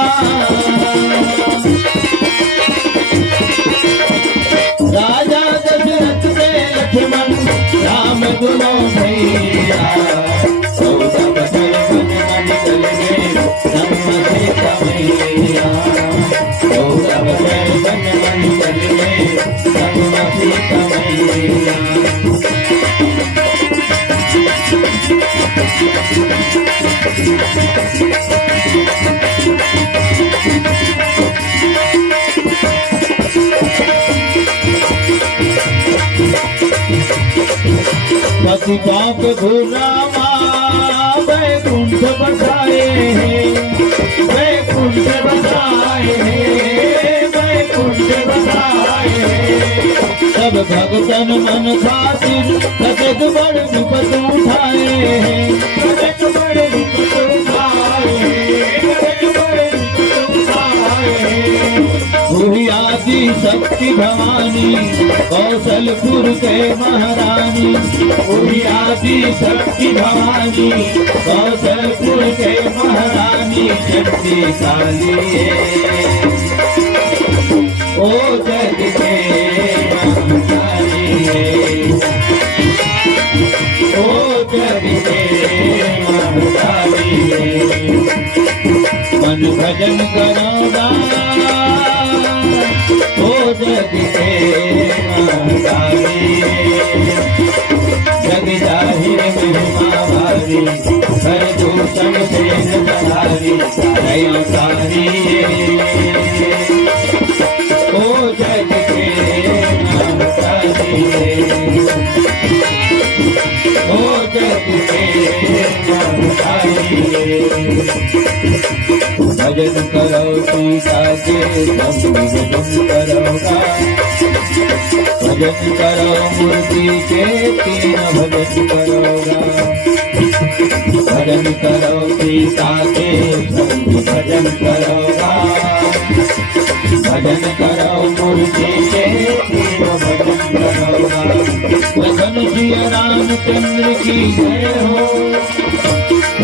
राजा दशरथ के लक्ष्मण राम दोनों भैया, 14 बछर मन मन चल गए राम सीता मैया, 14 बछर मन मन चल गए राम सीता मैया। पति पाप घुरामा वैकुंठ बसाए हैं, वैकुंठ बसाए हैं, वैकुंठ बसाए हैं। सब भगतन मन खातिर कतक बड़ विपत उठाए हैं, कतक बड़ विपत उठाए हैं, कतक बड़ विपत उठाए हैं। पूरी आदि शक्ति भवानी कौशलपुर के महारानी, पूरी आदि शक्ति भवानी कौशलपुर के महारानी, शक्ति काली ओ जग के महाकाली ओ जग के महाकाली। मन भजन करोगा ओ जग के महाकाली, जग जाहिर महिमा भारी, हर दूषण से नधारी दयाकारी ओ जग के महाकाली, ओ जग के महाकाली। भजन करो सीता के सब भजन करोगा, भजन करो मूर्ति के तीन भजन करोगा, भजन करो सीता के सब भजन करोगा, भजन करो मूर्ति के तीन भजन करोगा। लखन सिया रामचंद्र की जय हो,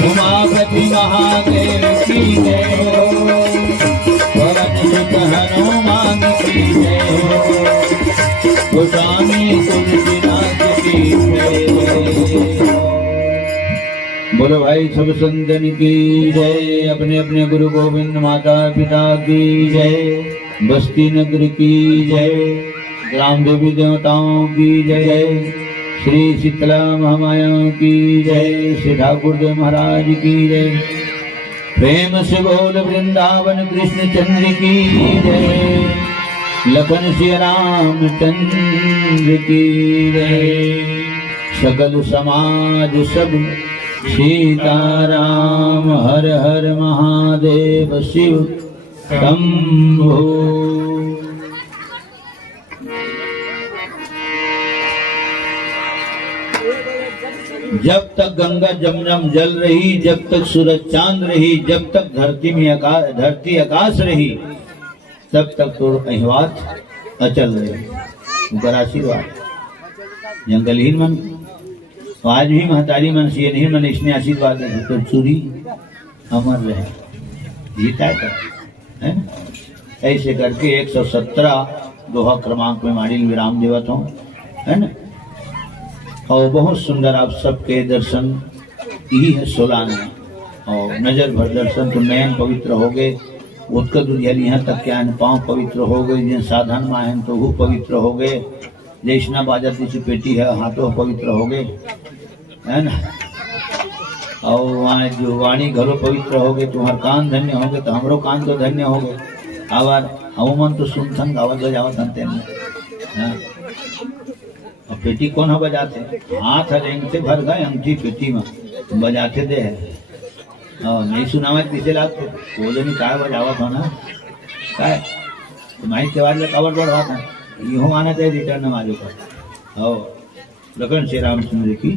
उमापति महादेव की जय हो, पवन सुत हनुमान की जय हो, गोस्वामी तुलसीदास की जय। बोलो भाई सब संतन की जय, अपने अपने गुरु गोविंद माता पिता की जय, बस्ती नगर की जय, ग्राम देवी देवताओं की जय, श्री शीतला महामाया की जय, श्री ठाकुर देव महाराज की जय। प्रेम से बोल वृंदावन कृष्ण चंद्र की जय, लखन श्री रामचंद्र की जय। सकल समाज सब सीताराम हर हर महादेव शिव शंभो। जब तक गंगा जमजम जल रही, जब तक सूरज चांद रही, जब तक धरती आकाश रही, तब तक तो अहिवात अचल रहे। ऊपर आशीर्वाद जंगलहीन मन आज भी महतारी मन से नहीं मन इसने आशीर्वाद तो चूरी अमर रहे जीता है ना। ऐसे करके 117 दोहा क्रमांक में माडिल विराम देवत हूँ है ना। और बहुत सुंदर आप सबके दर्शन ही है 16 में, और नजर भर दर्शन तो नयन पवित्र हो गए। उत्कर दुधियल यहाँ तक क्या है पाँव पवित्र हो गए, जिन साधन माहन तो वो पवित्र हो गए, जैसना बाजत जैसी पेटी है हाथों पवित्र हो गए, है ना। और वहाँ जो वाणी घरों पवित्र हो गए, तुम्हारे कान धन्य हो गए, तो हमरो कान तो धन्य हो गए। आवार हम मन तो सुनथन गावत बजावत हनते हैं। और पेटी कौन है बजाते, हाथ रेंगते भर गए अंगठी पेटी में बजाते दे है। नहीं सुनावत किसे लागते, वो जो नहीं काय बजावत हो ना काय तुम्हारी त्योहार में कवर बढ़वा था, यूँ आना चाहिए रिटर्न हमारे ऊपर। और लखन श्री रामचंद्र की